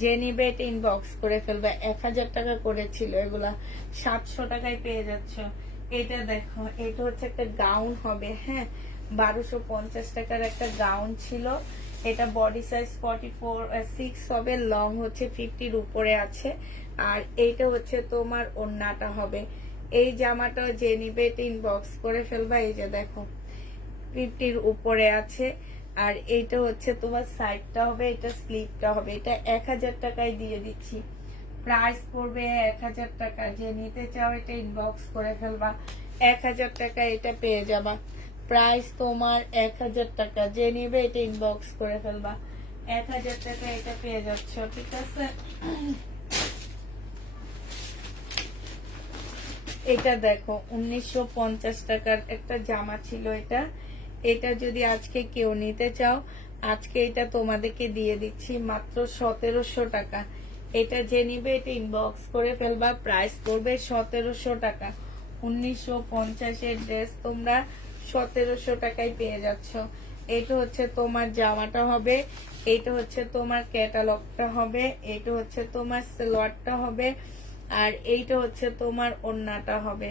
যে নিবে এটা ইনবক্স করে ফেলবে। 1000 টাকা করেছিল এগুলা, 700 টাকায় পেয়ে যাচ্ছ। এটা দেখো, এটা হচ্ছে একটা গাউন হবে। হ্যাঁ 1250 টাকার একটা গাউন ছিল। এটা বডি সাইজ 6 হবে, লং হচ্ছে 50 উপরে আছে। আর এইটা হচ্ছে তোমার ওড়নাটা হবে। এই জামাটা যে নিবে এটা ইনবক্স করে ফেলবা। এই যে দেখো 50 উপরে আছে। আর এইটা হচ্ছে তোমার সাইডটা হবে, এটা স্লিভটা হবে। এটা 1000 টাকায় দিয়ে দিচ্ছি। প্রাইস পড়বে 1000 টাকা। যে নিতে চাও এটা ইনবক্স করে ফেলবা। 1000 টাকা এটা পেয়ে যাবা। প্রাইস তোমার 1000 টাকা। যে নিবে এটা ইনবক্স করে ফেলবা। 1000 টাকা এটা পেয়ে যাচ্ছ, ঠিক আছে। এটা দেখো 1950 টাকার একটা জামা ছিল এটা। এটা যদি আজকে কেউ নিতে চাও, আজকে এটা তোমাদেরকে দিয়ে দিচ্ছি মাত্র 1700 টাকা। এটা যে নিবে এটা ইনবক্স করে ফেলবা। প্রাইস করবে 1700 টাকা। 1950 এর ড্রেস তোমরা 1700 টাকায় পেয়ে যাচ্ছ। এটা হচ্ছে তোমার জামাটা হবে, এটা হচ্ছে তোমার ক্যাটালগটা হবে, এটা হচ্ছে তোমার সালোয়ারটা হবে, আর এইটা হচ্ছে তোমার ওড়নাটা হবে।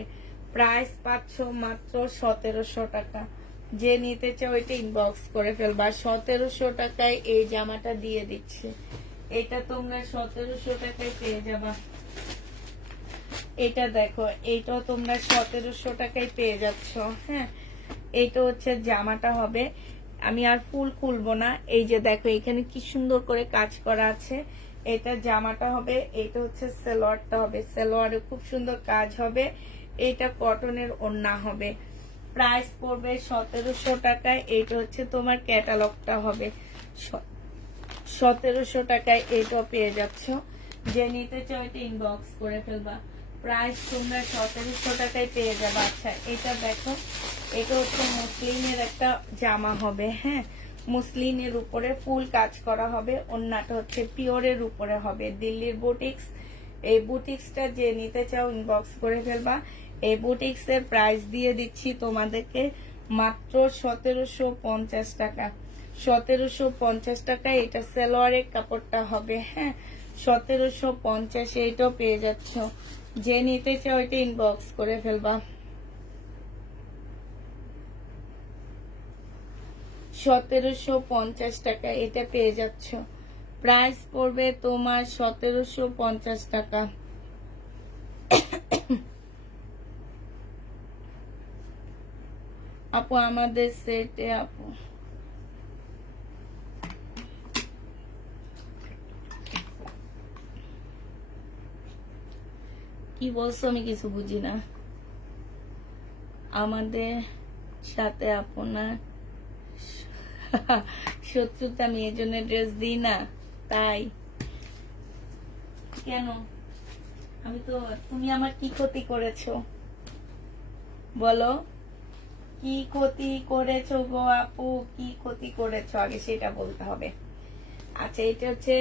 প্রাইস পাচ্ছ মাত্র 1700 টাকা। যে নিতে চাও এটা ইনবক্স করে ফেলবা। 1700 টাকায় এই জামাটা দিয়ে দিচ্ছে। এটা তোমরা 1700 টাকায় পেয়ে যাবা। এটা দেখো, এইটাও তোমরা 1700 টাকায় পেয়ে যাচ্ছ। হ্যাঁ এইটা হচ্ছে জামাটা হবে। আমি আর ফুল খুলবো না। এই যে দেখো এখানে কি সুন্দর করে কাজ করা আছে। এটা জামাটা হবে, এটা হচ্ছে সালোয়ারটা হবে। সালোয়ারে খুব সুন্দর কাজ হবে। এটা কটনের ওড়না হবে। প্রাইস পড়বে 1700 টাকায়। এটা হচ্ছে তোমার ক্যাটালগটা হবে। 1700 টাকায় এটা পেয়ে যাচ্ছ। যে নিতে চাও এটা ইনবক্স করে ফেলবা। প্রাইস তোমরা 1700 টাকায় পেয়ে যাবে। আচ্ছা এটা দেখো, এটা হচ্ছে মুসলিনের একটা জামা হবে। হ্যাঁ মুসলিনের উপরে ফুল কাজ করা হবে। ওড়নাটা হচ্ছে পিওরের উপরে হবে, দিল্লির বুটিক্স। এই বুটিক্সটা যে নিতে চাও ইনবক্স করে ফেলবা। এই বুটিক্স এর প্রাইস দিয়ে দিচ্ছি তোমাদেরকে মাত্র 1750 টাকা। 1750 টাকা। এটা সালোয়ারের কাপড়টা হবে। হ্যাঁ 1750 এইটাও পেয়ে যাচ্ছ। যে নিতে চাও এটা ইনবক্স করে ফেলবা। 1750 টাকা এটা পেয়ে যাচ্ছ। প্রাইস পড়বে তোমার 1750 টাকা। আপু আমাদের সেটে আপু কি বলছো আমি কিছু বুঝি না। আমাদের সাথে আপনার শত্রুতা, আমি এই জন্য ড্রেস দিই না, তাই কেন? আমি তো, তুমি আমার কি ক্ষতি করেছো বলো? কি ক্ষতি করেছো গো আপু, কি ক্ষতি করেছো আগে সেটা বলতে হবে। আচ্ছা, এটা হচ্ছে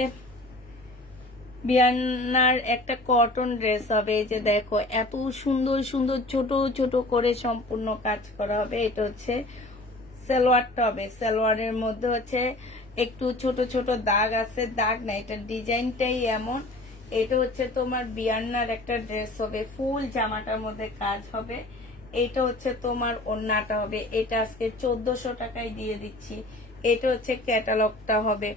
বিয়ান্নার একটা কটন ড্রেস হবে। এই যে দেখো, এত সুন্দর সুন্দর ছোট ছোট করে সম্পূর্ণ কাজ করা হবে। এটা হচ্ছে সালোয়ারটা হবে, সালোয়ারের মধ্যে হচ্ছে একটু ছোট ছোট দাগ আছে, দাগ না, এটা ডিজাইনটাই এমন। এটা হচ্ছে তোমার বিয়ান্নার একটা ড্রেস হবে, ফুল জামাটার মধ্যে কাজ হবে। এটা হচ্ছে তোমার ওড়নাটা হবে। এটা আজকে 1400 টাকায় দিয়ে দিচ্ছি। এটা হচ্ছে ক্যাটালগটা হবে,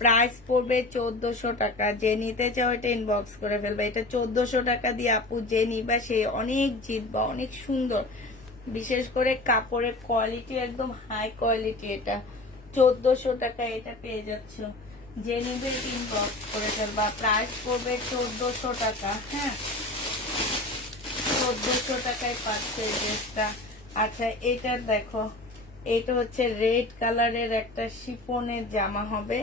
প্রাইস পড়বে 1400 টাকা। যে নিতে চাও এটা ইনবক্স করে ফেলবে। এটা 1400 টাকা দিয়ে আপু যে নিবা সে অনেক জিতবা, অনেক সুন্দর। বিশেষ করে কাপড়ের কোয়ালিটি একদম হাই কোয়ালিটি। এটা 1400 টাকা এটা পেয়ে যাচ্ছ। যে নিবে ইনবক্স করে ফেলবা। প্রাইস পড়বে 1400 টাকা। হ্যাঁ, 1400 টাকায় পাচ্ছে এই ড্রেসটা। আচ্ছা, এটা দেখো, এটা হচ্ছে রেড কালারের একটা শিফনের জামা হবে।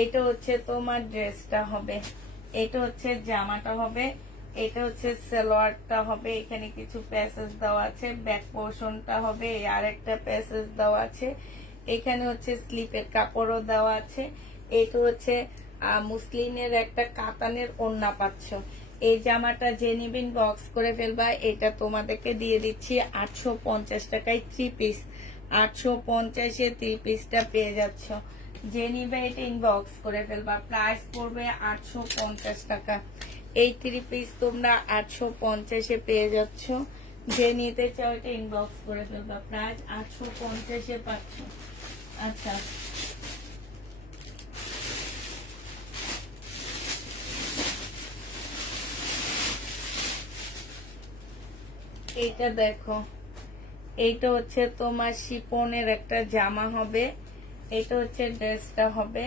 এটা হচ্ছে তোমার ড্রেসটা হবে, এটা হচ্ছে জামাটা হবে, এটা হচ্ছে সালোয়ারটা হবে। এখানে কিছু প্যাসেজ দেওয়া আছে, ব্যাক পোর্শনটা হবে, আর একটা প্যাসেজ দেওয়া আছে। এখানে হচ্ছে স্লিপের কাপড়ও দেওয়া আছে। এটা হচ্ছে মুসলিনের একটা কাতানের ওড়না পাচ্ছ। এই জামাটা যে নিবেন বক্স করে ফেলবা। এটা তোমাদেরকে দিয়ে দিচ্ছি 850 টাকায় 3 পিস। 850-এ 3 পিসটা পেয়ে যাচ্ছ। যে নিবে এটা ইনবক্স করে ফেলবা। প্রাইস পড়বে 850 টাকা। এই 3 পিস তোমরা 850-এ পেয়ে যাচ্ছ। যে নিতে চাও এটা ইনবক্স করে ফেলবা। প্রাইস 850-এ পাচ্ছ। আচ্ছা, এইটা দেখো, এইটা হচ্ছে তোমার শিপনের একটা জামা হবে। এটা হচ্ছে ড্রেসটা হবে।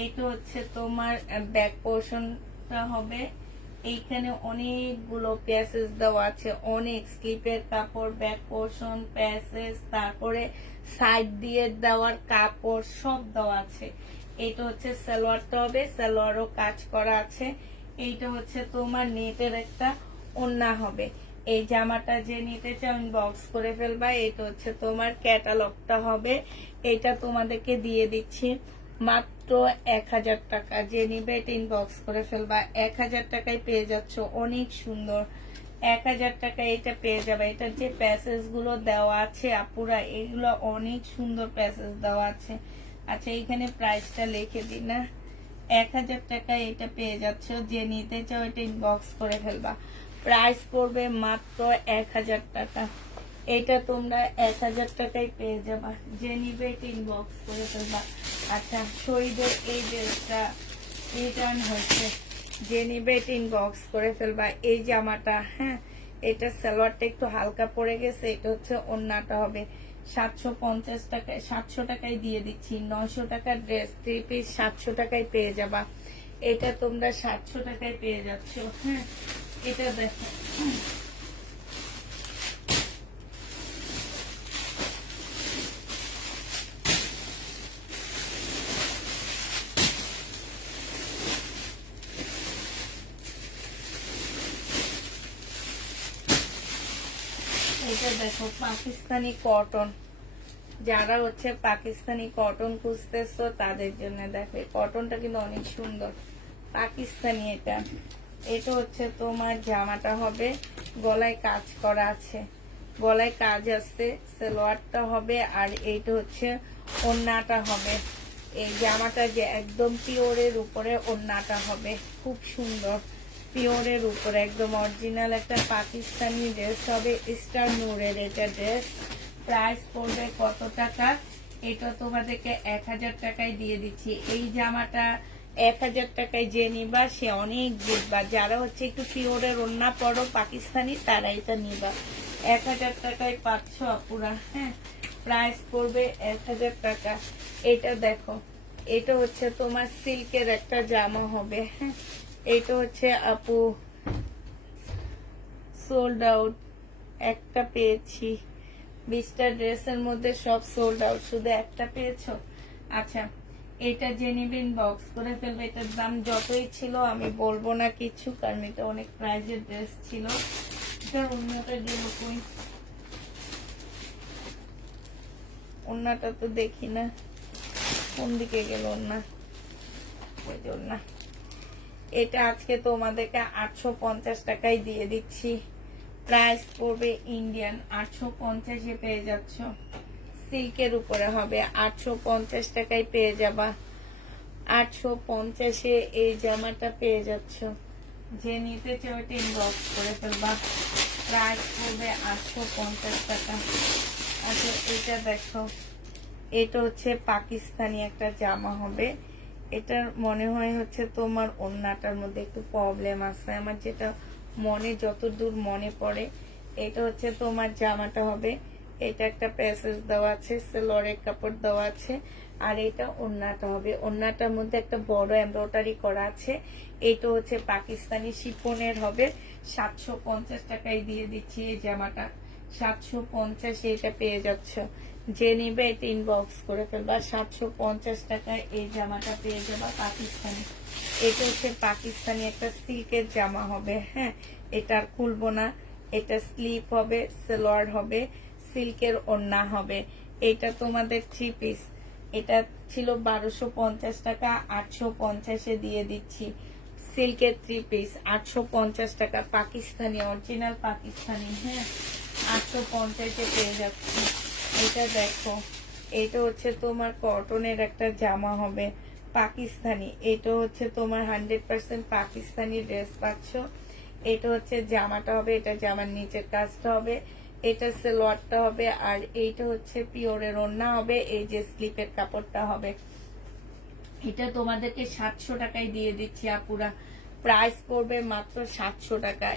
এইটা হচ্ছে তোমার ব্যাক পোর্শনটা হবে। এইখানে অনেকগুলো প্যাসেজ দেওয়া আছে, অনেক স্লিপের কাপড়, ব্যাক পোর্শন, প্যাসেজ, তারপরে সাইড দিয়ে দেওয়ার কাপড় সব দেওয়া আছে। এটা হচ্ছে সালোয়ারটা হবে, সালোয়ারও কাজ করা আছে। এইটা হচ্ছে তোমার নেটের একটা ওড়না হবে। এই জামাটা যে নিতে চাও ইনবক্স করে ফেলবা। এটা হচ্ছে তোমার ক্যাটালগটা হবে। এটা তোমাদেরকে দিয়ে দিচ্ছি মাত্র 1000 টাকা। যে নিবে এটা ইনবক্স করে ফেলবা। 1000 টাকায় পেয়ে যাচ্ছ, অনেক সুন্দর। 1000 টাকায় এটা পেয়ে যাবে। এটার যে প্যাসেজ গুলো দেওয়া আছে আপুরা, এগুলো অনেক সুন্দর প্যাসেজ দেওয়া আছে। আচ্ছা, এইখানে প্রাইসটা লিখে দিই না। 1000 টাকায় এটা পেয়ে যাচ্ছ। যে নিতে চাও এটা ইনবক্স করে ফেলবা। প্রাইস পড়বে মাত্র 1000 টাকা। এটা তোমরা 1000 টাকায় পেয়ে যাবা। যে নিবে এটা ইনবক্স করে ফেলবা। আচ্ছা, শহীদের এই ড্রেসটা রিটার্ন হচ্ছে। যে নিবে এটা ইনবক্স করে ফেলবা। এই জামাটা, হ্যাঁ, এটা সালোয়ারটা একটু হালকা পড়ে গেছে। এটা হচ্ছে ওড়নাটা হবে। 750 টাকায়, 700 টাকায় দিয়ে দিচ্ছি। 900 টাকার ড্রেস 3 পিস 700 টাকায় পেয়ে যাবা। এটা তোমরা 700 টাকায় পেয়ে যাচ্ছ। হ্যাঁ, এটা দেখো, এটা দেখো পাকিস্তানি কটন। যারা হচ্ছে পাকিস্তানি কটন খুঁজতেছো তাদের জন্য দেখো, এই কটনটা কিন্তু অনেক সুন্দর, পাকিস্তানি। এটা এটা হচ্ছে তোমার জামাটা হবে, গলায় কাজ করা আছে, গলায় কাজ আছে, সালোয়ারটা হবে, আর এইটা হচ্ছে ওড়নাটা হবে। এই জামাটা যে একদম পিওরের উপরে ওড়নাটা হবে, খুব সুন্দর, পিওরের উপরে একদম অরিজিনাল একটা পাকিস্তানি ড্রেস হবে। স্টার নূরের এটা ড্রেস। প্রাইস পড়বে কত টাকা? এটা তোমাদেরকে 1000 টাকায় দিয়ে দিচ্ছি। এই জামাটা 1000 টাকায় যে নিবা সে অনেক জিতবা। যারা হচ্ছে একটু পিওরের ওড়না পরো পাকিস্তানি, তারা এটা নিবা। 1000 টাকায় পাচ্ছ আপুরা। হ্যাঁ, প্রাইস পড়বে 1000 টাকা। এটা দেখো, এটা হচ্ছে তোমার সিল্কের একটা জামা হবে। হ্যাঁ, এটা হচ্ছে আপু সোল্ড আউট, একটা পেয়েছি। 20টা ড্রেসের মধ্যে সব সোল্ড আউট, শুধু একটা পেয়েছো। আচ্ছা, এটা জেনিবিন বক্স করে ফেলবে। এটার দাম যতই ছিল আমি বলবো না কিছু, কারণ এটা অনেক প্রাইজের ড্রেস ছিল। এটার অন্যটা গেল কই, অন্যটা তো দেখি না, কোন দিকে গেল অন্য, ওই যে অন্য। এটা আজকে তোমাদেরকে 850 টাকায় দিয়ে দিচ্ছি। প্রাইস পড়বে ইন্ডিয়ান 850-এ পেয়ে যাচ্ছ। সিল্কের উপরে হবে, 850 টাকায় পেয়ে যাবা। 850-এ এই জামাটা পেয়ে যাচ্ছ। যে নিতে চাও এটা ইনবক্স করে ফেলবা। প্রাইস পড়বে 850 টাকা। আচ্ছা, এটা দেখো, এটা হচ্ছে পাকিস্তানি একটা জামা হবে। এটার মনে হয় হচ্ছে তোমার ওড়নাটার মধ্যে একটু প্রবলেম আছে, আমার যেটা মনে যতদূর মনে পড়ে। এটা হচ্ছে তোমার জামাটা হবে, এটা একটা প্যাসেজ দেওয়া আছে, সেলরের কাপড় দেওয়া আছে। আর এটা ওড়নাটা হবে, ওড়নাটার মধ্যে একটা বড় এমব্রয়ডারি করা আছে। এটা হচ্ছে পাকিস্তানি শিফনের হবে। 750 টাকায় দিয়ে দিচ্ছি এই জামাটা। 750 এটা পেয়ে যাচ্ছ। যে নিবে এটা ইনবক্স করে ফেলবা। 750 টাকায় এই জামাটা পেয়ে যাবা পাকিস্তানি। এটা হচ্ছে পাকিস্তানি একটা সিল্কের জামা হবে। হ্যাঁ, এটা আর খুলবো না। এটা স্লিপ হবে, সেলোয়ার হবে, সিল্কের ওড়না হবে। এটা তোমাদের 3 পিস। এটা ছিল 1250 টাকা, 850-এ দিয়ে দিচ্ছি। সিল্কের 3 পিস 850 টাকা, পাকিস্তানি, অরিজিনাল পাকিস্তানি। হ্যাঁ, 850-এ পেয়ে যাচ্ছি। এটা দেখো, এটা হচ্ছে তোমার কটনের একটা জামা হবে পাকিস্তানি। এটা হচ্ছে তোমার 100% পাকিস্তানি ড্রেস পাচ্ছ। এটা হচ্ছে জামাটা হবে, এটা জামার নিচের কাজটা হবে, এটা সেলোয়ারটা হবে, আর এইটা হচ্ছে পিওরের ওড়না হবে। এই যে স্লিপের কাপড়টা হবে। এটা তোমাদেরকে 700 টাকায় দিয়ে দিচ্ছি আপুরা। প্রাইস পড়বে মাত্র 700 টাকা।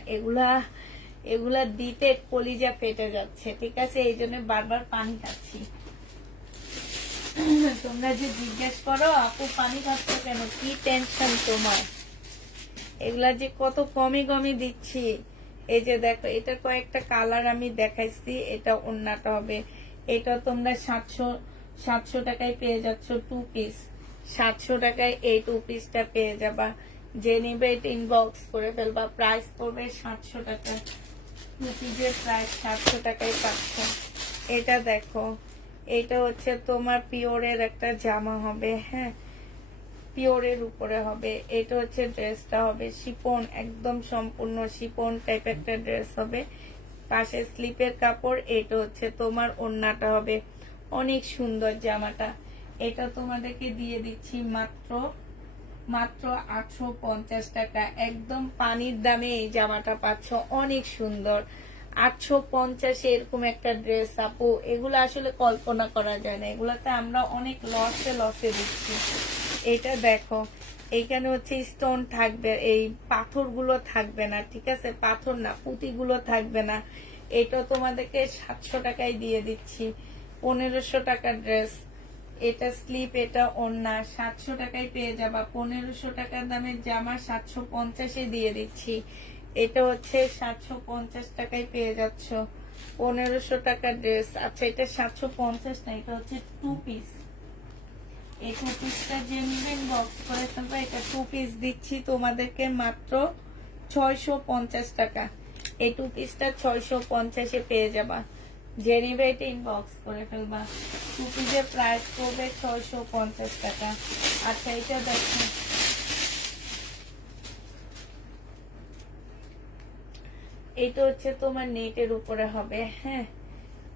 এগুলা দিতে কলিজা ফেটে যাচ্ছে, ঠিক আছে? এই জন্য বারবার পানি খাচ্ছি। তোমরা যে জিজ্ঞেস করো আপু পানি খাচ্ছ কেন, কি টেনশন তোমার? এগুলা যে কত কমে কমে দিচ্ছি। এই যে দেখো, এটা কয়েকটা কালার আমি দেখাইছি। এটা ওড়নাটা হবে, এটা তোমরা 700 টাকায় পেয়ে যাচ্ছ 2 পিস। 700 টাকায় এই 2 পিসটা পেয়ে যাবা। যে নিবে এটা ইনবক্স করে ফেলবা। প্রাইস পড়বে 700 টাকা। 2 পিসের প্রাইস 700 টাকায় পাচ্ছ। এটা দেখো, এটা হচ্ছে তোমার পিওরের একটা জামা হবে। হ্যাঁ, পিওরের উপরে হবে। এটা হচ্ছে ড্রেসটা হবে শিফন, একদম সম্পূর্ণ শিফন টাইপ একটা ড্রেস হবে। পাশে স্লিপের কাপড়। এটা হচ্ছে তোমার ওড়নাটা হবে। অনেক সুন্দর জামাটা। এটা তোমাদেরকে দিয়ে দিচ্ছি মাত্র 850 টাকা। একদম পানির দামে এই জামাটা পাচ্ছ, অনেক সুন্দর। 850 এরকম একটা ড্রেস আপু, এগুলো আসলে কল্পনা করা যায় না। এগুলাতে আমরা অনেক লসে দিচ্ছি। এটা দেখো, এইখানে হচ্ছে স্টোন থাকবে, এই পাথরগুলো থাকবে না, ঠিক আছে? পাথর না, পুঁতিগুলো থাকবে না। এটা তোমাদেরকে 700 টাকায় দিয়ে দিচ্ছি। 1500 টাকার ড্রেস। এটা স্লিপ, এটা ওড়না। 700 টাকায় পেয়ে যাবা। 1500 টাকার দামের জামা 750-এ দিয়ে দিচ্ছি। এটা হচ্ছে 750 টাকায় পেয়ে যাচ্ছ। 1500 টাকার ড্রেস। আচ্ছা, এটা 750 না, এটা হচ্ছে 2 পিস। এই 2 পিসটা যে নিবেন বক্স করে ফেলবো। এটা 2 পিস দিচ্ছি তোমাদেরকে মাত্র 650 টাকা। এই 2 পিসটা 650-এ পেয়ে যাবা। যে নিবে এটা ইনবক্স করে ফেলবা। 2 পিসের প্রাইস পড়বে 650 টাকা। আচ্ছা, এটা দেখো, এটা হচ্ছে তোমার নেটের উপরে হবে। হ্যাঁ,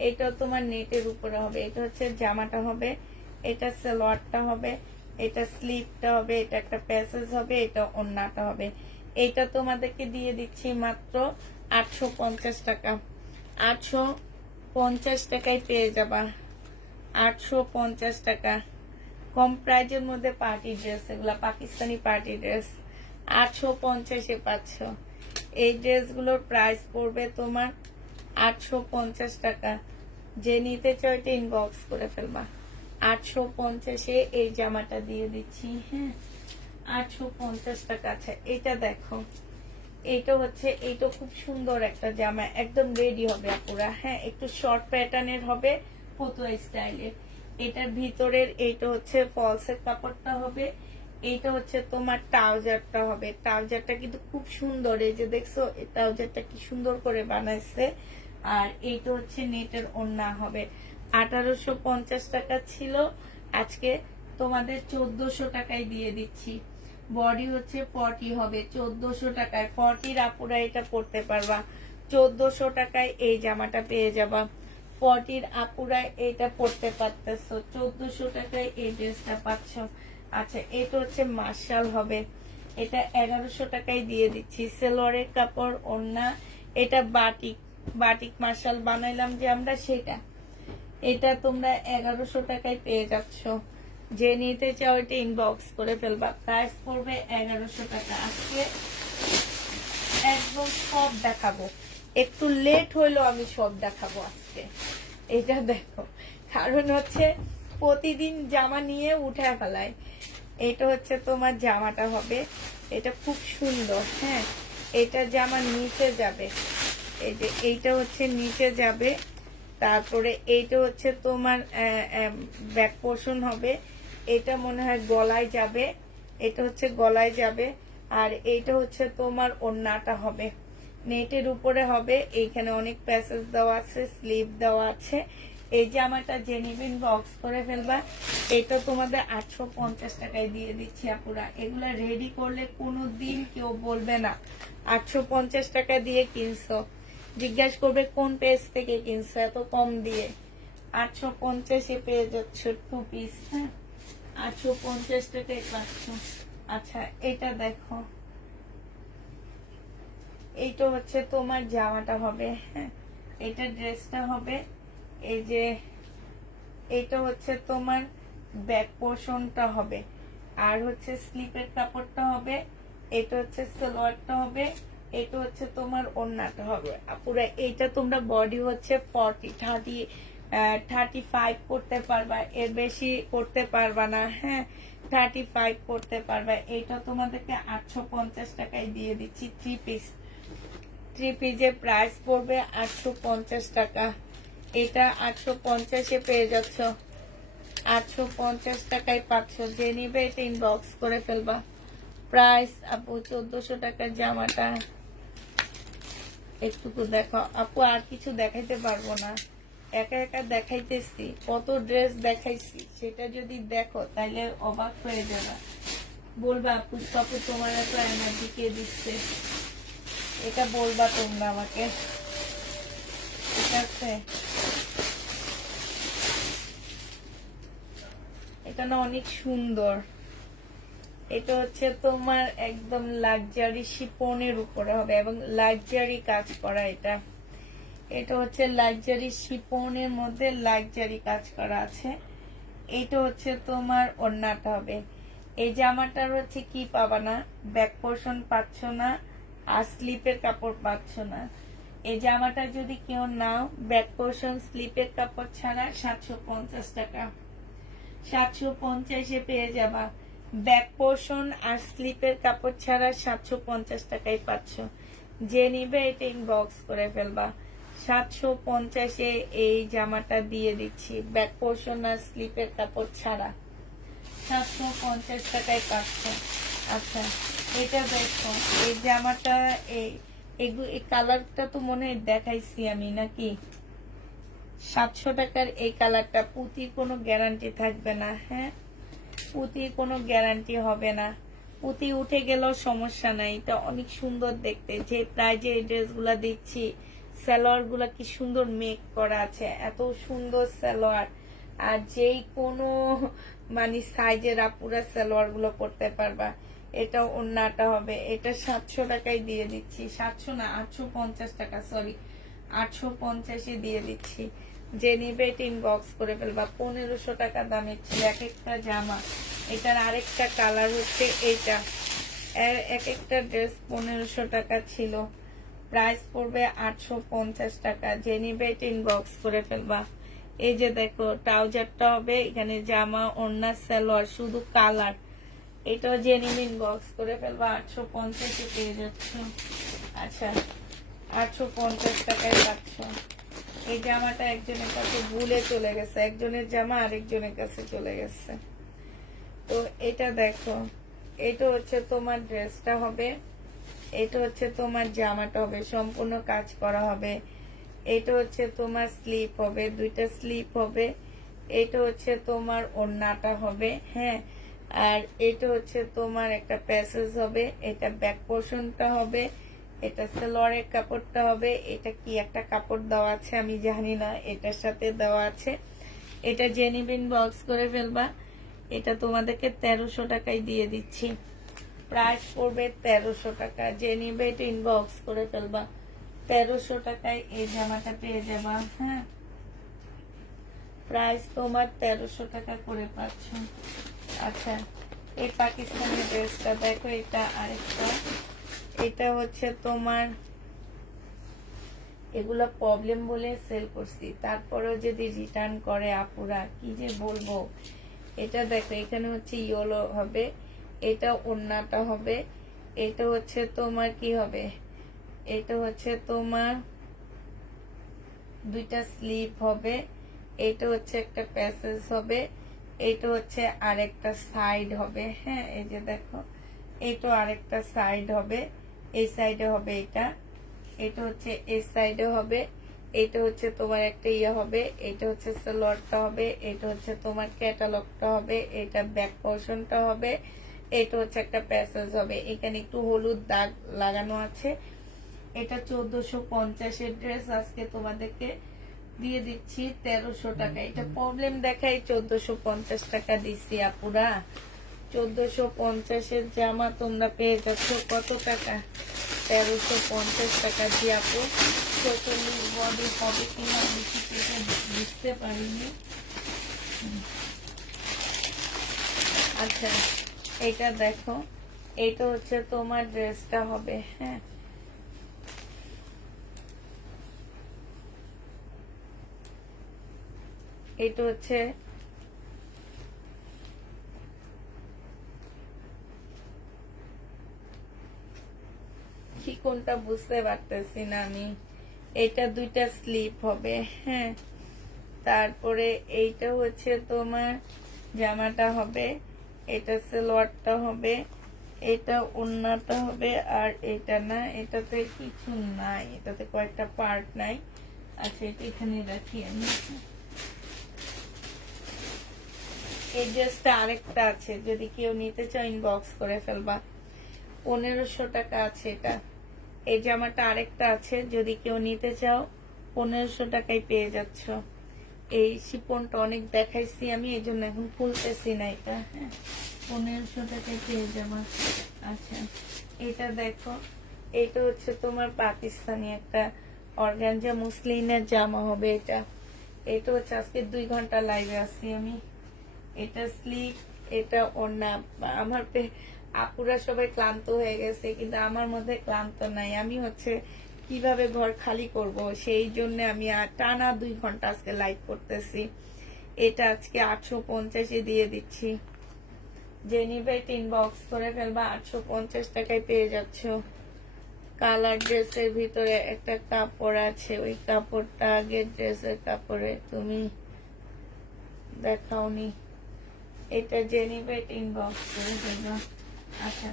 এটা তোমার নেটের উপরে হবে। এটা হচ্ছে জামাটা হবে, এটা সালোয়ারটা হবে, এটা স্লিপটা হবে, এটা একটা প্যাসেজ হবে, এটা ওড়নাটা হবে। এটা তোমাদেরকে দিয়ে দিচ্ছি মাত্র 850 টাকা। 850 টাকায় পেয়ে যাবা। 850 টাকা। কম প্রাইজের মধ্যে পার্টি ড্রেস, এগুলা পাকিস্তানি পার্টি ড্রেস। 850-এ পাচ্ছ। এই ড্রেসগুলোর প্রাইস পড়বে তোমার 850 টাকা। যে নিতে চাও এটা ইনবক্স করে ফেলবা। 850-এ এই জামাটা দিয়ে দিচ্ছি। হ্যাঁ, 850 টাকা। আচ্ছা, এটা দেখো, এইটা হচ্ছে, এইটা খুব সুন্দর একটা জামা, একদম রেডি হবে আপুরা। হ্যাঁ, একটু শর্ট প্যাটার্নের হবে, ফতুয়া স্টাইলের। এটার ভিতরের এইটা হচ্ছে ফলসের কাপড়টা হবে, এইটা হচ্ছে তোমার ট্রাউজারটা হবে। ট্রাউজারটা কিন্তু খুব সুন্দর, এই যে দেখছো এই ট্রাউজারটা কি সুন্দর করে বানাইছে। আর এইটা হচ্ছে নেটের ওড়না হবে। 1850 টাকা ছিল, আজকে তোমাদের 1400 টাকায় দিয়ে দিচ্ছি। বডি হচ্ছে 40 হবে, 1400 টাকায়। 40 আপুরা এটা পড়তে পারবা, 1400 টাকায় এই জামাটা পেয়ে যাবা। 40 আপুরা এটা পড়তে পারতেছো, 1400 টাকায় এই ড্রেসটা পাচ্ছ। আচ্ছা, এটা হচ্ছে মার্শাল হবে, এটা 1100 টাকায় দিয়ে দিচ্ছি। সেলোয়ারের কাপড়, ওড়না, এটা বাটিক, বাটিক মার্শাল বানাইলাম যে আমরা, সেটা এটা তোমরা 1100 টাকায় পেয়ে যাচ্ছ। যে নিতে চাও এটা ইনবক্স করে ফেলবা। প্রাইস পড়বে 1100 টাকা। আজকে একদম সব দেখাবো, একটু লেট হইলো আমি সব দেখাবো আজকে। এটা দেখো, কারণ হচ্ছে প্রতিদিন জামা নিয়ে উঠে ফেলায়। এটা হচ্ছে তোমার জামাটা হবে, এটা খুব সুন্দর। হ্যাঁ, এটা জামা নিচে যাবে, এই যে এইটা হচ্ছে নিচে যাবে। তারপরে এইটা হচ্ছে তোমার ব্যাক পোর্শন হবে, এটা মনে হয় গলায় যাবে, এটা হচ্ছে গলায় যাবে। আর এইটা হচ্ছে তোমার ওড়নাটা হবে, নেটের উপরে হবে। এইখানে অনেক প্যাসেজ দেওয়া আছে, স্লিভ দেওয়া আছে। এই জামাটা জেনিবিন বক্স করে ফেলবা। এটা তোমাদের 850 টাকায় দিয়ে দিচ্ছি আপুরা। এগুলা রেডি করলে কোনো দিন কেউ বলবে না 850 টাকা দিয়ে কিনছো। জিজ্ঞাসা করবে কোন পেজ থেকে কিনছো এত কম দিয়ে। 850-এ পেয়ে যাচ্ছ 2 পিস। হ্যাঁ, 850 টাকায় পাচ্ছ। আচ্ছা, এটা দেখো, এইটা হচ্ছে তোমার জামাটা হবে। হ্যাঁ, এটা ড্রেসটা হবে। এই যে এইটা হচ্ছে তোমার ব্যাক পোর্শনটা হবে, আর হচ্ছে স্লিপের কাপড়টা হবে। এটা হচ্ছে সালোয়ারটা হবে, এটা হচ্ছে তোমার ওড়নাটা হবে। পুরো এইটা তোমরা বডি হচ্ছে 35 করতে পারবা, এর বেশি করতে পারবা না। হ্যাঁ, 35 করতে পারবা। এইটা তোমাদেরকে 850 টাকায় দিয়ে দিচ্ছি। 3 পিসের প্রাইস পড়বে 850 টাকা। এটা 850-এ পেয়ে যাচ্ছ, 850 টাকায় পাচ্ছ। যে নিবে এটা ইনবক্স করে ফেলবা। প্রাইস আপু 1400 টাকার জামাটা। একটুকু দেখো আপু, আর কিছু দেখাইতে পারবো না, একা একা দেখাইতেছি, কত ড্রেস দেখাইছি। সেটা যদি দেখো তাইলে অবাক হয়ে যাবে, বলবা আপু আপু তোমার এত এনার্জি কে দিচ্ছে, এটা বলবা তোমরা আমাকে, ঠিক আছে? এটা না অনেক সুন্দর। এটা হচ্ছে তোমার একদম লাক্সারি শিপনের উপরে হবে এবং লাক্সারি কাজ করা। এটা এটা হচ্ছে লাক্সারি শিপনের মধ্যে লাক্সারি কাজ করা আছে। এটা হচ্ছে তোমার ওড়নাটা হবে। এই জামাটার হচ্ছে কি পাবা না, ব্যাক পোর্শন পাচ্ছ না, আর স্লিপের কাপড় পাচ্ছ না। এই জামাটা যদি কেউ নাও, ব্যাক পোর্শন স্লিপের কাপড় ছাড়া 750 টাকা। 750-এ পেয়ে যাবা। ব্যাক পোর্শন আর স্লিপের কাপড় ছাড়া 750 টাকায় পাচ্ছ। যে নিবে এটা ইনবক্স করে ফেলবা। 750-এ এই জামাটা দিয়ে দিচ্ছি, ব্যাক পোর্শন আর স্লিপের কাপড় ছাড়া 750 টাকায় পাচ্ছ। আচ্ছা, এটা দেখো, এই জামাটা এই কালারটা তো মনে হয় দেখাইছি আমি নাকি। 700 টাকার এই কালারটা, পুঁতির কোনো গ্যারান্টি থাকবে না। হ্যাঁ, পুঁতির কোনো গ্যারান্টি হবে না, পুঁতি উঠে গেলেও সমস্যা নাই। এটা অনেক সুন্দর দেখতে। যে প্রাইজে এই ড্রেসগুলা দিচ্ছি, সালোয়ার গুলা কি সুন্দর মেক করা আছে, এত সুন্দর সালোয়ার। আর যেই কোনো মানে সাইজের আপুরা সালোয়ার গুলো পরতে পারবা। এটা ওড়নাটা হবে, এটা 700 টাকায় দিয়ে দিচ্ছি। 700 না, 850 টাকা, সরি 850-এ দিয়ে দিচ্ছি। যে নিবে এটা ইনবক্স করে ফেলবা। 1500 টাকা দামের ছিল এক একটা জামা। এটার আরেকটা কালার হচ্ছে এইটা। এক একটা ড্রেস 1500 টাকা ছিল, প্রাইস পড়বে 850 টাকা। যে নিবে এটা ইনবক্স করে ফেলবা। এই যে দেখো, ট্রাউজারটা হবে, এখানে জামা, ওড়না, সালোয়ার, শুধু কালার। এটাও জেনুইন বক্স করে ফেলবা, 850-এ পেয়ে যাচ্ছ। আচ্ছা 850 টাকায় পাচ্ছ। এই জামাটা একজনের কাছে ভুলে চলে গেছে, একজনের জামা আরেকজনের কাছে চলে গেছে। তো এটা দেখো, এটা হচ্ছে তোমার ড্রেসটা হবে, এটা হচ্ছে তোমার জামাটা হবে, সম্পূর্ণ কাজ করা হবে। এটা হচ্ছে তোমার স্লিপ হবে, দুইটা স্লিপ হবে। এটা হচ্ছে তোমার ওড়নাটা হবে, হ্যাঁ। আর এটা হচ্ছে তোমার একটা প্যাসেজ হবে, এটা ব্যাক পোর্শনটা হবে, এটা সালোয়ারের কাপড়টা হবে। এটা কি একটা কাপড় দেওয়া আছে আমি জানি না, এটার সাথে দেওয়া আছে। এটা জেনুইন বক্স করে ফেলবা। এটা তোমাদেরকে 1300 টাকায় দিয়ে দিচ্ছি, প্রাইস পড়বে 1300 টাকা। যে নিবে এটা ইনবক্স করে ফেলবা, 1300 টাকায় এই জামাটা পেয়ে যাবা, হ্যাঁ। প্রাইস তোমার 1300 টাকা করে পাচ্ছ। আচ্ছা এই পাকিস্তানি ড্রেসটা দেখো, এটা আরেকটা। এটা হচ্ছে তোমার, এগুলো প্রবলেম বলে সেল করছি, তারপরেও যদি রিটার্ন করে আপুরা কি যে বলবো। এটা দেখো, এখানে হচ্ছে ইয়েলো হবে, এটা ওড়নাটা হবে, এটা হচ্ছে তোমার কি হবে, এটা হচ্ছে তোমার দুইটা স্লিপ হবে, এটা হচ্ছে একটা প্যাসেজ হবে, এটা হচ্ছে আরেকটা সাইড হবে, হ্যাঁ। এই যে দেখো, এটা আরেকটা সাইড হবে, এই সাইডে হবে এটা, এটা হচ্ছে এই সাইডে হবে, এটা হচ্ছে তোমার একটা ইয়ে হবে, এটা হচ্ছে সালোয়ারটা হবে, এটা হচ্ছে তোমার ক্যাটালগটা হবে, এটা ব্যাক পোর্শনটা হবে, এটা হচ্ছে একটা প্যাসেজ হবে। এখানে একটু হলুদ দাগ লাগানো আছে। এটা 1450 এর ড্রেস, আজকে তোমাদেরকে দিয়ে দিচ্ছি 1300 টাকা। এটা প্রবলেম দেখাই 1450 টাকা দিচ্ছি আপুরা। 1450 এর জামা তোমরা পেয়ে যাচ্ছ কত টাকা, 1350 টাকা দিয়ে আপু। 44 বডি হবে কিনা বেশি থেকে বুঝতে পারিনি। আচ্ছা এটা দেখো, এটা হচ্ছে তোমার ড্রেসটা হবে, হ্যাঁ। এটা হচ্ছে কি কোনটা বুঝতে পারতেছি না আমি। এটা দুইটা স্লিপ হবে, হ্যাঁ। তারপরে এইটা হচ্ছে তোমার জামাটা হবে, এটা সালোয়ারটা হবে, এটা ওড়নাটা হবে। আর এটা না, এটাতে কিছু নাই, এটাতে কয়েকটা পার্ট নাই। আচ্ছা এটা এখানে রাখি আমি। এই ড্রেসটা আরেকটা আছে, যদি কেউ নিতে চাও ইনবক্স করে ফেলবা, 1500 টাকা আছে এটা। এই জামাটা আরেকটা আছে, যদি কেউ নিতে চাও 1500 টাকায় পেয়ে যাচ্ছ। এই শিপনটা অনেক দেখাইছি আমি, এই জন্য এখন খুলতেছি না এটা, হ্যাঁ। 1500 টাকায় পেয়ে যাবা। আচ্ছা এটা দেখো, এটা হচ্ছে তোমার পাকিস্তানি একটা অর্গানজা মুসলিনের জামা হবে এটা। এটা হচ্ছে আজকে 2 ঘন্টা লাইভে আছি আমি। এটা স্লিপ, এটা ওড়না। আমার আপুরা সবাই ক্লান্ত হয়ে গেছে, কিন্তু আমার মধ্যে ক্লান্ত নাই। আমি হচ্ছে কিভাবে ঘর খালি করব, সেই জন্য আমি টানা 2 ঘন্টা আজকে লাইভ করতেছি। এটা আজকে 850-এ দিয়ে দিচ্ছি। যে নিবে ইনবক্স করে ফেলবা, 850 টাকায় পেয়ে যাচ্ছ। কালার ড্রেসের ভিতরে একটা কাপড় আছে, ওই কাপড়টা আগের ড্রেসের কাপড়ে তুমি দেখাওনি। এটা জেনিভেট ইনবক্স করে ফেলবা। আচ্ছা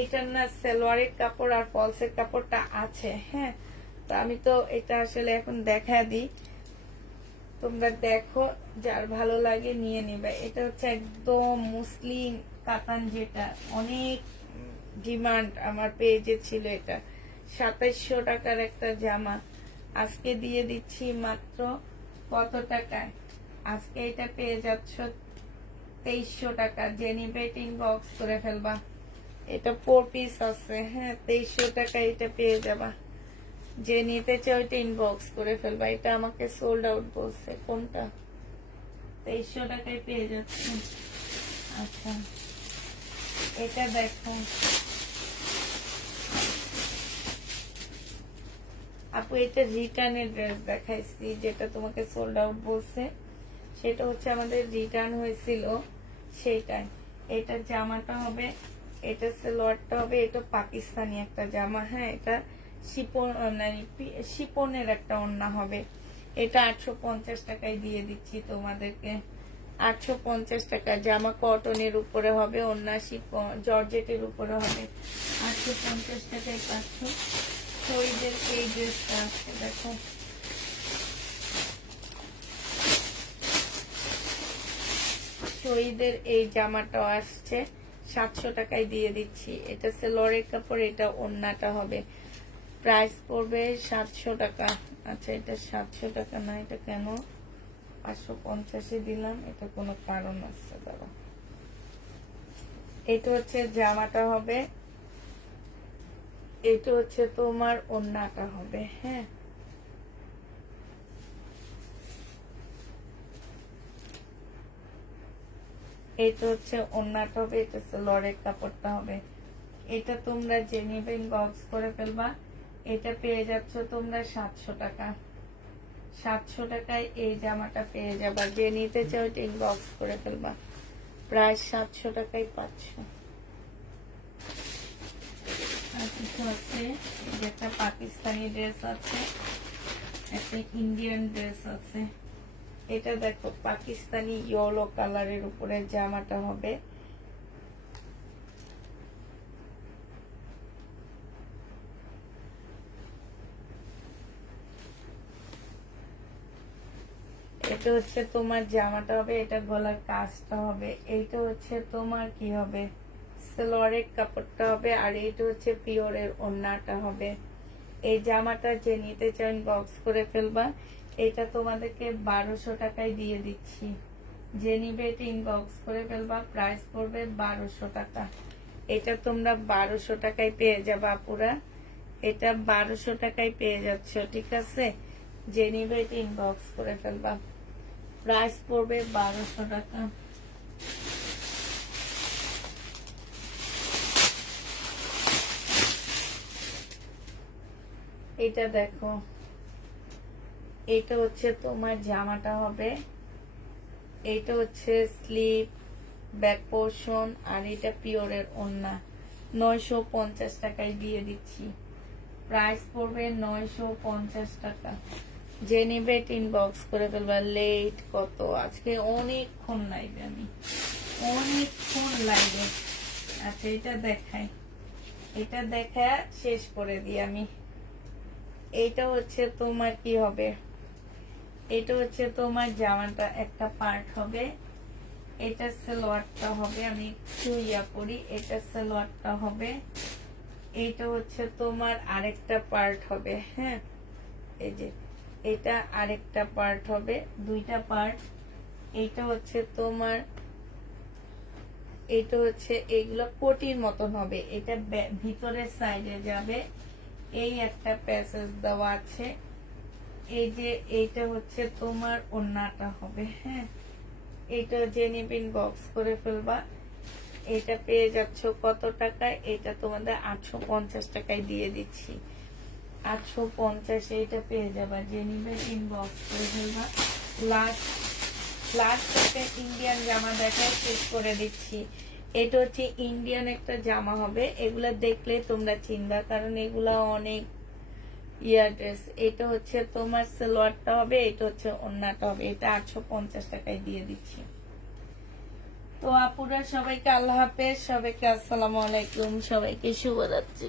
এটার না সালোয়ারের কাপড় আর ফলসের কাপড়টা আছে, হ্যাঁ। তো আমি তো এটা আসলে এখন দেখা দিই, তোমরা দেখো, যার ভালো লাগে নিয়ে নিবে। এটা হচ্ছে একদম মুসলিম কাতান, যেটা অনেক ডিমান্ড আমার পেজে ছিল। এটা 2700 টাকার একটা জামা, আজকে দিয়ে দিচ্ছি মাত্র কত টাকায়, আজকে এটা পেয়ে যাচ্ছ 2300 টাকা। জেনিভেট ইনবক্স করে ফেলবা। এটা 4 পিস আছে, হ্যাঁ। 2300 টাকা এটা পেয়ে যাবা। যে নিতে চাও এটা ইনবক্স করে ফেলবা। এটা আমাকে সোল্ড আউট বলছে, কোনটা 2300 টাকায় পেয়ে যাচ্ছে। আচ্ছা এটা দেখো আপু, এটা রিটার্নের ড্রেস দেখাইছি, যেটা তোমাকে সোল্ড আউট বলছে, সেটা হচ্ছে আমাদের রিটার্ন হয়েছিল সেইটাই। এটা জামাটা হবে, এটা সালোয়ারটা হবে। এটা পাকিস্তানি একটা জামা, হ্যাঁ, এটা শিপন মানে শিপনের একটা ওড়না হবে। এটা 850 টাকায় দিয়ে দিচ্ছি তোমাদেরকে। 850 টাকা জামা, কটনের উপরে হবে, ওড়না শিপন জর্জেটের উপরে হবে। 850 টাকায় পাচ্ছ। শহীদের এই ড্রেসটা আছে, দেখো শহীদের এই জামাটাও আসছে, 700 টাকায় দিয়ে দিচ্ছি। এটা সেলোয়ারের কাপড়, এটা ওড়নাটা হবে। প্রাইস পড়বে 700 টাকা। আচ্ছা, এটা 700 টাকা না, এটা কেন 550 দিলাম? এটা কোনো কারণ আছে, দাঁড়া। এটা হচ্ছে জামাটা হবে, এটা হচ্ছে তোমার ওড়নাটা হবে, হ্যাঁ। এটা হচ্ছে ওড়নাটা হবে, এটা সালোয়ারের কাপড়টা হবে। এটা তোমরা যে নিবে ইনবক্স করে ফেলবা। এটা পেয়ে যাচ্ছ তোমরা 700 টাকা। 700 টাকায় এই জামাটা পেয়ে যাবা। যে নিতে চাও এটা ইনবক্স করে ফেলবা। প্রায় 700 টাকায় পাচ্ছ। আর কিছু আছে, যেটা পাকিস্তানি ড্রেস আছে, একটা ইন্ডিয়ান ড্রেস আছে। এটা দেখো পাকিস্তানি ইয়েলো কালারের উপরে জামাটা হবে। এটা হচ্ছে তোমার জামাটা হবে, এটা গলার কাজটা হবে। এইটা হচ্ছে তোমার কি হবে, সালোয়ারের কাপড়টা হবে। আর এইটা হচ্ছে পিওরের ওড়নাটা হবে। এই জামাটা যে নিতে চান বক্স করে ফেলবা। এটা তোমাদেরকে 1200 টাকায় দিয়ে দিচ্ছি। যে নিবে এটা ইনবক্স করে ফেলবা। প্রাইস পড়বে 1200 টাকা। এটা তোমরা 1200 টাকায় পেয়ে যাবা আপুরা। এটা 1200 টাকায় পেয়ে যাচ্ছ, ঠিক আছে। যে নিবে এটা ইনবক্স করে ফেলবা। প্রাইস পড়বে 1200 টাকা। এটা দেখো, এটা হচ্ছে তোমার জামাটা হবে। এইটা হচ্ছে স্লিপ, ব্যাক পোর্শন, আর এটা পিওরের ওড়না। 950 টাকায় দিয়ে দিচ্ছি। প্রাইস পড়বে 950 টাকা। যে নিবে ইনবক্স করে ফেলবা। লেট কত আজকে, অনেকক্ষণ লাইবে, আমি অনেকক্ষণ লাইবে। আচ্ছা, এটা দেখাই, এটা দেখা শেষ করে দিই আমি। এইটা হচ্ছে তোমার কি হবে, এটা হচ্ছে তোমার জামাটা একটা পার্ট হবে। এটা সালোয়ারটা হবে, আমি একটু করি। এটা সালোয়ারটা হবে। এইটা হচ্ছে তোমার আরেকটা পার্ট হবে, হ্যাঁ। এই যে এটা আরেকটা পার্ট হবে, দুইটা পার্ট। এইটা হচ্ছে তোমার, এটা হচ্ছে এগুলো কোটির মতন হবে। এটা ভিতরের সাইডে যাবে। এই একটা প্যাসেজ দেওয়া আছে। এই যে এইটা হচ্ছে তোমার ওড়নাটা হবে, হ্যাঁ। এটা জেনিবিন বক্স করে ফেলবা। এটা পেয়ে যাচ্ছ কত টাকায়? এটা তোমাদের 850 টাকায় দিয়ে দিচ্ছি। 850 এইটা পেয়ে যাবা। জেনিবিন ইনবক্স করে ফেলবা। লাস্ট একটা ইন্ডিয়ান জামা দেখায় শেষ করে দিচ্ছি। এটা হচ্ছে ইন্ডিয়ান একটা জামা হবে। এগুলা দেখলে তোমরা চিনবা, কারণ এগুলা অনেক ইয়ার ড্রেস। এটা হচ্ছে তোমার সালোয়ারটা হবে, এটা হচ্ছে ওড়নাটা হবে। এটা 850 টাকায় দিয়ে দিচ্ছি। তো আপুরা সবাইকে আল্লাহ হাফেজ, সবাইকে আসসালামু আলাইকুম, সবাইকে শুভরাত্রি।